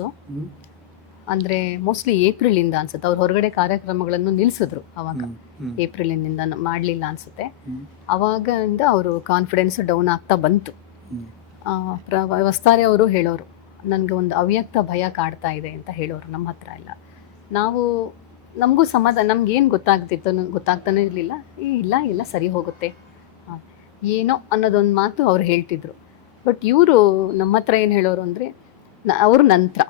ಅಂದರೆ ಮೋಸ್ಟ್ಲಿ ಏಪ್ರಿಲಿಂದ ಅನ್ಸುತ್ತೆ. ಅವ್ರು ಹೊರಗಡೆ ಕಾರ್ಯಕ್ರಮಗಳನ್ನು ನಿಲ್ಲಿಸಿದ್ರು ಅವಾಗ. ಏಪ್ರಿಲಿಂದ ಮಾಡಲಿಲ್ಲ ಅನಿಸುತ್ತೆ. ಅವಾಗಿಂದ ಅವರು ಕಾನ್ಫಿಡೆನ್ಸ್ ಡೌನ್ ಆಗ್ತಾ ಬಂತು. ವಸ್ತಾರೆ ಅವರು ಹೇಳೋರು, ನನಗೆ ಒಂದು ಅವ್ಯಕ್ತ ಭಯ ಕಾಡ್ತಾ ಇದೆ ಅಂತ ಹೇಳೋರು ನಮ್ಮ ಹತ್ರ ಎಲ್ಲ. ನಮಗೂ ಸಮಾಧಾನ, ನಮ್ಗೇನು ಗೊತ್ತಾಗ್ತಾನೆ ಇರಲಿಲ್ಲ. ಇಲ್ಲ ಸರಿ ಹೋಗುತ್ತೆ ಏನೋ ಅನ್ನೋದೊಂದು ಮಾತು ಅವ್ರು ಹೇಳ್ತಿದ್ರು. ಬಟ್ ಇವರು ನಮ್ಮ ಹತ್ರ ಏನು ಹೇಳೋರು ಅಂದರೆ, ಅವರು ನಂತರ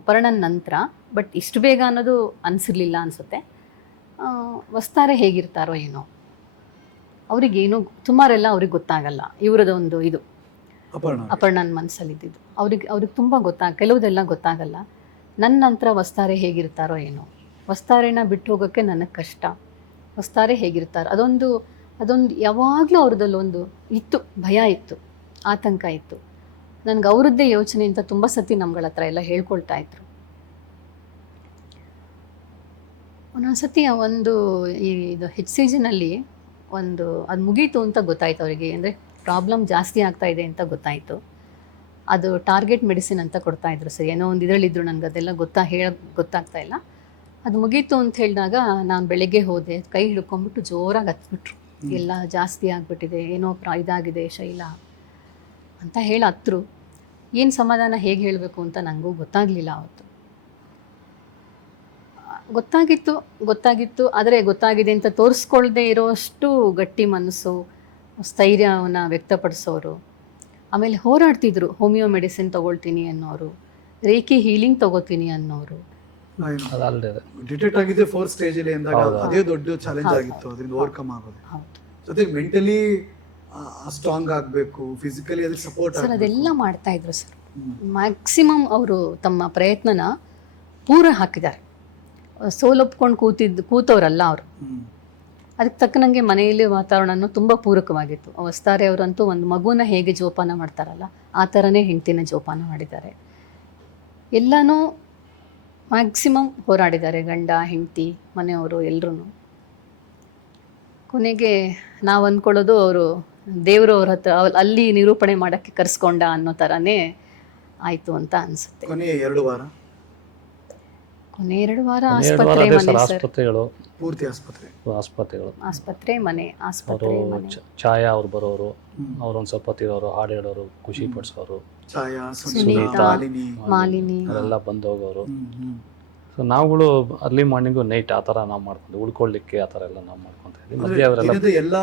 ಅಪರ್ಣನ ನಂತರ, ಬಟ್ ಇಷ್ಟು ಬೇಗ ಅನ್ನೋದು ಅನಿಸಿರ್ಲಿಲ್ಲ ಅನಿಸುತ್ತೆ. ವಸ್ತಾರೆ ಹೇಗಿರ್ತಾರೋ ಏನೋ, ಅವ್ರಿಗೇನು ಸುಮಾರೆಲ್ಲ ಅವ್ರಿಗೆ ಗೊತ್ತಾಗಲ್ಲ. ಇವರದೊಂದು ಇದು ಅಪರ್ಣನ ಮನಸ್ಸಲ್ಲಿದ್ದು ಅವ್ರಿಗೆ ತುಂಬ ಕೆಲವುದೆಲ್ಲ ಗೊತ್ತಾಗಲ್ಲ. ನನ್ನ ನಂತರ ವಸ್ತಾರೆ ಹೇಗಿರ್ತಾರೋ ಏನೋ, ವಸ್ತಾರೆನ ಬಿಟ್ಟು ಹೋಗೋಕ್ಕೆ ನನಗೆ ಕಷ್ಟ, ವಸ್ತಾರೆ ಹೇಗಿರ್ತಾರೋ ಅದೊಂದು ಯಾವಾಗಲೂ ಅವ್ರದ್ದಲ್ಲೊಂದು ಇತ್ತು, ಭಯ ಇತ್ತು, ಆತಂಕ ಇತ್ತು. ನನಗೆ ಅವರದ್ದೇ ಯೋಚನೆ ಅಂತ ತುಂಬ ಸತಿ ನಮ್ಗಳ ಹತ್ರ ಎಲ್ಲ ಹೇಳ್ಕೊಳ್ತಾ ಇದ್ರು. ಒಂದೊಂದ್ಸತಿ ಇದು HCGನಲ್ಲಿ ಅದು ಮುಗೀತು ಅಂತ ಗೊತ್ತಾಯ್ತು ಅವರಿಗೆ. ಅಂದರೆ ಪ್ರಾಬ್ಲಮ್ ಜಾಸ್ತಿ ಆಗ್ತಾ ಇದೆ ಅಂತ ಗೊತ್ತಾಯಿತು. ಅದು ಟಾರ್ಗೆಟ್ ಮೆಡಿಸಿನ್ ಅಂತ ಕೊಡ್ತಾಯಿದ್ರು ಸರ್. ಏನೋ ಒಂದು ಇದರಲ್ಲಿದ್ದರು, ನನಗೆ ಅದೆಲ್ಲ ಗೊತ್ತಾಗ್ತಾ ಇಲ್ಲ. ಅದು ಮುಗೀತು ಅಂತ ಹೇಳಿದಾಗ ನಾನು ಬೆಳಗ್ಗೆ ಹೋದೆ, ಕೈ ಹಿಡ್ಕೊಂಡ್ಬಿಟ್ಟು ಜೋರಾಗಿ ಹತ್ಬಿಟ್ರು. ಎಲ್ಲ ಜಾಸ್ತಿ ಆಗಿಬಿಟ್ಟಿದೆ, ಏನೋ ಇದಾಗಿದೆ ಶೈಲ ಅಂತ ಹೇಳಿ ಹತ್ರು. ಏನು ಸಮಾಧಾನ ಹೇಗೆ ಹೇಳಬೇಕು ಅಂತ ನನಗೂ ಗೊತ್ತಾಗಲಿಲ್ಲ ಅವತ್ತು. ಗೊತ್ತಾಗಿತ್ತು ಆದರೆ ಗೊತ್ತಾಗಿದೆ ಅಂತ ತೋರಿಸ್ಕೊಳ್ದೇ ಇರೋಷ್ಟು ಗಟ್ಟಿ ಮನಸ್ಸು, ಸ್ಥೈರ್ಯವನ್ನು ವ್ಯಕ್ತಪಡಿಸೋರು. ಆಮೇಲೆ ಹೋರಾಡ್ತಿದ್ರು. ಹೋಮಿಯೋ ಮೆಡಿಸಿನ್ ತೊಗೊಳ್ತೀನಿ ಅನ್ನೋರು, ರೇಖಿ ಹೀಲಿಂಗ್ ತೊಗೋತೀನಿ ಅನ್ನೋರು. ಡಿಟೆಕ್ಟ್ ಆಗಿದೆ 4th ಸ್ಟೇಜಲ್ಲಿ ಅಂದಾಗ ಅದೇ ದೊಡ್ಡ ಚಾಲೆಂಜ್ ಆಗಿತ್ತು, ಅದರಿಂದ ಓವರ್ಕಮ್ ಆಗೋದು. ಜೊತೆಗೆ ಮೆಂಟಲಿ ಸ್ಟ್ರಾಂಗ್ ಆಗಬೇಕು, ಫಿಸಿಕಲಿ ಅದಕ್ಕೆ ಸಪೋರ್ಟ್ ಸರ್ ಅದೆಲ್ಲ ಮಾಡ್ತಾ ಇದ್ರು ಸರ್. ಮ್ಯಾಕ್ಸಿಮಮ್ ಅವರು ತಮ್ಮ ಪ್ರಯತ್ನನ ಪೂರ ಹಾಕಿದ್ದಾರೆ. ಸೋಲೊಪ್ಕೊಂಡು ಕೂತವರಲ್ಲ ಅವರು. ಅದಕ್ಕೆ ತಕ್ಕನಂಗೆ ಮನೆಯಲ್ಲಿ ವಾತಾವರಣನೂ ತುಂಬ ಪೂರಕವಾಗಿತ್ತು. ವಸ್ತಾರೆ ಅವರಂತೂ ಒಂದು ಮಗುನ ಹೇಗೆ ಜೋಪಾನ ಮಾಡ್ತಾರಲ್ಲ ಆ ಥರನೇ ಹೆಂಡ್ತಿನ ಜೋಪಾನ ಮಾಡಿದ್ದಾರೆ. ಎಲ್ಲನೂ ಮ್ಯಾಕ್ಸಿಮಮ್ ಹೋರಾಡಿದ್ದಾರೆ, ಗಂಡ ಹೆಂಡತಿ ಮನೆಯವರು ಎಲ್ಲರೂ. ಕೊನೆಗೆ ನಾವು ಅಂದ್ಕೊಳ್ಳೋದು ಅವರು ದೇವರು ಅವ್ರ ಹತ್ರ ಅಲ್ಲಿ ನಿರೂಪಣೆ ಮಾಡೋಕ್ಕೆ ಕರೆಸ್ಕೊಂಡ ಅನ್ನೋ ಥರನೇ ಆಯಿತು ಅಂತ ಅನಿಸುತ್ತೆ. ಕೊನೆ 2 ವಾರ ಆಸ್ಪತ್ರೆ ಮನೆ ಸರ್. ಪೂರ್ತಿ ಆಸ್ಪತ್ರೆ ಮನೆ. ಛಾಯಾ ಅವ್ರು ಬರೋರು, ಅವ್ರೊಂದು ಸ್ವಲ್ಪ ತಿರೋರು, ಹಾಡು ಹೇಳೋರು, ಖುಷಿ ಪಡಿಸೋರು, ಛಾಯಾ, ಸುನೀತಾ, ಮಾಲಿನಿ ಅವರೆಲ್ಲ ಬಂದು ಹೋಗೋರು. ಸೊ ನಾವುಗಳು ಅರ್ಲಿ ಮಾರ್ನಿಂಗು ನೈಟ್ ಆ ಥರ ನಾವು ಮಾಡ್ಕೊಂಡು ಉಳ್ಕೊಳ್ಳಿಕ್ಕೆ ಆ ಥರ ಎಲ್ಲ ನಾವು ಮಾಡ್ಕೊತಾ ಇದ್ವಿ. ಮಧ್ಯೆ ಅವರೆಲ್ಲ ಎಲ್ಲ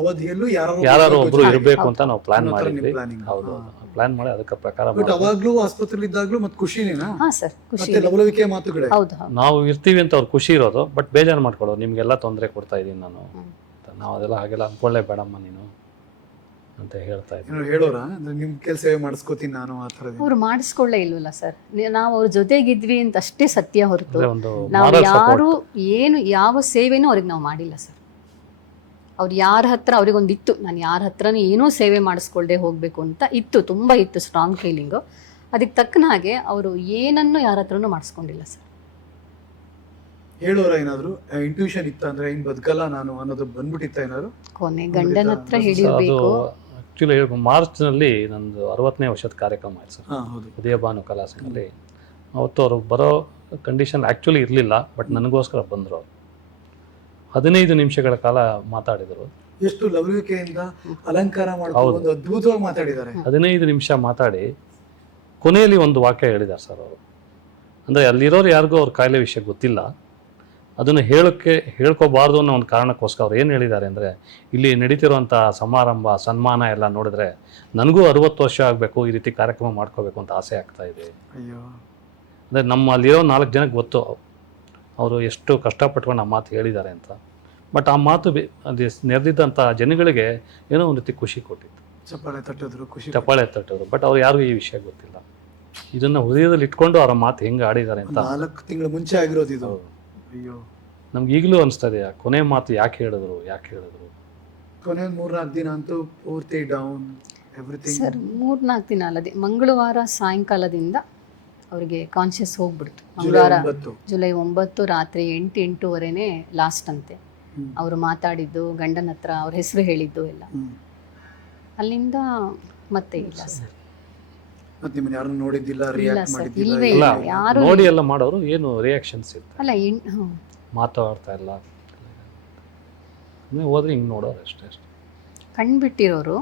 ಅವಧಿಯಲ್ಲೂ ಯಾರು ಒಬ್ರು ಇರಬೇಕು ಅಂತ ನಾವು ಪ್ಲಾನ್ ಮಾಡಿದ್ವಿ. ಹೌದು, ಪ್ಲಾನ್ ಮಾಡಿ ಅದಕ್ಕೆ ಪ್ರಕಾರ ಅವಾಗ್ಲೂ ಆಸ್ಪತ್ರೆಲಿ ಇದ್ದಾಗ್ಲೂ ಮತ್ತೆ ಖುಷಿನೇನಾ? ಹಾಂ ಸರ್, ಖುಷಿ. ಲವಲವಿಕೆ ಮಾತುಗಳೇ. ಹೌದು, ನಾವು ಇರ್ತೀವಿ ಅಂತ ಅವ್ರು ಖುಷಿ ಇರೋದು, ಬಟ್ ಬೇಜಾರು ಮಾಡ್ಕೊಳ್ಳೋದು, ನಿಮಗೆಲ್ಲ ತೊಂದರೆ ಕೊಡ್ತಾ ಇದ್ದೀನಿ ನಾನು, ನಾವು ಅದೆಲ್ಲ ಹಾಗೆಲ್ಲ ಅಂದ್ಕೊಳ್ಳೇ ಬೇಡಮ್ಮ ನೀನು ಅಂತ ಹೇಳ್ತಾ ಇದ್ದೀನಿ. ಹೇಳೋರ ನಿಮ್ಮ ಕೆಲಸ ಮಾಡಿಸ್ಕೋತೀನಿ ನಾನು ಆ ಥರ? ಅವ್ರು ಮಾಡಿಸ್ಕೊಳ್ಳೇ ಇಲ್ವಲ್ಲ ಸರ್. ನಾವು ಅವ್ರ ಜೊತೆಗಿದ್ವಿ ಅಂತ ಅಷ್ಟೇ ಸತ್ಯ ಹೊರತು ಒಂದು ನಾವು ಯಾರು ಯಾವ ಸೇವೆನೂ ಅವ್ರಿಗೆ ನಾವು ಮಾಡಿಲ್ಲ ಸರ್. ಅವ್ರು ಯಾರ ಹತ್ರ ಅವ್ರಿಗೊಂದು ಇತ್ತು, ನಾನು ಯಾರ ಹತ್ರನೂ ಏನೂ ಸೇವೆ ಮಾಡಿಸ್ಕೊಳ್ದೆ ಹೋಗಬೇಕು ಅಂತ ಇತ್ತು, ತುಂಬ ಇತ್ತು ಸ್ಟ್ರಾಂಗ್ ಫೀಲಿಂಗು. ಅದಕ್ಕೆ ತಕ್ಕನ ಹಾಗೆ ಅವರು ಏನನ್ನು ಯಾರ ಹತ್ರನೂ ಮಾಡಿಸ್ಕೊಂಡಿಲ್ಲ ಸರ್. ಹೇಳೋರ ಏನಾದ್ರು ಇಂಟ್ಯೂಷನ್ ಇತ್ತ ಅಂದ್ರೆ ಇನ್ ಬದುಕಲ್ಲ ನಾನು ಅನ್ನೋದು ಬಂದ್ಬಿಟ್ಟಿತ್ತ ಏನಾದ್ರು? ಕೊನೆ ಗಂಡನ ಹತ್ರ ಹೇಳಿರ್ಬೇಕು. ಆ್ಯಕ್ಚುಲಿ ಮಾರ್ಚ್ನಲ್ಲಿ ನಂದು 60ನೇ ವರ್ಷದ ಕಾರ್ಯಕ್ರಮ ಆಯ್ತು ಸರ್, ಹಾಂ ಹೌದು. ಉದಯಭಾನು ಕಲಾ ಸಂಘದಲ್ಲಿ. ಅವತ್ತು ಅವರು ಬರೋ ಕಂಡೀಷನ್ ಆ್ಯಕ್ಚುಲಿ ಇರಲಿಲ್ಲ, ಬಟ್ ನನಗೋಸ್ಕರ ಬಂದರು. ಅವರು 15 ನಿಮಿಷಗಳ ಕಾಲ ಮಾತಾಡಿದರು. ಎಷ್ಟು ಲವಲವಿಕೆಯಿಂದ ಅಲಂಕಾರ ಮಾಡ್ಕೊಂಡು ಅದ್ಭುತವಾಗಿ ಮಾತಾಡಿದ್ದಾರೆ. 15 ನಿಮಿಷ ಮಾತಾಡಿ ಕೊನೆಯಲ್ಲಿ ಒಂದು ವಾಕ್ಯ ಹೇಳಿದ್ದಾರೆ ಸರ್ ಅವರು. ಅಂದರೆ ಅಲ್ಲಿರೋರು ಯಾರಿಗೂ ಅವ್ರ ಕಾಯಿಲೆ ವಿಷಯ ಗೊತ್ತಿಲ್ಲ, ಅದನ್ನು ಹೇಳ್ಕೋಬಾರ್ದು ಅನ್ನೋ ಒಂದು ಕಾರಣಕ್ಕೋಸ್ಕರ ಅವ್ರು ಏನು ಹೇಳಿದ್ದಾರೆ ಅಂದರೆ, ಇಲ್ಲಿ ನಡೀತಿರುವಂಥ ಸಮಾರಂಭ ಸನ್ಮಾನ ಎಲ್ಲ ನೋಡಿದ್ರೆ ನನಗೂ 60 ವರ್ಷ ಆಗಬೇಕು, ಈ ರೀತಿ ಕಾರ್ಯಕ್ರಮ ಮಾಡ್ಕೋಬೇಕು ಅಂತ ಆಸೆ ಆಗ್ತಾ ಇದೆ. ಅಯ್ಯೋ, ಅಂದರೆ ನಮ್ಮ ಅಲ್ಲಿರೋ 4 ಜನಕ್ಕೆ ಗೊತ್ತು ಅವರು ಎಷ್ಟು ಕಷ್ಟಪಟ್ಕೊಂಡು ಆ ಮಾತು ಹೇಳಿದ್ದಾರೆ ಅಂತ. ಬಟ್ ಆ ಮಾತು ಅಲ್ಲಿ ನೆರೆದಿದ್ದಂಥ ಜನಗಳಿಗೆ ಏನೋ ಒಂದು ರೀತಿ ಖುಷಿ ಕೊಟ್ಟಿತ್ತು, ಚಪ್ಪಾಳೆ ತಟ್ಟಿದ್ರು, ಖುಷಿ ಚಪ್ಪಾಳೆ ತಟ್ಟೋದು. ಬಟ್ ಅವ್ರು ಯಾರಿಗೂ ಈ ವಿಷಯ ಗೊತ್ತಿಲ್ಲ. ಇದನ್ನು ಹೃದಯದಲ್ಲಿ ಇಟ್ಕೊಂಡು ಅವರ ಮಾತು ಹೆಂಗೆ ಆಡಿದ್ದಾರೆ ಅಂತ 4 ತಿಂಗಳ ಮುಂಚೆ ಆಗಿರೋದು ಇದು. ಅಯ್ಯೋ, ನಮ್ಗೆ ಈಗಲೂ ಅನಿಸ್ತದೆ ಕೊನೆ ಮಾತು ಯಾಕೆ ಹೇಳಿದ್ರು. ಕೊನೆ 3-4 ದಿನ ಅಂತೂ ಪೂರ್ತಿ ಡೌನ್ ಎವ್ರಿಥಿಂಗ್. ಸರ್ 3-4 ದಿನ ಅಲ್ಲದೆ ಮಂಗಳವಾರ ಸಾಯಂಕಾಲದಿಂದ ಅವರಿಗೆ ಕಾನ್ಷಿಯಸ್ ಹೋಗ್ಬಿಡ್ತು. ಮಂಗಳವಾರ ಜುಲೈ 9 ರಾತ್ರಿ 8-8:30 ಲಾಸ್ಟ್ ಅಂತೆ ಅವರು ಮಾತಾಡಿದ್ದು, ಗಂಡನ ಹತ್ರ ಅವ್ರ ಹೆಸರು ಹೇಳಿದ್ದು ಎಲ್ಲ. ಅಲ್ಲಿಂದ ಮತ್ತೆ ಇಲ್ಲ ಸರ್. ಮತ್ತೆ ನಿಮ್ಮನ್ನ ಯಾರನ್ನು ನೋಡಿದ್ದಿಲ್ಲ, ಇಲ್ಲ ರಿಯಾಕ್ಟ್ ಸರ್, ಮಾಡಿದ್ದಿಲ್ಲ? ಇಲ್ವೇ ಇಲ್ಲ, ಯಾರು ನೋಡಿ ಎಲ್ಲ ಮಾಡೋರು ಏನು ರಿಯಾಕ್ಷನ್ಸ್ ಇರುತ್ತೆ, ಅಲ್ಲ. ಮಾತಾಡ್ತಾ ಇಲ್ಲ, ಹೋದ್ರೆ ಹಿಂಗೆ ನೋಡೋರು ಅಷ್ಟೇ. ಕಣ್ಬಿಟ್ಟಿರೋರು.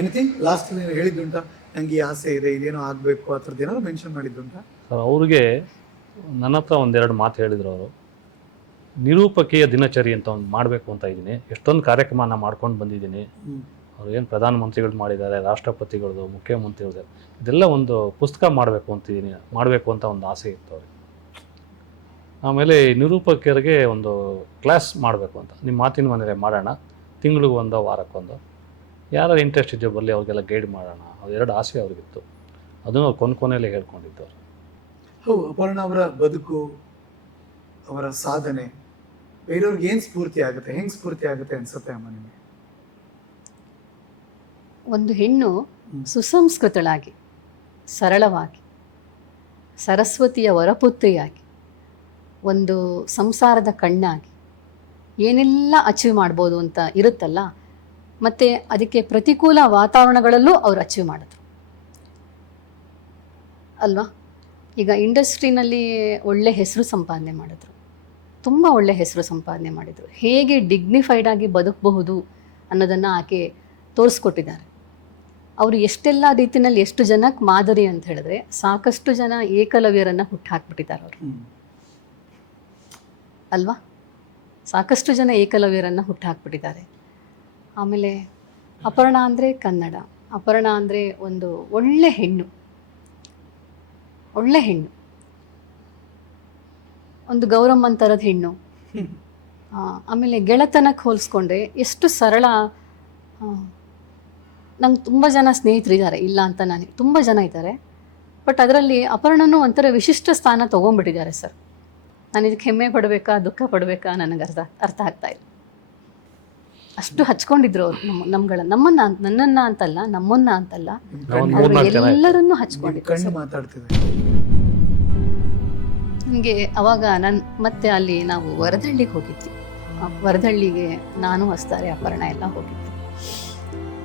ಎನಿಥಿಂಗ್ ಲಾಸ್ಟ್ ಹೇಳಿದ್ದುಂಟಾ, ನಂಗೆ ಈ ಆಸೆ ಇದೆ, ಇದೇನೋ ಆಗಬೇಕು, ಆ ಥರದ್ದು ಏನಾದ್ರು ಮೆನ್ಷನ್ ಮಾಡಿದ್ದುಂಟಾ? ಸರ್ ಅವ್ರಿಗೆ ನನ್ನ ಹತ್ರ 1-2 ಮಾತು ಹೇಳಿದ್ರು. ಅವರು ನಿರೂಪಕೀಯ ದಿನಚರಿ ಅಂತ ಒಂದು ಮಾಡಬೇಕು ಅಂತ ಇದ್ದೀನಿ, ಎಷ್ಟೊಂದು ಕಾರ್ಯಕ್ರಮನ ಮಾಡ್ಕೊಂಡು ಬಂದಿದ್ದೀನಿ. ಅವ್ರು ಏನು ಪ್ರಧಾನಮಂತ್ರಿಗಳು ಮಾಡಿದ್ದಾರೆ, ರಾಷ್ಟ್ರಪತಿಗಳದು, ಮುಖ್ಯಮಂತ್ರಿಗಳದು, ಇದೆಲ್ಲ ಒಂದು ಪುಸ್ತಕ ಮಾಡಬೇಕು ಅಂತ ಒಂದು ಆಸೆ ಇತ್ತು ಅವ್ರಿಗೆ. ಆಮೇಲೆ ನಿರೂಪಕರಿಗೆ ಒಂದು ಕ್ಲಾಸ್ ಮಾಡಬೇಕು ಅಂತ, ನಿಮ್ಮ ಮಾತಿನ ಮನೇಲೆ ಮಾಡೋಣ, ತಿಂಗಳಿಗೊಂದು ವಾರಕ್ಕೊಂದು, ಯಾರು ಇಂಟ್ರೆಸ್ಟ್ ಇದೆಯೋ ಬರಲಿ, ಅವ್ರಿಗೆಲ್ಲ ಗೈಡ್ ಮಾಡೋಣ. ಅದು 2 ಆಸೆ ಅವ್ರಿಗಿತ್ತು. ಅದನ್ನು ಅವ್ರು ಕೊನೆಯಲ್ಲೇ ಹೇಳ್ಕೊಂಡಿದ್ದವ್ರು. ಹೌದು, ಅಪರ್ಣ ಅವರ ಬದುಕು, ಅವರ ಸಾಧನೆ ಬೇರೆಯವ್ರಿಗೆ ಏನು ಸ್ಫೂರ್ತಿ ಆಗುತ್ತೆ, ಹೆಂಗೆ ಸ್ಫೂರ್ತಿ ಆಗುತ್ತೆ ಅನ್ಸುತ್ತೆ ಅಮ್ಮ ನಿಮಗೆ? ಒಂದು ಹೆಣ್ಣು ಸುಸಂಸ್ಕೃತಳಾಗಿ, ಸರಳವಾಗಿ, ಸರಸ್ವತಿಯ ವರಪುತ್ರಿಯಾಗಿ, ಒಂದು ಸಂಸಾರದ ಕಣ್ಣಾಗಿ ಏನೆಲ್ಲ ಅಚೀವ್ ಮಾಡ್ಬೋದು ಅಂತ ಇರುತ್ತಲ್ಲ, ಮತ್ತು ಅದಕ್ಕೆ ಪ್ರತಿಕೂಲ ವಾತಾವರಣಗಳಲ್ಲೂ ಅವ್ರು ಅಚೀವ್ ಮಾಡಿದ್ರು ಅಲ್ವಾ. ಈಗ ಇಂಡಸ್ಟ್ರಿನಲ್ಲಿ ಒಳ್ಳೆ ಹೆಸರು ಸಂಪಾದನೆ ಮಾಡಿದ್ರು, ತುಂಬ ಒಳ್ಳೆ ಹೆಸರು ಸಂಪಾದನೆ ಮಾಡಿದರು. ಹೇಗೆ ಡಿಗ್ನಿಫೈಡ್ ಆಗಿ ಬದುಕಬಹುದು ಅನ್ನೋದನ್ನು ಆಕೆ ತೋರಿಸ್ಕೊಟ್ಟಿದ್ದಾರೆ. ಅವರು ಎಷ್ಟೆಲ್ಲ ರೀತಿಯಲ್ಲಿ ಎಷ್ಟು ಜನಕ್ಕೆ ಮಾದರಿ ಅಂತ ಹೇಳಿದ್ರೆ, ಸಾಕಷ್ಟು ಜನ ಏಕಲವ್ಯರನ್ನು ಹುಟ್ಟಾಕ್ಬಿಟ್ಟಿದ್ದಾರೆ ಅವರು ಅಲ್ವಾ. ಸಾಕಷ್ಟು ಜನ ಏಕಲವ್ಯರನ್ನು ಹುಟ್ಟಾಕ್ಬಿಟ್ಟಿದ್ದಾರೆ. ಆಮೇಲೆ ಅಪರ್ಣ ಅಂದರೆ ಕನ್ನಡ, ಅಪರ್ಣ ಅಂದರೆ ಒಂದು ಒಳ್ಳೆ ಹೆಣ್ಣು, ಒಂದು ಗೌರಮ್ಮನ ಥರದ ಹೆಣ್ಣು. ಆಮೇಲೆ ಗೆಳೆತನಕ್ಕೆ ಹೋಲಿಸ್ಕೊಂಡ್ರೆ ಎಷ್ಟು ಸರಳ. ನಂಗೆ ತುಂಬ ಜನ ಸ್ನೇಹಿತರಿದ್ದಾರೆ, ಇಲ್ಲ ಅಂತ ನಾನು, ತುಂಬ ಜನ ಇದ್ದಾರೆ. ಬಟ್ ಅದರಲ್ಲಿ ಅಪರ್ಣನೂ ಒಂಥರ ವಿಶಿಷ್ಟ ಸ್ಥಾನ ತೊಗೊಂಡ್ಬಿಟ್ಟಿದ್ದಾರೆ ಸರ್. ನಾನು ಇದಕ್ಕೆ ಹೆಮ್ಮೆ ಪಡಬೇಕಾ ದುಃಖ ಪಡಬೇಕಾ ನನಗೆ ಅರ್ಥ ಆಗ್ತಾ ಇಲ್ಲ. ಅಷ್ಟು ಹಚ್ಕೊಂಡಿದ್ರು ಅವರು ನನ್ನನ್ನ ಅಂತಲ್ಲ, ನಮ್ಮನ್ನ ಅಂತಲ್ಲ, ಎಲ್ಲರನ್ನೂ ಹಚ್ಕೊಂಡಿದ್ರು. ನನಗೆ ಅವಾಗ ಮತ್ತೆ ಅಲ್ಲಿ ನಾವು ವರದಹಳ್ಳಿಗೆ ಹೋಗಿದ್ವಿ. ವರದಹಳ್ಳಿಗೆ ನಾನು ಹೊಸ್ತಾರೆ ಅಪರ್ಣ ಎಲ್ಲ ಹೋಗಿದ್ವಿ.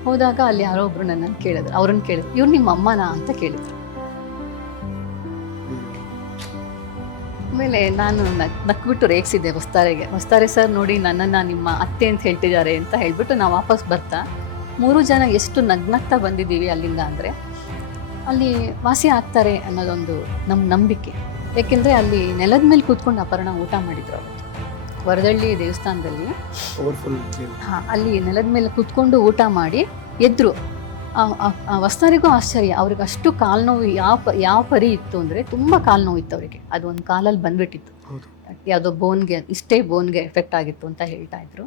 ಹೋದಾಗ ಅಲ್ಲಿ ಯಾರೋ ಒಬ್ರು ನನ್ನನ್ನು ಕೇಳಿದ್ರು, ಅವ್ರನ್ನ ಕೇಳಿದ್ರು, ಇವ್ರು ನಿಮ್ಮ ಅಮ್ಮನಾ ಅಂತ ಕೇಳಿದ್ರು. ಆಮೇಲೆ ನಾನು ನಕ್ಬಿಟ್ಟು ರೇಗಿಸಿದ್ದೆ ಹೊಸ್ತಾರೆ ಸರ್, ನೋಡಿ ನನ್ನನ್ನು ನಿಮ್ಮ ಅತ್ತೆ ಅಂತ ಹೇಳ್ತಿದ್ದಾರೆ ಅಂತ ಹೇಳ್ಬಿಟ್ಟು ನಾವು ವಾಪಸ್ ಬರ್ತಾ 3 ಜನ ಎಷ್ಟು ನಗ್ನಗ್ತಾ ಬಂದಿದ್ದೀವಿ ಅಲ್ಲಿಂದ ಅಂದರೆ, ಅಲ್ಲಿ ವಾಸಿ ಆಗ್ತಾರೆ ಅನ್ನೋದೊಂದು ನಮ್ಮ ನಂಬಿಕೆ. ಯಾಕೆಂದರೆ ಅಲ್ಲಿ ನೆಲದ ಮೇಲೆ ಕೂತ್ಕೊಂಡು ಅಪರ್ಣ ಊಟ ಮಾಡಿದ್ರು ಅವತ್ತು ವರದಹಳ್ಳಿ ದೇವಸ್ಥಾನದಲ್ಲಿ. ಅಲ್ಲಿ ನೆಲದ ಮೇಲೆ ಕೂತ್ಕೊಂಡು ಊಟ ಮಾಡಿ ಎದ್ರು. ವಸ್ತಾರಿಗೂ ಆಶ್ಚರ್ಯ, ಅವ್ರಿಗೆ ಅಷ್ಟು ಕಾಲು ನೋವು ಯಾವ ಪರಿ ಇತ್ತು ಅಂದರೆ ತುಂಬ ಕಾಲು ನೋವು ಇತ್ತು ಅವರಿಗೆ. ಅದು ಒಂದು ಕಾಲಲ್ಲಿ ಬಂದ್ಬಿಟ್ಟಿತ್ತು, ಯಾವುದೋ ಇಷ್ಟೇ ಬೋನ್ಗೆ ಎಫೆಕ್ಟ್ ಆಗಿತ್ತು ಅಂತ ಹೇಳ್ತಾ ಇದ್ರು.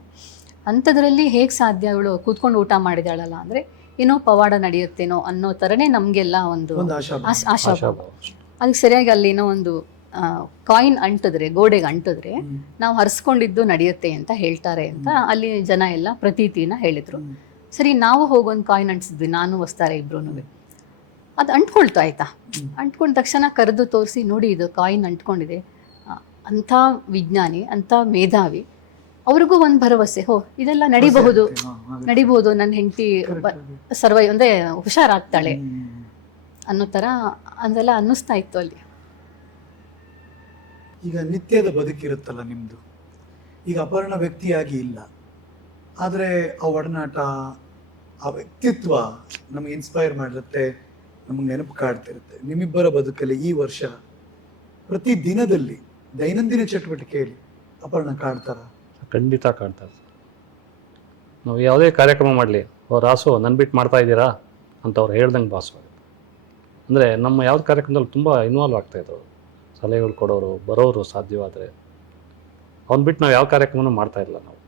ಅಂಥದ್ರಲ್ಲಿ ಹೇಗೆ ಸಾಧ್ಯ ಇವಳು ಕೂತ್ಕೊಂಡು ಊಟ ಮಾಡಿದಾಳಲ್ಲ ಅಂದರೆ, ಏನೋ ಪವಾಡ ನಡೆಯುತ್ತೇನೋ ಅನ್ನೋ ಥರನೇ ನಮಗೆಲ್ಲ ಒಂದು ಆಶಾಭಾವ. ಅದಕ್ಕೆ ಸರಿಯಾಗಿ ಅಲ್ಲಿ ಏನೋ ಒಂದು ಕಾಯಿನ್ ಅಂಟಿದ್ರೆ, ಗೋಡೆಗೆ ಅಂಟಿದ್ರೆ ನಾವು ಹರಿಸ್ಕೊಂಡಿದ್ದು ನಡೆಯುತ್ತೆ ಅಂತ ಹೇಳ್ತಾರೆ ಅಂತ ಅಲ್ಲಿ ಜನ ಎಲ್ಲ ಪ್ರತೀತಿನ ಹೇಳಿದರು. ಸರಿ, ನಾವು ಹೋಗೊಂದು ಕಾಯಿನ್ ಅಂಟಿಸಿದ್ವಿ, ನಾನು ಹೊಸ್ತಾರೆ ಇಬ್ರು. ಅದು ಅಂಟ್ಕೊಳ್ತು ಆಯ್ತಾ. ಅಂಟ್ಕೊಂಡ ತಕ್ಷಣ ಕರೆದು ತೋರಿಸಿ, ನೋಡಿ ಇದು ಕಾಯಿನ್ ಅಂಟ್ಕೊಂಡಿದೆ, ಅಂಥ ವಿಜ್ಞಾನಿ, ಅಂಥ ಮೇಧಾವಿ ಅವ್ರಿಗೂ ಒಂದು ಭರವಸೆ, ಹೋ ಇದೆಲ್ಲ ನಡಿಬಹುದು, ನಡಿಬಹುದು, ನನ್ನ ಹೆಂಡತಿ ಸರ್ವೈ ಅಂದ್ರೆ ಹುಷಾರಾಗ್ತಾಳೆ ಅನ್ನೋ ತರ ಅದೆಲ್ಲ ಅನ್ನಿಸ್ತಾ ಇತ್ತು ಅಲ್ಲಿ. ಈಗ ನಿತ್ಯದ ಬದುಕಿರುತ್ತಲ್ಲ ನಿಮ್ದು, ಈಗ ಅಪರ್ಣ ವ್ಯಕ್ತಿಯಾಗಿ ಇಲ್ಲ, ಆದರೆ ಆ ಒಡನಾಟ, ಆ ವ್ಯಕ್ತಿತ್ವ ನಮ್ಗೆ ಇನ್ಸ್ಪೈರ್ ಮಾಡಿರುತ್ತೆ, ನಮಗೆ ನೆನಪು ಕಾಡ್ತಿರುತ್ತೆ. ನಿಮ್ಮಿಬ್ಬರ ಬದುಕಲ್ಲಿ ಈ ವರ್ಷ ಪ್ರತಿ ದಿನದಲ್ಲಿ ದೈನಂದಿನ ಚಟುವಟಿಕೆಯಲ್ಲಿ ಅಪರ್ಣ ಕಾಡ್ತಾರ? ಖಂಡಿತ ಕಾಣ್ತಾರೆ. ನಾವು ಯಾವುದೇ ಕಾರ್ಯಕ್ರಮ ಮಾಡಲಿ, ರಾಸು ನನ್ನ ಬಿಟ್ಟು ಮಾಡ್ತಾ ಇದ್ದೀರಾ ಅಂತ ಅವ್ರು ಹೇಳ್ದಂಗೆ ಭಾಸ ಆಗುತ್ತೆ. ಅಂದರೆ ನಮ್ಮ ಯಾವ್ದು ಕಾರ್ಯಕ್ರಮದಲ್ಲಿ ತುಂಬ ಇನ್ವಾಲ್ವ್ ಆಗ್ತಾಯಿದ್ರು, ಸಲಹೆಗಳು ಕೊಡೋರು, ಬರೋರು ಸಾಧ್ಯವಾದರೆ. ಅವ್ನು ಬಿಟ್ಟು ನಾವು ಯಾವ ಕಾರ್ಯಕ್ರಮನೂ ಮಾಡ್ತಾಯಿಲ್ಲ ನಾವು.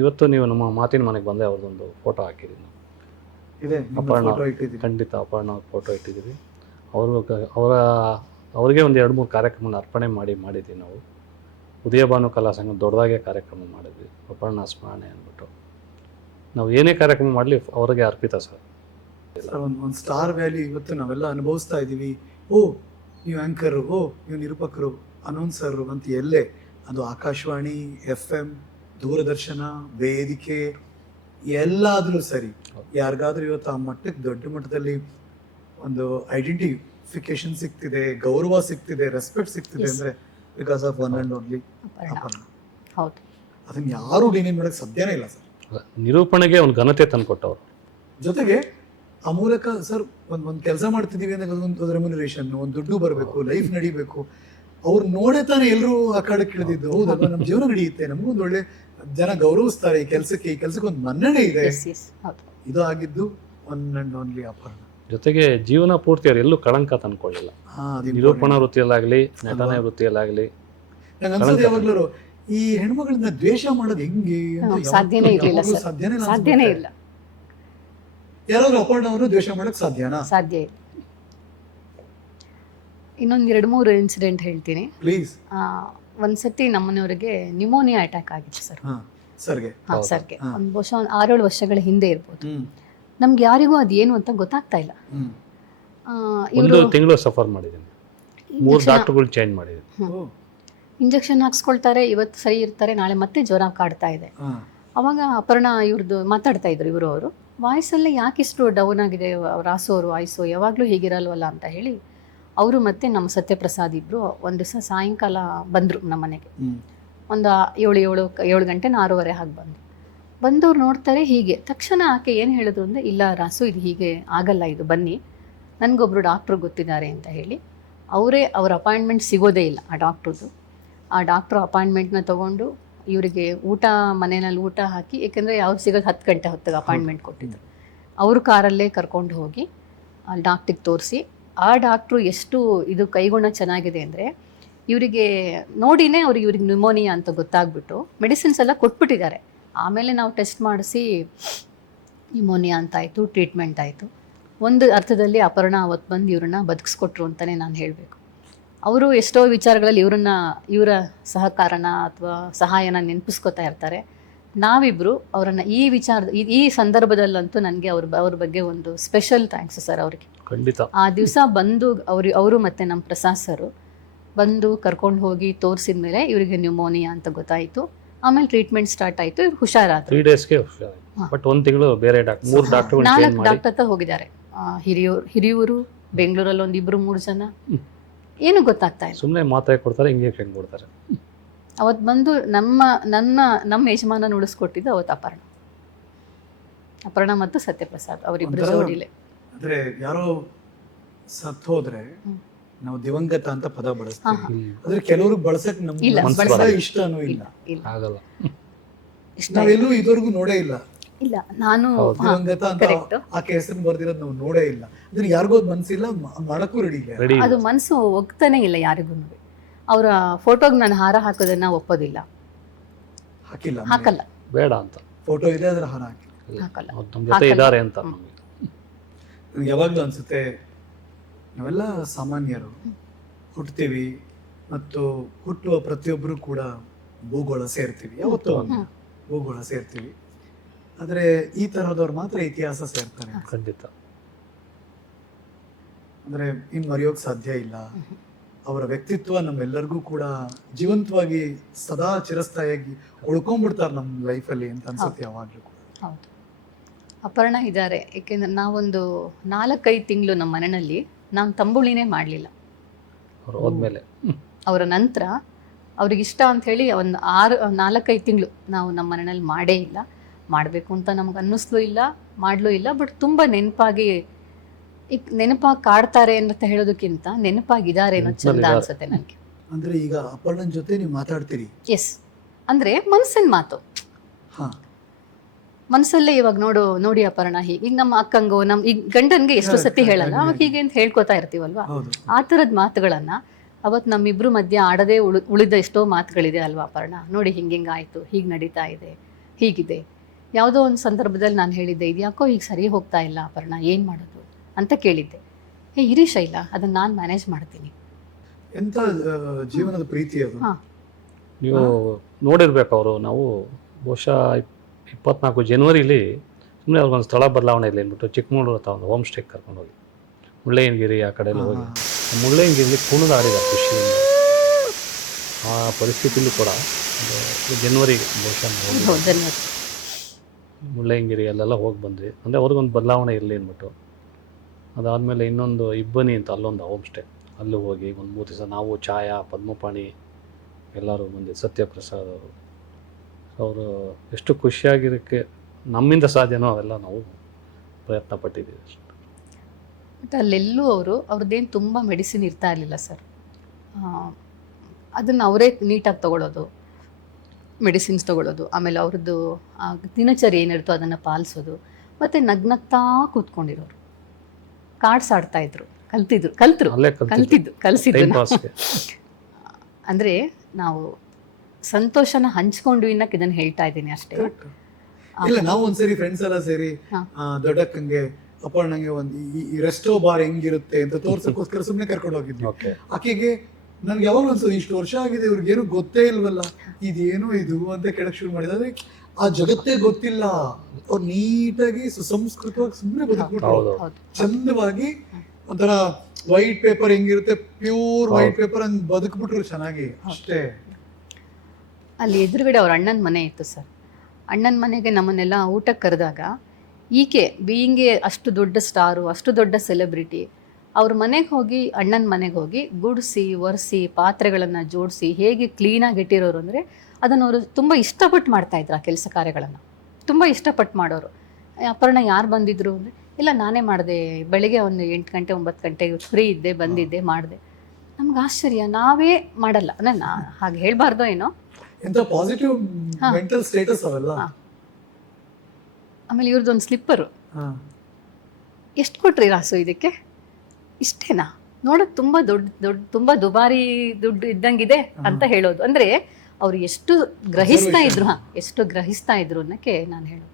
ಇವತ್ತು ನೀವು ನಮ್ಮ ಮಾತಿನ ಮನೆಗೆ ಬಂದೆ, ಅವ್ರದ್ದೊಂದು ಫೋಟೋ ಹಾಕಿದ್ದೀವಿ ನಾವು. ಇದೆ ಅಪರ್ಣ, ಖಂಡಿತ ಅಪರ್ಣ ಫೋಟೋ ಇಟ್ಟಿದ್ದೀವಿ. ಅವ್ರಿಗೆ ಒಂದು 2-3 ಕಾರ್ಯಕ್ರಮನ ಅರ್ಪಣೆ ಮಾಡಿದ್ದೀವಿ ನಾವು. ಉದಯ ಭಾನು ಕಲಾ ಸಂಘ ದೊಡ್ಡದಾಗೆ ಕಾರ್ಯಕ್ರಮ ಮಾಡಿದ್ವಿ, ಅಪರ್ಣ ಸ್ಮರಣೆ ಅಂದ್ಬಿಟ್ಟು. ನಾವು ಏನೇ ಕಾರ್ಯಕ್ರಮ ಮಾಡಲಿ ಅವ್ರಿಗೆ ಅರ್ಪಿತ ಸರ್. ಒಂದು ಸ್ಟಾರ್ ವ್ಯಾಲ್ಯೂ ಇವತ್ತು ನಾವೆಲ್ಲ ಅನುಭವಿಸ್ತಾ ಇದ್ದೀವಿ. ಓ ನೀವು ಆ್ಯಂಕರು, ಓ ನೀವು ನಿರೂಪಕರು, ಅನೌನ್ಸರು ಅಂತ ಎಲ್ಲೇ, ಅದು ಆಕಾಶವಾಣಿ, FM, ದೂರದರ್ಶನ, ವೇದಿಕೆ ಎಲ್ಲಾದರೂ ಸರಿ, ಯಾರಿಗಾದ್ರೂ ಇವತ್ತು ಆ ಮಟ್ಟಕ್ಕೆ ದೊಡ್ಡ ಮಟ್ಟದಲ್ಲಿ ಒಂದು ಐಡೆಂಟಿಫಿಕೇಶನ್ ಸಿಗ್ತಿದೆ, ಗೌರವ ಸಿಗ್ತಿದೆ, ರೆಸ್ಪೆಕ್ಟ್ ಸಿಗ್ತಿದೆ ಅಂದರೆ because of one and only Aparna. ಹೌದು, ಅದನ್ನ ಯಾರೂ ಡಿನೈ ಮಾಡೋಕ್ಕೆ ಸಾಧ್ಯನೇ ಇಲ್ಲ ಸರ್. ನಿರೂಪಣೆಗೆ ಒಂದು ಘನತೆ ತಂದುಕೊಟ್ಟವ್ರು. ಜೊತೆಗೆ ಆ ಮೂಲಕ ಸರ್ ಒಂದು ಕೆಲಸ ಮಾಡ್ತಿದ್ದೀವಿ ಅಂದ್ರೆ ಒಂದು ರೆಮ್ಯುನರೇಷನ್, ಒಂದು ದುಡ್ಡು ಬರಬೇಕು, ಲೈಫ್ ನಡಿಬೇಕು. ಅವ್ರು ನೋಡೇ ತಾನೇ ಎಲ್ಲರೂ ಆ ಕಾಡಕ್ಕೆ ಇಳಿದಿದ್ದು. ಹೌದಲ್ವಾ, ನಮ್ಮ ಜೀವನ ನಡೆಯುತ್ತೆ, ನಮಗೊಂದು ಒಳ್ಳೆ ಜನ ಗೌರವಿಸ್ತಾರೆ ಈ ಕೆಲಸಕ್ಕೆ ಒಂದು ಮನ್ನಣೆ ಇದೆ. ಇದು ಆಗಿದ್ದು ಒನ್ ಅಂಡ್ ಓನ್ಲಿ ಅಪರ್ಣ. ಜೊತೆಗೆ ಜೀವನ ಪೂರ್ತಿ ಅವ್ರು ಎಲ್ಲೂ ಕಳಂಕ ತಂದ್ಕೊಳ್ಳಿಲ್ಲ. ನಿರೂಪಣಾ ವೃತ್ತಿಯಲ್ಲಾಗಲಿ, ನಟನೆ ವೃತ್ತಿಯಲ್ಲಾಗಲಿ. ನಂಗೆ ಅನ್ಸೋದು ಯಾವಾಗ್ಲೂ ಈ ಹೆಣ್ಮಗಳನ್ನ ದ್ವೇಷ ಮಾಡೋದು ಹೆಂಗೆ ಸಾಧ್ಯನೇ ಇರಲಿಲ್ಲ, ಸಾಧ್ಯನೇ ಇಲ್ಲ. ಯಾರಾದ್ರೂ ಅಪರ್ಣ ಅವರು ದ್ವೇಷ ಮಾಡಕ್ ಸಾಧ್ಯನಾ? ಸಾಧ್ಯ ಇಲ್ಲ. ಇನ್ನೊಂದು 2-3 ಇನ್ಸಿಡೆಂಟ್ ಹೇಳ್ತೀನಿ ಪ್ಲೀಸ್. ಒಂದ್ಸತಿ ನಮ್ಮನೆಯವರಿಗೆ ನ್ಯೂಮೋನಿಯಾ ಅಟ್ಯಾಕ್ ಆಗಿತ್ತು ಸರ್. ಸರ್ಗೆ ಒಂದು ಬಹುಶಃ 6-7 ವರ್ಷಗಳ ಹಿಂದೆ ಇರ್ಬೋದು. ನಮ್ಗೆ ಯಾರಿಗೂ ಅದೇನು ಅಂತ ಗೊತ್ತಾಗ್ತಾ ಇಲ್ಲ. ಒಂದು ತಿಂಗಳು ಸಫರ್ ಮಾಡಿದ್ದೀನಿ, 3 ಡಾಕ್ಟರ್ಗಳು ಚೇಂಜ್ ಮಾಡಿದ್ದೀನಿ. ಇಂಜೆಕ್ಷನ್ ಹಾಕ್ಸ್ಕೊಳ್ತಾರೆ, ಇವತ್ತು ಸರಿ ಇರ್ತಾರೆ, ನಾಳೆ ಮತ್ತೆ ಜ್ವರ ಕಾಡ್ತಾ ಇದೆ. ಅವಾಗ ಅಪರ್ಣ ಇವ್ರದ್ದು ಮಾತಾಡ್ತಾ ಇದ್ರು, ಅವರು ವಾಯ್ಸಲ್ಲೇ ಯಾಕಿಷ್ಟು ಡೌನ್ ಆಗಿದೆ ರಾಸು ಅವ್ರ ವಾಯ್ಸು, ಯಾವಾಗಲೂ ಹೀಗಿರಲ್ವಲ್ಲ ಅಂತ ಹೇಳಿ ಅವರು ಮತ್ತೆ ನಮ್ಮ ಸತ್ಯಪ್ರಸಾದ್ ಇಬ್ಬರು ಒಂದು ದಿವಸ ಸಾಯಂಕಾಲ ಬಂದರು ನಮ್ಮ ಮನೆಗೆ. ಒಂದು 7 ಗಂಟೆ 6:30 ಹಾಗೆ ಬಂದವ್ರು ನೋಡ್ತಾರೆ ಹೀಗೆ. ತಕ್ಷಣ ಆಕೆ ಏನು ಹೇಳಿದ್ರು ಅಂದರೆ, ಇಲ್ಲ ರಾಸು ಇದು ಹೀಗೆ ಆಗಲ್ಲ, ಇದು ಬನ್ನಿ, ನನಗೊಬ್ಬರು ಡಾಕ್ಟ್ರು ಗೊತ್ತಿದ್ದಾರೆ ಅಂತ ಹೇಳಿ ಅವರೇ ಅವ್ರ ಅಪಾಯಿಂಟ್ಮೆಂಟ್ ಸಿಗೋದೇ ಇಲ್ಲ ಆ ಡಾಕ್ಟ್ರದ್ದು. ಆ ಡಾಕ್ಟ್ರು ಅಪಾಯಿಂಟ್ಮೆಂಟ್ನ ತೊಗೊಂಡು ಇವರಿಗೆ ಮನೆಯಲ್ಲಿ ಊಟ ಹಾಕಿ, ಏಕೆಂದರೆ ಯಾವ್ದು ಸಿಗೋದು 10 ಗಂಟೆ ಹೊತ್ತಿಗೆ ಅಪಾಯಿಂಟ್ಮೆಂಟ್ ಕೊಟ್ಟಿದ್ರು. ಅವರು ಕಾರಲ್ಲೇ ಕರ್ಕೊಂಡು ಹೋಗಿ ಅಲ್ಲಿ ಡಾಕ್ಟ್ರಿಗೆ ತೋರಿಸಿ, ಆ ಡಾಕ್ಟ್ರು ಎಷ್ಟು ಇದು ಕೈಗುಣ ಚೆನ್ನಾಗಿದೆ ಅಂದರೆ ಇವರಿಗೆ ನೋಡಿನೇ ಇವ್ರಿಗೆ ನ್ಯೂಮೋನಿಯಾ ಅಂತ ಗೊತ್ತಾಗ್ಬಿಟ್ಟು ಮೆಡಿಸಿನ್ಸ್ ಎಲ್ಲ ಕೊಟ್ಬಿಟ್ಟಿದ್ದಾರೆ. ಆಮೇಲೆ ನಾವು ಟೆಸ್ಟ್ ಮಾಡಿಸಿ ನ್ಯೂಮೋನಿಯಾ ಅಂತಾಯಿತು, ಟ್ರೀಟ್ಮೆಂಟ್ ಆಯಿತು. ಒಂದು ಅರ್ಥದಲ್ಲಿ ಅಪರ್ಣ ಅವತ್ತು ಬಂದು ಇವ್ರನ್ನ ಬದುಕಿಸ್ಕೊಟ್ರು ಅಂತಲೇ ನಾನು ಹೇಳಬೇಕು. ಅವರು ಎಷ್ಟೋ ವಿಚಾರಗಳಲ್ಲಿ ಇವರ ಸಹಕಾರನ ಅಥವಾ ಸಹಾಯನ ನೆನಪಿಸ್ಕೊತಾ ಇರ್ತಾರೆ. ನಾವಿಬ್ಬರು ಅವರನ್ನು ಈ ಸಂದರ್ಭದಲ್ಲಂತೂ ನನಗೆ ಅವ್ರ ಬಗ್ಗೆ ಒಂದು ಸ್ಪೆಷಲ್ ಥ್ಯಾಂಕ್ಸ್ ಸರ್ ಅವ್ರಿಗೆ. ಖಂಡಿತ ಆ ದಿವಸ ಬಂದು ಅವರು ಮತ್ತು ನಮ್ಮ ಪ್ರಸಾದ್ ಸರು ಬಂದು ಕರ್ಕೊಂಡು ಹೋಗಿ ತೋರಿಸಿದ ಮೇಲೆ ಇವರಿಗೆ ನ್ಯೂಮೋನಿಯಾ ಅಂತ ಗೊತ್ತಾಯಿತು. ಆಮೇಲೆ ಟ್ರೀಟ್ಮೆಂಟ್ ಸ್ಟಾರ್ಟ್ ಆಯಿತು, ಇವ್ರು ಹುಷಾರಾದ್ರು. 3 ಡೇಸ್ಗೆ ಹುಷಾರಾಯಿತು. ಬಟ್ 1 ತಿಂಗಳು ಬೇರೆ 3 ಡಾಕ್ಟರ್ಗಳು 4 ಡಾಕ್ಟರ್ ಹತ್ರ ಹೋಗಿದ್ದಾರೆ. ಹಿರಿಯೂರು, ಬೆಂಗಳೂರಲ್ಲಿ 1-2-3 ಜನ, ಏನು ಗೊತ್ತಾಗ್ತಾ ಇಲ್ಲ. ಸುಮ್ಮನೆ ಮಾತ್ರೆ ಕೊಡ್ತಾರೆ, ಇಂಜೆಕ್ಷನ್ ಕೊಡ್ತಾರೆ. ಅವತ್ತು ಬಂದು ನಮ್ಮ ಯಜಮಾನ ಉಳಿಸ್ಕೊಟ್ಟಿದ್ದು ಅವತ್ತು ಅಪರ್ಣ ಮತ್ತು ಸತ್ಯಪ್ರಸಾದ್ ಅವರಿಬ್ಬರು ಜೋಡಿಲೆ. ಅಂದ್ರೆ ಯಾರೋ ಸತ್ ಹೋದ್ರೆ ನಾವು ದಿವಂಗತ ಅಂತ ಪದ ಬಳಸ್ತೀವಿ, ಆದ್ರೆ ಕೆಲವರು ಬಳಸಕ್ ನಮ್ಗೆ ಇಷ್ಟನೂ ಇಲ್ಲ, ಆಗಲ್ಲ. ನಾವೆಲ್ಲೂ ಇದುವರೆಗೂ ನೋಡೇ ಇಲ್ಲ. ಇಲ್ಲ, ನಾನು ದಿವಂಗತ ಅಂತ ಆಕೆ ಹೆಸರು ಬರ್ದಿರೋದು ನಾವು ನೋಡೇ ಇಲ್ಲ. ಅದ್ರ ಯಾರಿಗೂ ಮನ್ಸಿಲ್ಲ, ಮಾಡಕ್ಕೂ ರೆಡಿ ಇಲ್ಲ. ಅದು ಮನಸ್ಸು ಒಗ್ತಾನೆ ಇಲ್ಲ ಯಾರಿಗೂ. ಅವರ ಫೋಟೋಗೆ ನಾನು ಹಾರ ಹಾಕೋದನ್ನ ಒಪ್ಪೋದಿಲ್ಲ, ಹಾಕಲ್ಲ, ಬೇಡ ಅಂತ. ಫೋಟೋ ಇದೆ, ಅದ್ರ ಹಾರ ಹಾಕಲ್ಲ, ನಮ್ಮ ಜೊತೆ ಇದ್ದಾರೆ ಅಂತ. ನನಗೆ ಯಾವಾಗಲೂ ಅನ್ಸುತ್ತೆ, ನಾವೆಲ್ಲ ಸಾಮಾನ್ಯರು ಹುಟ್ಟುತ್ತೀವಿ ಮತ್ತು ಹುಟ್ಟುವ ಪ್ರತಿಯೊಬ್ಬರು ಕೂಡ ಭೂಗೋಳ ಸೇರ್ತೀವಿ, ಯಾವತ್ತೂ ಭೂಗೋಳ ಸೇರ್ತೀವಿ. ಆದರೆ ಈ ತರಹದವ್ರು ಮಾತ್ರ ಇತಿಹಾಸ ಸೇರ್ತಾರೆ. ಖಂಡಿತ. ಅಂದರೆ ಇನ್ನು ಮರೆಯೋಕೆ ಸಾಧ್ಯ ಇಲ್ಲ. ಅವರ ವ್ಯಕ್ತಿತ್ವ ನಮ್ಮೆಲ್ಲರಿಗೂ ಕೂಡ ಜೀವಂತವಾಗಿ ಸದಾ ಚಿರಸ್ಥಾಯಿಯಾಗಿ ಉಳ್ಕೊಂಡ್ಬಿಡ್ತಾರೆ ನಮ್ಮ ಲೈಫಲ್ಲಿ ಅಂತ ಅನ್ಸುತ್ತೆ ಯಾವಾಗಲೂ ಕೂಡ. ಹೌದು, ಅಪರ್ಣ ಇದ್ದಾರೆ. ಏಕೆಂದರೆ ನಾವೊಂದು 4-5 ತಿಂಗಳು ನಮ್ಮ ಮನೆಯಲ್ಲಿ ನಾನು ತಂಬುಳಿನೇ ಮಾಡಲಿಲ್ಲ. ಅವ್ರು ಹೋದ್ಮೇಲೆ ಅವರ ನಂತರ ಅವ್ರಿಗಿಷ್ಟ ಅಂಥೇಳಿ ಒಂದು 4-5 ತಿಂಗಳು ನಾವು ನಮ್ಮ ಮನೆಯಲ್ಲಿ ಮಾಡೇ ಇಲ್ಲ. ಮಾಡಬೇಕು ಅಂತ ನಮ್ಗೆ ಅನ್ನಿಸ್ಲೂ ಇಲ್ಲ, ಮಾಡಲೂ ಇಲ್ಲ. ಬಟ್ ತುಂಬ ನೆನಪಾಗಿ ಈಗ ನೆನಪಾಗಿ ಕಾಡ್ತಾರೆ ಅಂತ ಹೇಳೋದಕ್ಕಿಂತ ನೆನಪಾಗಿದ್ದಾರೆ ಅನ್ನೋದು ಚಂದ ಅನ್ಸುತ್ತೆ ನನಗೆ. ಅಂದ್ರೆ ಈಗ ಅಪರ್ಣನ್ ಜೊತೆ ನೀವು ಮಾತಾಡ್ತೀರಿ? ಎಸ್, ಅಂದರೆ ಮನಸ್ಸಿನ ಮಾತು. ಹಾಂ, ಮನಸ್ಸಲ್ಲೇ ಇವಾಗ ನೋಡಿ ಅಪರ್ಣ ಹೀಗೆ, ಈಗ ನಮ್ಮ ಅಕ್ಕಂಗೋ ನಮ್ಮ ಈಗ ಗಂಡನ್ಗೆ ಎಷ್ಟು ಸತಿ ಹೇಳಲ್ಲ, ಅವಾಗ ಹೀಗೆ ಅಂತ ಹೇಳ್ಕೊತಾ ಇರ್ತೀವಲ್ವಾ. ಹೌದು. ಆ ಥರದ ಮಾತುಗಳನ್ನು ಅವತ್ತು ನಮ್ಮಿಬ್ರು ಮಧ್ಯೆ ಆಡದೆ ಉಳಿದ ಎಷ್ಟೋ ಮಾತುಗಳಿದೆ ಅಲ್ವಾ ಅಪರ್ಣ. ನೋಡಿ ಹಿಂಗಾಯ್ತು, ಹೀಗೆ ನಡೀತಾ ಇದೆ, ಹೀಗಿದೆ. ಯಾವುದೋ ಒಂದು ಸಂದರ್ಭದಲ್ಲಿ ನಾನು ಹೇಳಿದ್ದೆ, ಇದು ಯಾಕೋ ಈಗ ಸರಿ ಹೋಗ್ತಾ ಇಲ್ಲ ಅಪರ್ಣ, ಏನು ಮಾಡೋದು ಅಂತ ಕೇಳಿದ್ದೆ. ಇರಿ ಶೈಲ, ಅದನ್ನು ನಾನು ಮ್ಯಾನೇಜ್ ಮಾಡ್ತೀನಿ. ಎಂಥ ಜೀವನದ ಪ್ರೀತಿ ಅದು. ಹಾಂ, ನೀವು ನೋಡಿರ್ಬೇಕು. ಅವರು ನಾವು ಬಹುಶಃ 24 ಜನವರಿಲಿ ಸುಮ್ಮನೆ ಅವ್ರಿಗೊಂದು ಸ್ಥಳ ಬದಲಾವಣೆ ಇಲ್ಲ ಅಂದ್ಬಿಟ್ಟು ಚಿಕ್ಕಮಗಳೂರು ಹತ್ರ ಒಂದು ಹೋಮ್ ಸ್ಟೇಗೆ ಕರ್ಕೊಂಡೋಗಿ ಮುಳ್ಳಯ್ಯನಗಿರಿ ಆ ಕಡೆ ಎಲ್ಲ ಹೋಗಿ ಮುಳ್ಳಯ್ಯನಗಿರಿಲಿ ಕುಣಿದು ಆಡಿದ್ದಾರೆ ಖುಷಿಯಿಂದ. ಆ ಪರಿಸ್ಥಿತಿಲೂ ಕೂಡ ಜನವರಿ ಬಹುಶಃ ಧನ್ಯವಾದ. ಮುಳ್ಳಯ್ಯನಗಿರಿ ಅಲ್ಲೆಲ್ಲ ಹೋಗಿ ಬಂದ್ವಿ. ಅಂದರೆ ಅವ್ರಿಗೊಂದು ಬದಲಾವಣೆ ಇರಲಿ ಅಂದ್ಬಿಟ್ಟು. ಅದಾದಮೇಲೆ ಇನ್ನೊಂದು ಇಬ್ಬನಿ ಅಂತ ಅಲ್ಲೊಂದು ಹೋಮ್ ಸ್ಟೇ, ಅಲ್ಲೂ ಹೋಗಿ ಒಂದು 3 ದಿವಸ ನಾವು ಛಾಯಾ, ಪದ್ಮಪಾಣಿ ಎಲ್ಲರೂ ಬಂದಿದ್ದು, ಸತ್ಯಪ್ರಸಾದ್ ಅವರು ಎಷ್ಟು ಖುಷಿಯಾಗಿರೋಕ್ಕೆ ನಮ್ಮಿಂದ ಸಾಧ್ಯನೋ ಅವೆಲ್ಲ ನಾವು ಪ್ರಯತ್ನ ಪಟ್ಟಿದ್ದೀವಿ. ಬಟ್ ಅಲ್ಲೆಲ್ಲೂ ಅವ್ರದ್ದೇನು ತುಂಬ ಮೆಡಿಸಿನ್ ಇರ್ತಾ ಇರಲಿಲ್ಲ ಸರ್. ಅದನ್ನು ಅವರೇ ನೀಟಾಗಿ ತೊಗೊಳೋದು, ಮೆಡಿಸಿನ್ಸ್ ತೊಗೊಳೋದು, ಆಮೇಲೆ ಅವ್ರದ್ದು ದಿನಚರಿ ಏನಿರುತ್ತೋ ಅದನ್ನು ಪಾಲಿಸೋದು, ಮತ್ತು ನಗ್ನಗ್ತಾ ಕೂತ್ಕೊಂಡಿರೋರು, ಕಾರ್ಡ್ಸ್ ಆಡ್ತಾಯಿದ್ರು, ಕಲಿಸಿದ್ರು. ಅಂದರೆ ನಾವು ಸಂತೋಷನ ಹಂಚ್ಕೊಂಡ್ವಿ ಅನ್ನಕ್ಕೆ ಇದನ್ನು ಹೇಳ್ತಾ ಇದ್ದೀನಿ ಅಷ್ಟೇ. ಇಲ್ಲ, ನಾವು ಒಂದ್ಸರಿ ಫ್ರೆಂಡ್ಸ್ ಎಲ್ಲ ಸೇರಿ ದೊಡ್ಡಕ್ಕಂಗೆ ಅಪರ್ಣಂಗೆ ಒಂದು ಈ ರೆಸ್ಟೋ ಬಾರ್ ಹೆಂಗಿರುತ್ತೆ ಅಂತ ತೋರ್ಸಕ್ಕೋಸ್ಕರ ಸುಮ್ಮನೆ ಕರ್ಕೊಂಡು ಹೋಗಿದ್ವಿ. ಆಕೆಗೆ ನನ್ಗೆ ಯಾವಾಗ ಅನ್ಸೋದು, ಇಷ್ಟು ವರ್ಷ ಆಗಿದೆ ಇವ್ರಿಗೇನು ಗೊತ್ತೇ ಇಲ್ವಲ್ಲ, ಇದೇನು ಇದು ಅಂತ ಕೇಳಕ್ ಶುರು ಮಾಡಿದ್ರೆ ಆ ಜಗತ್ತೇ ಗೊತ್ತಿಲ್ಲ. ಅವ್ರು ನೀಟಾಗಿ ಸುಸಂಸ್ಕೃತವಾಗಿ ಸುಮ್ಮನೆ ಬದುಕ್ಬಿಟ್ರು, ಚಂದವಾಗಿ ಒಂಥರ ವೈಟ್ ಪೇಪರ್ ಹೆಂಗಿರುತ್ತೆ, ಪ್ಯೂರ್ ವೈಟ್ ಪೇಪರ್ ಹಂಗೆ ಬದುಕ್ಬಿಟ್ರು ಚೆನ್ನಾಗಿ ಅಷ್ಟೇ. ಅಲ್ಲಿ ಎದುರುಗಡೆ ಅವ್ರ ಅಣ್ಣನ ಮನೆ ಇತ್ತು ಸರ್. ಅಣ್ಣನ ಮನೆಗೆ ನಮ್ಮನ್ನೆಲ್ಲ ಊಟಕ್ಕೆ ಕರೆದಾಗ ಈಕೆ ಬೀಯಿಂಗೆ ಅಷ್ಟು ದೊಡ್ಡ ಸ್ಟಾರು, ಅಷ್ಟು ದೊಡ್ಡ ಸೆಲೆಬ್ರಿಟಿ, ಅವ್ರ ಮನೆಗೆ ಹೋಗಿ, ಅಣ್ಣನ ಮನೆಗೆ ಹೋಗಿ ಗುಡಿಸಿ ಒರೆಸಿ ಪಾತ್ರೆಗಳನ್ನು ಜೋಡಿಸಿ ಹೇಗೆ ಕ್ಲೀನಾಗಿ ಇಟ್ಟಿರೋರು ಅಂದರೆ ಅದನ್ನು ಅವರು ತುಂಬ ಇಷ್ಟಪಟ್ಟು ಮಾಡ್ತಾಯಿದ್ರು. ಆ ಕೆಲಸ ಕಾರ್ಯಗಳನ್ನು ತುಂಬ ಇಷ್ಟಪಟ್ಟು ಮಾಡೋರು. ಅಪರ್ಣ ಯಾರು ಬಂದಿದ್ರು ಅಂದರೆ, ಇಲ್ಲ ನಾನೇ ಮಾಡಿದೆ, ಬೆಳಿಗ್ಗೆ ಒಂದು 8 ಗಂಟೆ 9 ಗಂಟೆಗೆ ಫ್ರೀ ಇದ್ದೆ, ಬಂದಿದ್ದೆ, ಮಾಡಿದೆ. ನಮ್ಗೆ ಆಶ್ಚರ್ಯ, ನಾವೇ ಮಾಡಲ್ಲ ಅಂದರೆ ಹಾಗೆ ಹೇಳಬಾರ್ದೋ ಏನೋ. ಎಂತ ಪಾಸಿಟಿವ್ ಮೆಂಟಲ್ ಸ್ಟೇಟಸ್ ಅವೆಲ್ಲ. ಆಮೇಲೆ ಇವ್ರದ್ದೊಂದು ಸ್ಲಿಪ್ಪರು, ಎಷ್ಟು ಕೊಟ್ರಿ ರಾಸು ಇದಕ್ಕೆ? ಇಷ್ಟೇನಾ? ನೋಡೋಕೆ ತುಂಬ ತುಂಬ ದುಬಾರಿ ದುಡ್ಡು ಇದ್ದಂಗಿದೆ ಅಂತ ಹೇಳೋದು. ಅಂದರೆ ಅವ್ರು ಎಷ್ಟು ಗ್ರಹಿಸ್ತಾ ಇದ್ರು ಅನ್ನಕ್ಕೆ ನಾನು ಹೇಳೋದು.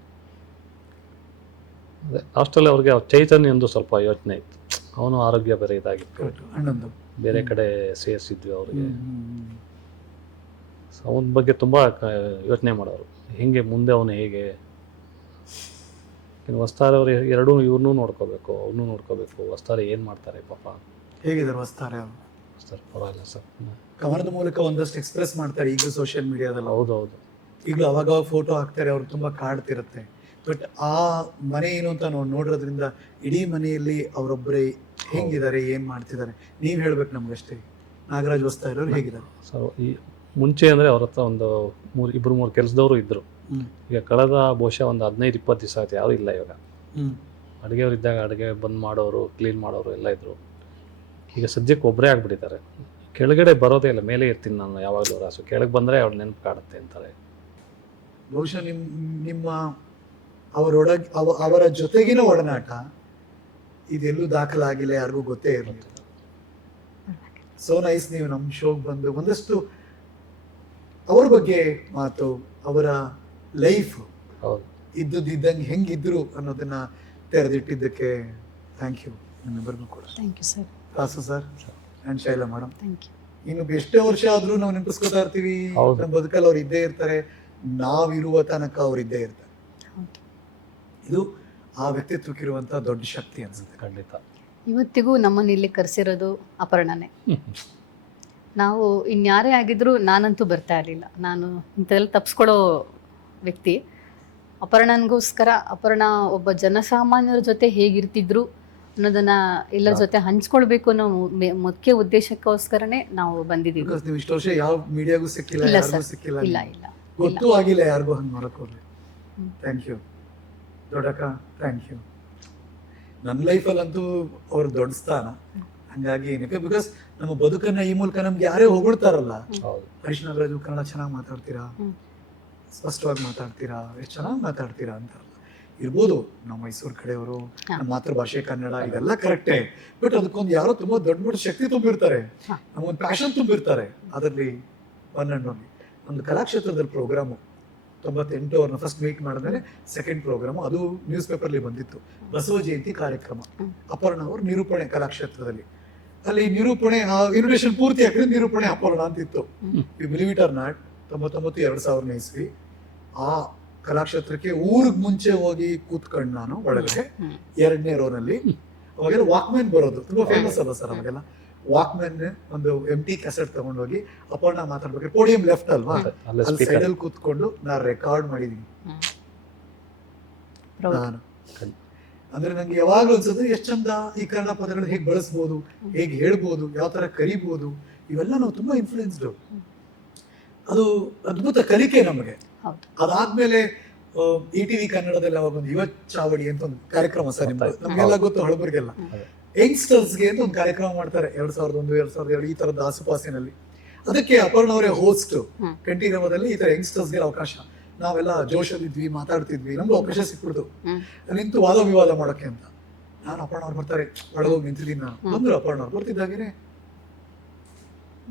ಲಾಸ್ಟಲ್ಲಿ ಅವ್ರಿಗೆ ಚೈತನ್ಯ ಒಂದು ಸ್ವಲ್ಪ ಯೋಚನೆ ಇತ್ತು. ಅವನು ಆರೋಗ್ಯ ಬೇರೆ ಇದಾಗಿತ್ತು, ಬೇರೆ ಕಡೆ ಸೇರಿಸಿದ್ವಿ ಅವ್ರಿಗೆ. ಅವನ ಬಗ್ಗೆ ತುಂಬ ಯೋಚನೆ ಮಾಡೋರು, ಹೆಂಗೆ ಮುಂದೆ ಅವನು ಹೇಗೆ. ಇನ್ನು ವಸ್ತಾರೆ ಅವರು ಎರಡೂ, ಇವ್ರನ್ನೂ ನೋಡ್ಕೋಬೇಕು, ಅವ್ರನ್ನೂ ನೋಡ್ಕೋಬೇಕು. ವಸ್ತಾರೆ ಏನು ಮಾಡ್ತಾರೆ ಪಾಪ, ಹೇಗಿದ್ದಾರೆ ವಸ್ತಾರೆ? ಪರವಾಗಿಲ್ಲ ಸರ್, ಕವನದ ಮೂಲಕ ಒಂದಷ್ಟು ಎಕ್ಸ್ಪ್ರೆಸ್ ಮಾಡ್ತಾರೆ. ಈಗ ಸೋಷಿಯಲ್ ಮೀಡಿಯಾದಲ್ಲಿ ಹೌದು ಈಗಲೂ ಅವಾಗ ಫೋಟೋ ಹಾಕ್ತಾರೆ, ಅವ್ರು ತುಂಬ ಕಾಡ್ತಿರುತ್ತೆ. ಬಟ್ ಆ ಮನೆ ಏನು ಅಂತ ನಾವು ನೋಡೋದ್ರಿಂದ ಇಡೀ ಮನೆಯಲ್ಲಿ ಅವರೊಬ್ಬರೇ ಹೆಂಗಿದ್ದಾರೆ, ಏನು ಮಾಡ್ತಿದ್ದಾರೆ ನೀವು ಹೇಳ್ಬೇಕು ನಮಗಷ್ಟೇ. ನಾಗರಾಜ್ ವಸ್ತಾರೆ ಅವ್ರು ಹೇಗಿದ್ದಾರೆ ಸರ್? ಈ ಮುಂಚೆ ಅಂದರೆ ಅವ್ರ ಹತ್ರ ಒಂದು 2-3 ಕೆಲಸದವರು ಇದ್ದರು. ಈಗ ಕಳೆದ ಬಹುಶಃ ಒಂದು 15-20 ದಿವಸ ಆಯ್ತು, ಯಾರೂ ಇಲ್ಲ ಇವಾಗ. ಅಡುಗೆಯವ್ರು ಇದ್ದಾಗ ಅಡುಗೆ ಬಂದು ಮಾಡೋರು, ಕ್ಲೀನ್ ಮಾಡೋರು ಎಲ್ಲ ಇದ್ದರು. ಈಗ ಸದ್ಯಕ್ಕೆ ಒಬ್ಬರೇ ಆಗಿಬಿಟ್ಟಿದ್ದಾರೆ. ಕೆಳಗಡೆ ಬರೋದೇ ಇಲ್ಲ, ಮೇಲೆ ಇರ್ತೀನಿ ನಾನು ಯಾವಾಗಲೂ. ರಾಸು ಕೆಳಗೆ ಬಂದರೆ ಅವ್ಳು ನೆನಪು ಕಾಡುತ್ತೆ ಅಂತಾರೆ. ಬಹುಶಃ ನಿಮ್ಮ ಅವರ ಜೊತೆಗಿನ ಒಡನಾಟ ಇದೆಲ್ಲೂ ದಾಖಲಾಗಿಲ್ಲ, ಯಾರಿಗೂ ಗೊತ್ತೇ ಇರಲಿಲ್ಲ. ಸೋ ನೈಸ್, ನೀವು ನಮ್ಮ ಶೋಗೆ ಬಂದು ಒಂದಷ್ಟು ಅವ್ರ ಬಗ್ಗೆ ಮಾತು, ಅವರ ಲೈಫ್ ಇದ್ದಂಗೆ ಹೆಂಗಿದ್ರು ಅನ್ನೋದನ್ನ ತೆರೆದಿಟ್ಟಿದ್ದಕ್ಕೆ ಥ್ಯಾಂಕ್ ಯು ನಿಮ್ಮಿಬ್ಬರಿಗೂ ಕೂಡ. Thank you sir. Rasu sir and Shaila madam, thank you. ಇನ್ನು ಎಷ್ಟೇ ವರ್ಷ ಆದರೂ ನಾವು ನೆನಪಿಸ್ಕೊತಾ ಇರ್ತೀವಿ. ನಮ್ಮ ಬದುಕಲ್ಲಿ ಅವ್ರು ಇದ್ದೇ ಇರ್ತಾರೆ, ನಾವಿರುವ ತನಕ ಅವ್ರು ಇದ್ದೇ ಇರ್ತಾರೆ. ಇದು ಆ ವ್ಯಕ್ತಿತ್ವಕ್ಕಿರುವಂಥ ದೊಡ್ಡ ಶಕ್ತಿ ಅನ್ಸುತ್ತೆ. ಖಂಡಿತ. ಇವತ್ತಿಗೂ ನಮ್ಮನ್ನು ಇಲ್ಲಿ ಕರೆಸಿರೋದು ಅಪರ್ಣನೇ. ನಾವು ಇನ್ಯಾರೇ ಆಗಿದ್ರು ನಾನಂತೂ ಬರ್ತಾ ಇರಲಿಲ್ಲ. ನಾನು ಇಂಥದ್ದೆಲ್ಲ ತಪ್ಪಿಸ್ಕೊಳ್ಳೋ ವ್ಯಕ್ತಿ. ಅಪರ್ಣನಿಗೋಸ್ಕರ ಅಪರ್ಣ ಒಬ್ಬ ಜನಸಾಮಾನ್ಯರ ಜೊತೆ ಹೇಗಿರ್ತಿದ್ರು ಅನ್ನೋದನ್ನ ಎಲ್ಲರ ಜೊತೆ ಹಂಚ್ಕೊಳ್ಬೇಕು ಅನ್ನೋ ಮುಖ್ಯ ಉದ್ದೇಶಕ್ಕೋಸ್ಕರನೇ ನಾವು ಬಂದಿದ್ದೀವಿ. ಬಿಕಾಸ್ ನೀವು ಇಷ್ಟು ವರ್ಷ ಯಾವ ಮೀಡಿಯಾಗೂ ಸಿಕ್ಕಿಲ್ಲ, ಇಲ್ಲ ಯಾರಿಗೂ ಸರ್, ಸಿಕ್ಕಿಲ್ಲ, ಇಲ್ಲ ಇಲ್ಲ ಗೊತ್ತೂ ಆಗಿಲ್ಲ ಯಾರಿಗೂ ಹಂಗೆ ಮಾಡಕ್ ಹೋಗ್ಲಿ. ಥ್ಯಾಂಕ್ ಯು ದೊಡ್ಡಕ್ಕ, ಥ್ಯಾಂಕ್ ಯು. ನನ್ನ ಲೈಫಲ್ಲಂತೂ ಅವ್ರ ದೊಡ್ಡ ಸ್ಥಾನ. ಹಂಗಾಗಿ ಏನಕ್ಕೆ, ಬಿಕಾಸ್ ನಮ್ಮ ಬದುಕನ್ನ ಈ ಮೂಲಕ ನಮ್ಗೆ ಯಾರೇ ಹೊಗಳ್ತಾರಲ್ಲ, ಹೌದು. ಹರೀಶ್ ನಾಗರಾಜು ಕನ್ನಡ ಚೆನ್ನಾಗಿ ಮಾತಾಡ್ತೀರಾ, ಹ್ಮ್. ಸ್ಪಷ್ಟವಾಗಿ ಮಾತಾಡ್ತೀರಾ, ಎಷ್ಟು ಚೆನ್ನಾಗಿ ಮಾತಾಡ್ತೀರಾ ಅಂತಾರಲ್ಲ. ಇರ್ಬೋದು ನಾವು ಮೈಸೂರು ಕಡೆಯವರು, ನಮ್ಮ ಮಾತೃಭಾಷೆ ಕನ್ನಡ, ಇದೆಲ್ಲ ಕರೆಕ್ಟೇ. ಬಟ್ ಅದಕ್ಕೊಂದು ಯಾರೋ ತುಂಬಾ ದೊಡ್ಡ ದೊಡ್ಡ ಶಕ್ತಿ ತುಂಬಿರ್ತಾರೆ, ನಮಗೊಂದು ಪ್ಯಾಷನ್ ತುಂಬಿರ್ತಾರೆ. ಅದರಲ್ಲಿ ಒನ್ನೊಂದು ಒಂದು ಕಲಾಕ್ಷೇತ್ರದಲ್ಲಿ ಪ್ರೋಗ್ರಾಮು 98 ಅವ್ರನ್ನ ಫಸ್ಟ್ ಮೀಟ್ ಮಾಡಿದ್ಮೇಲೆ ಸೆಕೆಂಡ್ ಪ್ರೋಗ್ರಾಮು, ಅದು ನ್ಯೂಸ್ ಪೇಪರ್ಲಿ ಬಂದಿತ್ತು, ಬಸವ ಜಯಂತಿ ಕಾರ್ಯಕ್ರಮ. ಅಪರ್ಣ ಅವರು ನಿರೂಪಣೆ ಕಲಾಕ್ಷೇತ್ರದಲ್ಲಿ, ಅಲ್ಲಿ ನಿರೂಪಣೆ ಇನ್ವಿಟೇಷನ್ ಪೂರ್ತಿ ಹಾಕಿದ್ರೆ ನಿರೂಪಣೆ ಅಪರ್ಣ ಅಂತಿತ್ತು. You believe it or not, 99-2000 ಇಸ್ವಿ ಆ ಕಲಾಕ್ಷೇತ್ರಕ್ಕೆ ಊರಿಗೆ ಮುಂಚೆ ಹೋಗಿ ಕೂತ್ಕೊಂಡು ನಾನು ಒಳಗಡೆ 2ನೇ ರೋನಲ್ಲಿ. ಅವಾಗೆಲ್ಲ ವಾಕ್ಮ್ಯಾನ್ ಬರೋದು ತುಂಬಾ ಫೇಮಸ್ ಅಲ್ಲ ಸರ್, ಅವಾಗೆಲ್ಲ ವಾಕ್ಮ್ಯಾನ್ ಒಂದು ಎಂಟಿ ಕ್ಯಾಸೆಟ್ ತಗೊಂಡೋಗಿ ಅಪರ್ಣ ಮಾತಾಡ್ಬೇಕಾದ್ರೆ ಪೋಡಿಯಂ ಲೆಫ್ಟ್ ಅಲ್ವಾ, ಅಲ್ಲಿ ಸೈಡಲ್ಲಿ ಕೂತ್ಕೊಂಡು ನಾನು ರೆಕಾರ್ಡ್ ಮಾಡಿದೀನಿ. ನಾನು ಅಂದ್ರೆ ನಂಗೆ ಯಾವಾಗ್ಲೂ ಅನ್ಸುತ್ತೆ ಎಷ್ಟು ಚಂದ ಈ ಕನ್ನಡ ಪದಗಳು ಹೇಗೆ ಬಳಸ್ಬೋದು, ಹೇಗೆ ಹೇಳ್ಬೋದು, ಯಾವ ತರ ಕರಿಬೋದು, ಇವೆಲ್ಲ ನಾವು ತುಂಬಾ ಇನ್ಫ್ಲೂಯೆನ್ಸ್ಡ್. ಅದು ಅದ್ಭುತ ಕಲಿಕೆ ನಮಗೆ. ಅದಾದ್ಮೇಲೆ ETV ಕನ್ನಡದಲ್ಲಿ ಅವಾಗ ಒಂದು ಯುವ ಚಾವಡಿ ಅಂತ ಒಂದು ಕಾರ್ಯಕ್ರಮ ಸರ್, ನಿಮ್ಗೆ ನಮ್ಗೆಲ್ಲ ಗೊತ್ತು, ಹಳಬರಿಗೆಲ್ಲ ಯಂಗ್ಸ್ಟರ್ಸ್ಗೆ ಅಂತ ಒಂದು ಕಾರ್ಯಕ್ರಮ ಮಾಡ್ತಾರೆ 2001-2002 ಈ ತರದ ಆಸುಪಾಸಿನಲ್ಲಿ. ಅದಕ್ಕೆ ಅಪರ್ಣ ಅವರೇ ಹೋಸ್ಟ್. ಕಂಠೀರವದಲ್ಲಿ ಈ ತರ ಯಂಗ್ಸ್ಟರ್ಸ್ಗೆ ಅವಕಾಶ, ನಾವೆಲ್ಲ ಜೋಶಲ್ಲಿದ್ವಿ, ಮಾತಾಡ್ತಿದ್ವಿ, ನಮ್ಗೆ ಅವಕಾಶ ಸಿಕ್ಬಿಡ್ತು ನಿಂತು ವಾದ ವಿವಾದ ಮಾಡೋಕೆ ಅಂತ. ನಾನು ಅಪರ್ಣ ಅವ್ರು ಬರ್ತಾರೆ, ಒಳಗೋಗಿ ನಿಂತಿದ್ದೀನಿ ನಾನು. ಬಂದ್ರು ಅಪರ್ಣ ಅವ್ರು, ಬರ್ತಿದ್ದಾಗೇನೆ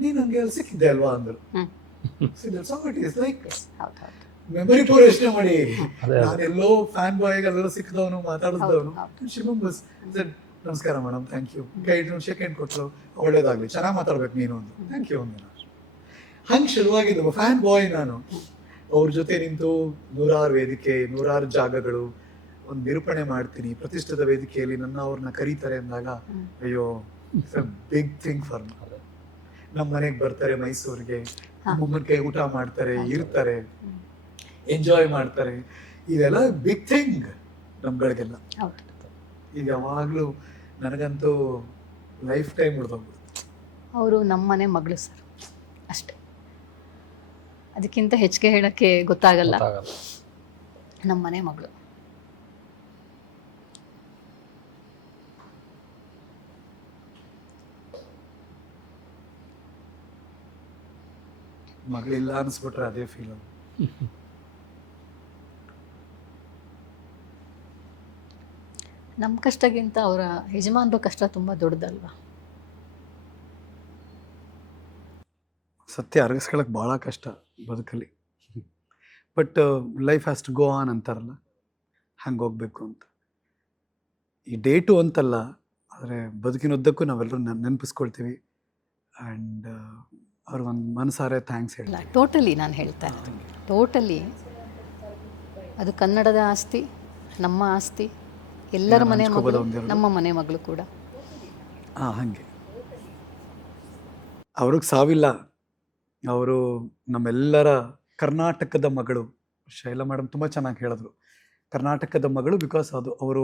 ನೀನ್ ನಂಗೆ ಅಲ್ಲಿ ಸಿಕ್ಕಿದ್ದೆ ಅಲ್ವಾ ಅಂದ್ರು. ಮೆಮೊರಿ ಪೂರ ಯೋಚನೆ ಮಾಡಿ, ನಾನೆಲ್ಲೋ ಫ್ಯಾನ್ ಬಾಯ್ಗೆ ಅಲ್ಲೆಲ್ಲ ಸಿಕ್ಕದವನು, ಮಾತಾಡಿದವನು. ನಮಸ್ಕಾರ madam, thank you, guide second ಕೊಟ್ಟರು, ಒಳ್ಳೇದಾಗ್ಲಿ, ಚೆನ್ನಾಗಿ ಮಾತಾಡ್ಬೇಕು ನೀನು ಒಂದು, ಥ್ಯಾಂಕ್ ಯು ಒಂದು. ಹಂಗೆ ಶುರುವಾಗಿದ್ದು ಫ್ಯಾನ್ ಬಾಯ್ ನಾನು. ಅವ್ರ ಜೊತೆ ನಿಂತು 100 ವೇದಿಕೆ, 100 ಜಾಗಗಳು, ಒಂದು ನಿರೂಪಣೆ ಮಾಡ್ತೀನಿ, ಪ್ರತಿಷ್ಠಿತ ವೇದಿಕೆಯಲ್ಲಿ ನನ್ನ ಅವ್ರನ್ನ ಕರೀತಾರೆ ಅಂದಾಗ ಅಯ್ಯೋ it's a big thing for me. ನಮ್ಮ ಮನೆಗೆ ಬರ್ತಾರೆ ಮೈಸೂರಿಗೆ, ನಮ್ಮಮ್ಮನ ಕೈ ಊಟ ಮಾಡ್ತಾರೆ, ಇರ್ತಾರೆ, ಎಂಜಾಯ್ ಮಾಡ್ತಾರೆ, ಇದೆಲ್ಲ ಬಿಗ್ ಥಿಂಗ್ ನಮ್ಗಳಿಗೆಲ್ಲ. ಈಗ ಯಾವಾಗ್ಲೂ ನನಗಂತೂ ಲೈಫ್ ಟೈಮ್ ಉಳಿದೋಗ್ಬಿಡುತ್ತೆ. ಅವರು ನಮ್ಮನೆ ಮಗಳು ಸರ್, ಅಷ್ಟೇ, ಅದಕ್ಕಿಂತ ಹೆಚ್ಚಿಗೆ ಹೇಳಕ್ಕೆ ಗೊತ್ತಾಗಲ್ಲ. ನಮ್ಮನೆ ಮಗಳು. ಮಗಳಿಲ್ಲ ಅನ್ಸ್ಬಿಟ್ರೆ ಅದೇ ಫೀಲ್. ನಮ್ಮ ಕಷ್ಟಕ್ಕಿಂತ ಅವರ ಯಜಮಾನ್ರ ಕಷ್ಟ ತುಂಬ ದೊಡ್ಡದಲ್ವಾ. ಸತ್ಯ ಅರಗಿಸ್ಕೊಳಕ್ಕೆ ಭಾಳ ಕಷ್ಟ ಬದುಕಲ್ಲಿ. But life has to go on ಅಂತಾರಲ್ಲ, ಹಂಗೆ ಹೋಗ್ಬೇಕು ಅಂತ. ಈ ಡೇಟು ಅಂತಲ್ಲ, ಆದರೆ ಬದುಕಿನುದ್ದಕ್ಕೂ ನಾವೆಲ್ಲರೂ ನೆನಪಿಸ್ಕೊಳ್ತೀವಿ. ಆ್ಯಂಡ್ ಅವ್ರಿಗೊಂದು ಮನಸಾರೆ ಥ್ಯಾಂಕ್ಸ್ ಹೇಳಿ. ಟೋಟಲಿ ನಾನು ಹೇಳ್ತಾ ಇದ್ದೀನಿ, ಟೋಟಲಿ ಅದು ಕನ್ನಡದ ಆಸ್ತಿ, ನಮ್ಮ ಆಸ್ತಿ, ಎಲ್ಲರ ಮನೆ ಮಗಳು, ನಮ್ಮ ಮನೆ ಮಗಳು ಕೂಡ. ಹಾಗೆ ಅವ್ರಿಗೆ ಸಾವಿಲ್ಲ. ಅವರು ನಮ್ಮೆಲ್ಲರ ಕರ್ನಾಟಕದ ಮಗಳು. ಶೈಲಾ ಮೇಡಮ್ ತುಂಬ ಚೆನ್ನಾಗಿ ಹೇಳಿದ್ರು, ಕರ್ನಾಟಕದ ಮಗಳು, ಬಿಕಾಸ್ ಅದು ಅವರು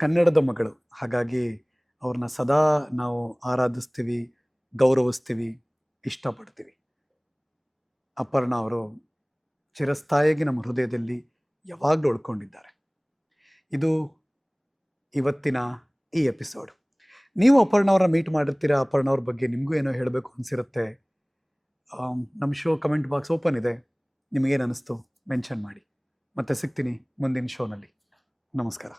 ಕನ್ನಡದ ಮಗಳು. ಹಾಗಾಗಿ ಅವ್ರನ್ನ ಸದಾ ನಾವು ಆರಾಧಿಸ್ತೀವಿ, ಗೌರವಿಸ್ತೀವಿ, ಇಷ್ಟಪಡ್ತೀವಿ. ಅಪರ್ಣ ಅವರು ಚಿರಸ್ಥಾಯಿಯಾಗಿ ನಮ್ಮ ಹೃದಯದಲ್ಲಿ ಯಾವಾಗಲೂ ಉಳ್ಕೊಂಡಿದ್ದಾರೆ. ಇದು ಇವತ್ತಿನ ಈ ಎಪಿಸೋಡ್. ನೀವು ಅಪರ್ಣ ಅವರ ಮೀಟ್ ಮಾಡಿರ್ತೀರಾ, ಅಪರ್ಣ ಅವ್ರ ಬಗ್ಗೆ ನಿಮಗೂ ಏನೋ ಹೇಳಬೇಕು ಅನಿಸಿರುತ್ತೆ. ನಮ್ಮ ಶೋ ಕಮೆಂಟ್ ಬಾಕ್ಸ್ ಓಪನ್ ಇದೆ, ನಿಮಗೇನು ಅನ್ನಿಸ್ತು ಮೆನ್ಷನ್ ಮಾಡಿ. ಮತ್ತೆ ಸಿಗ್ತೀನಿ ಮುಂದಿನ ಶೋನಲ್ಲಿ. ನಮಸ್ಕಾರ.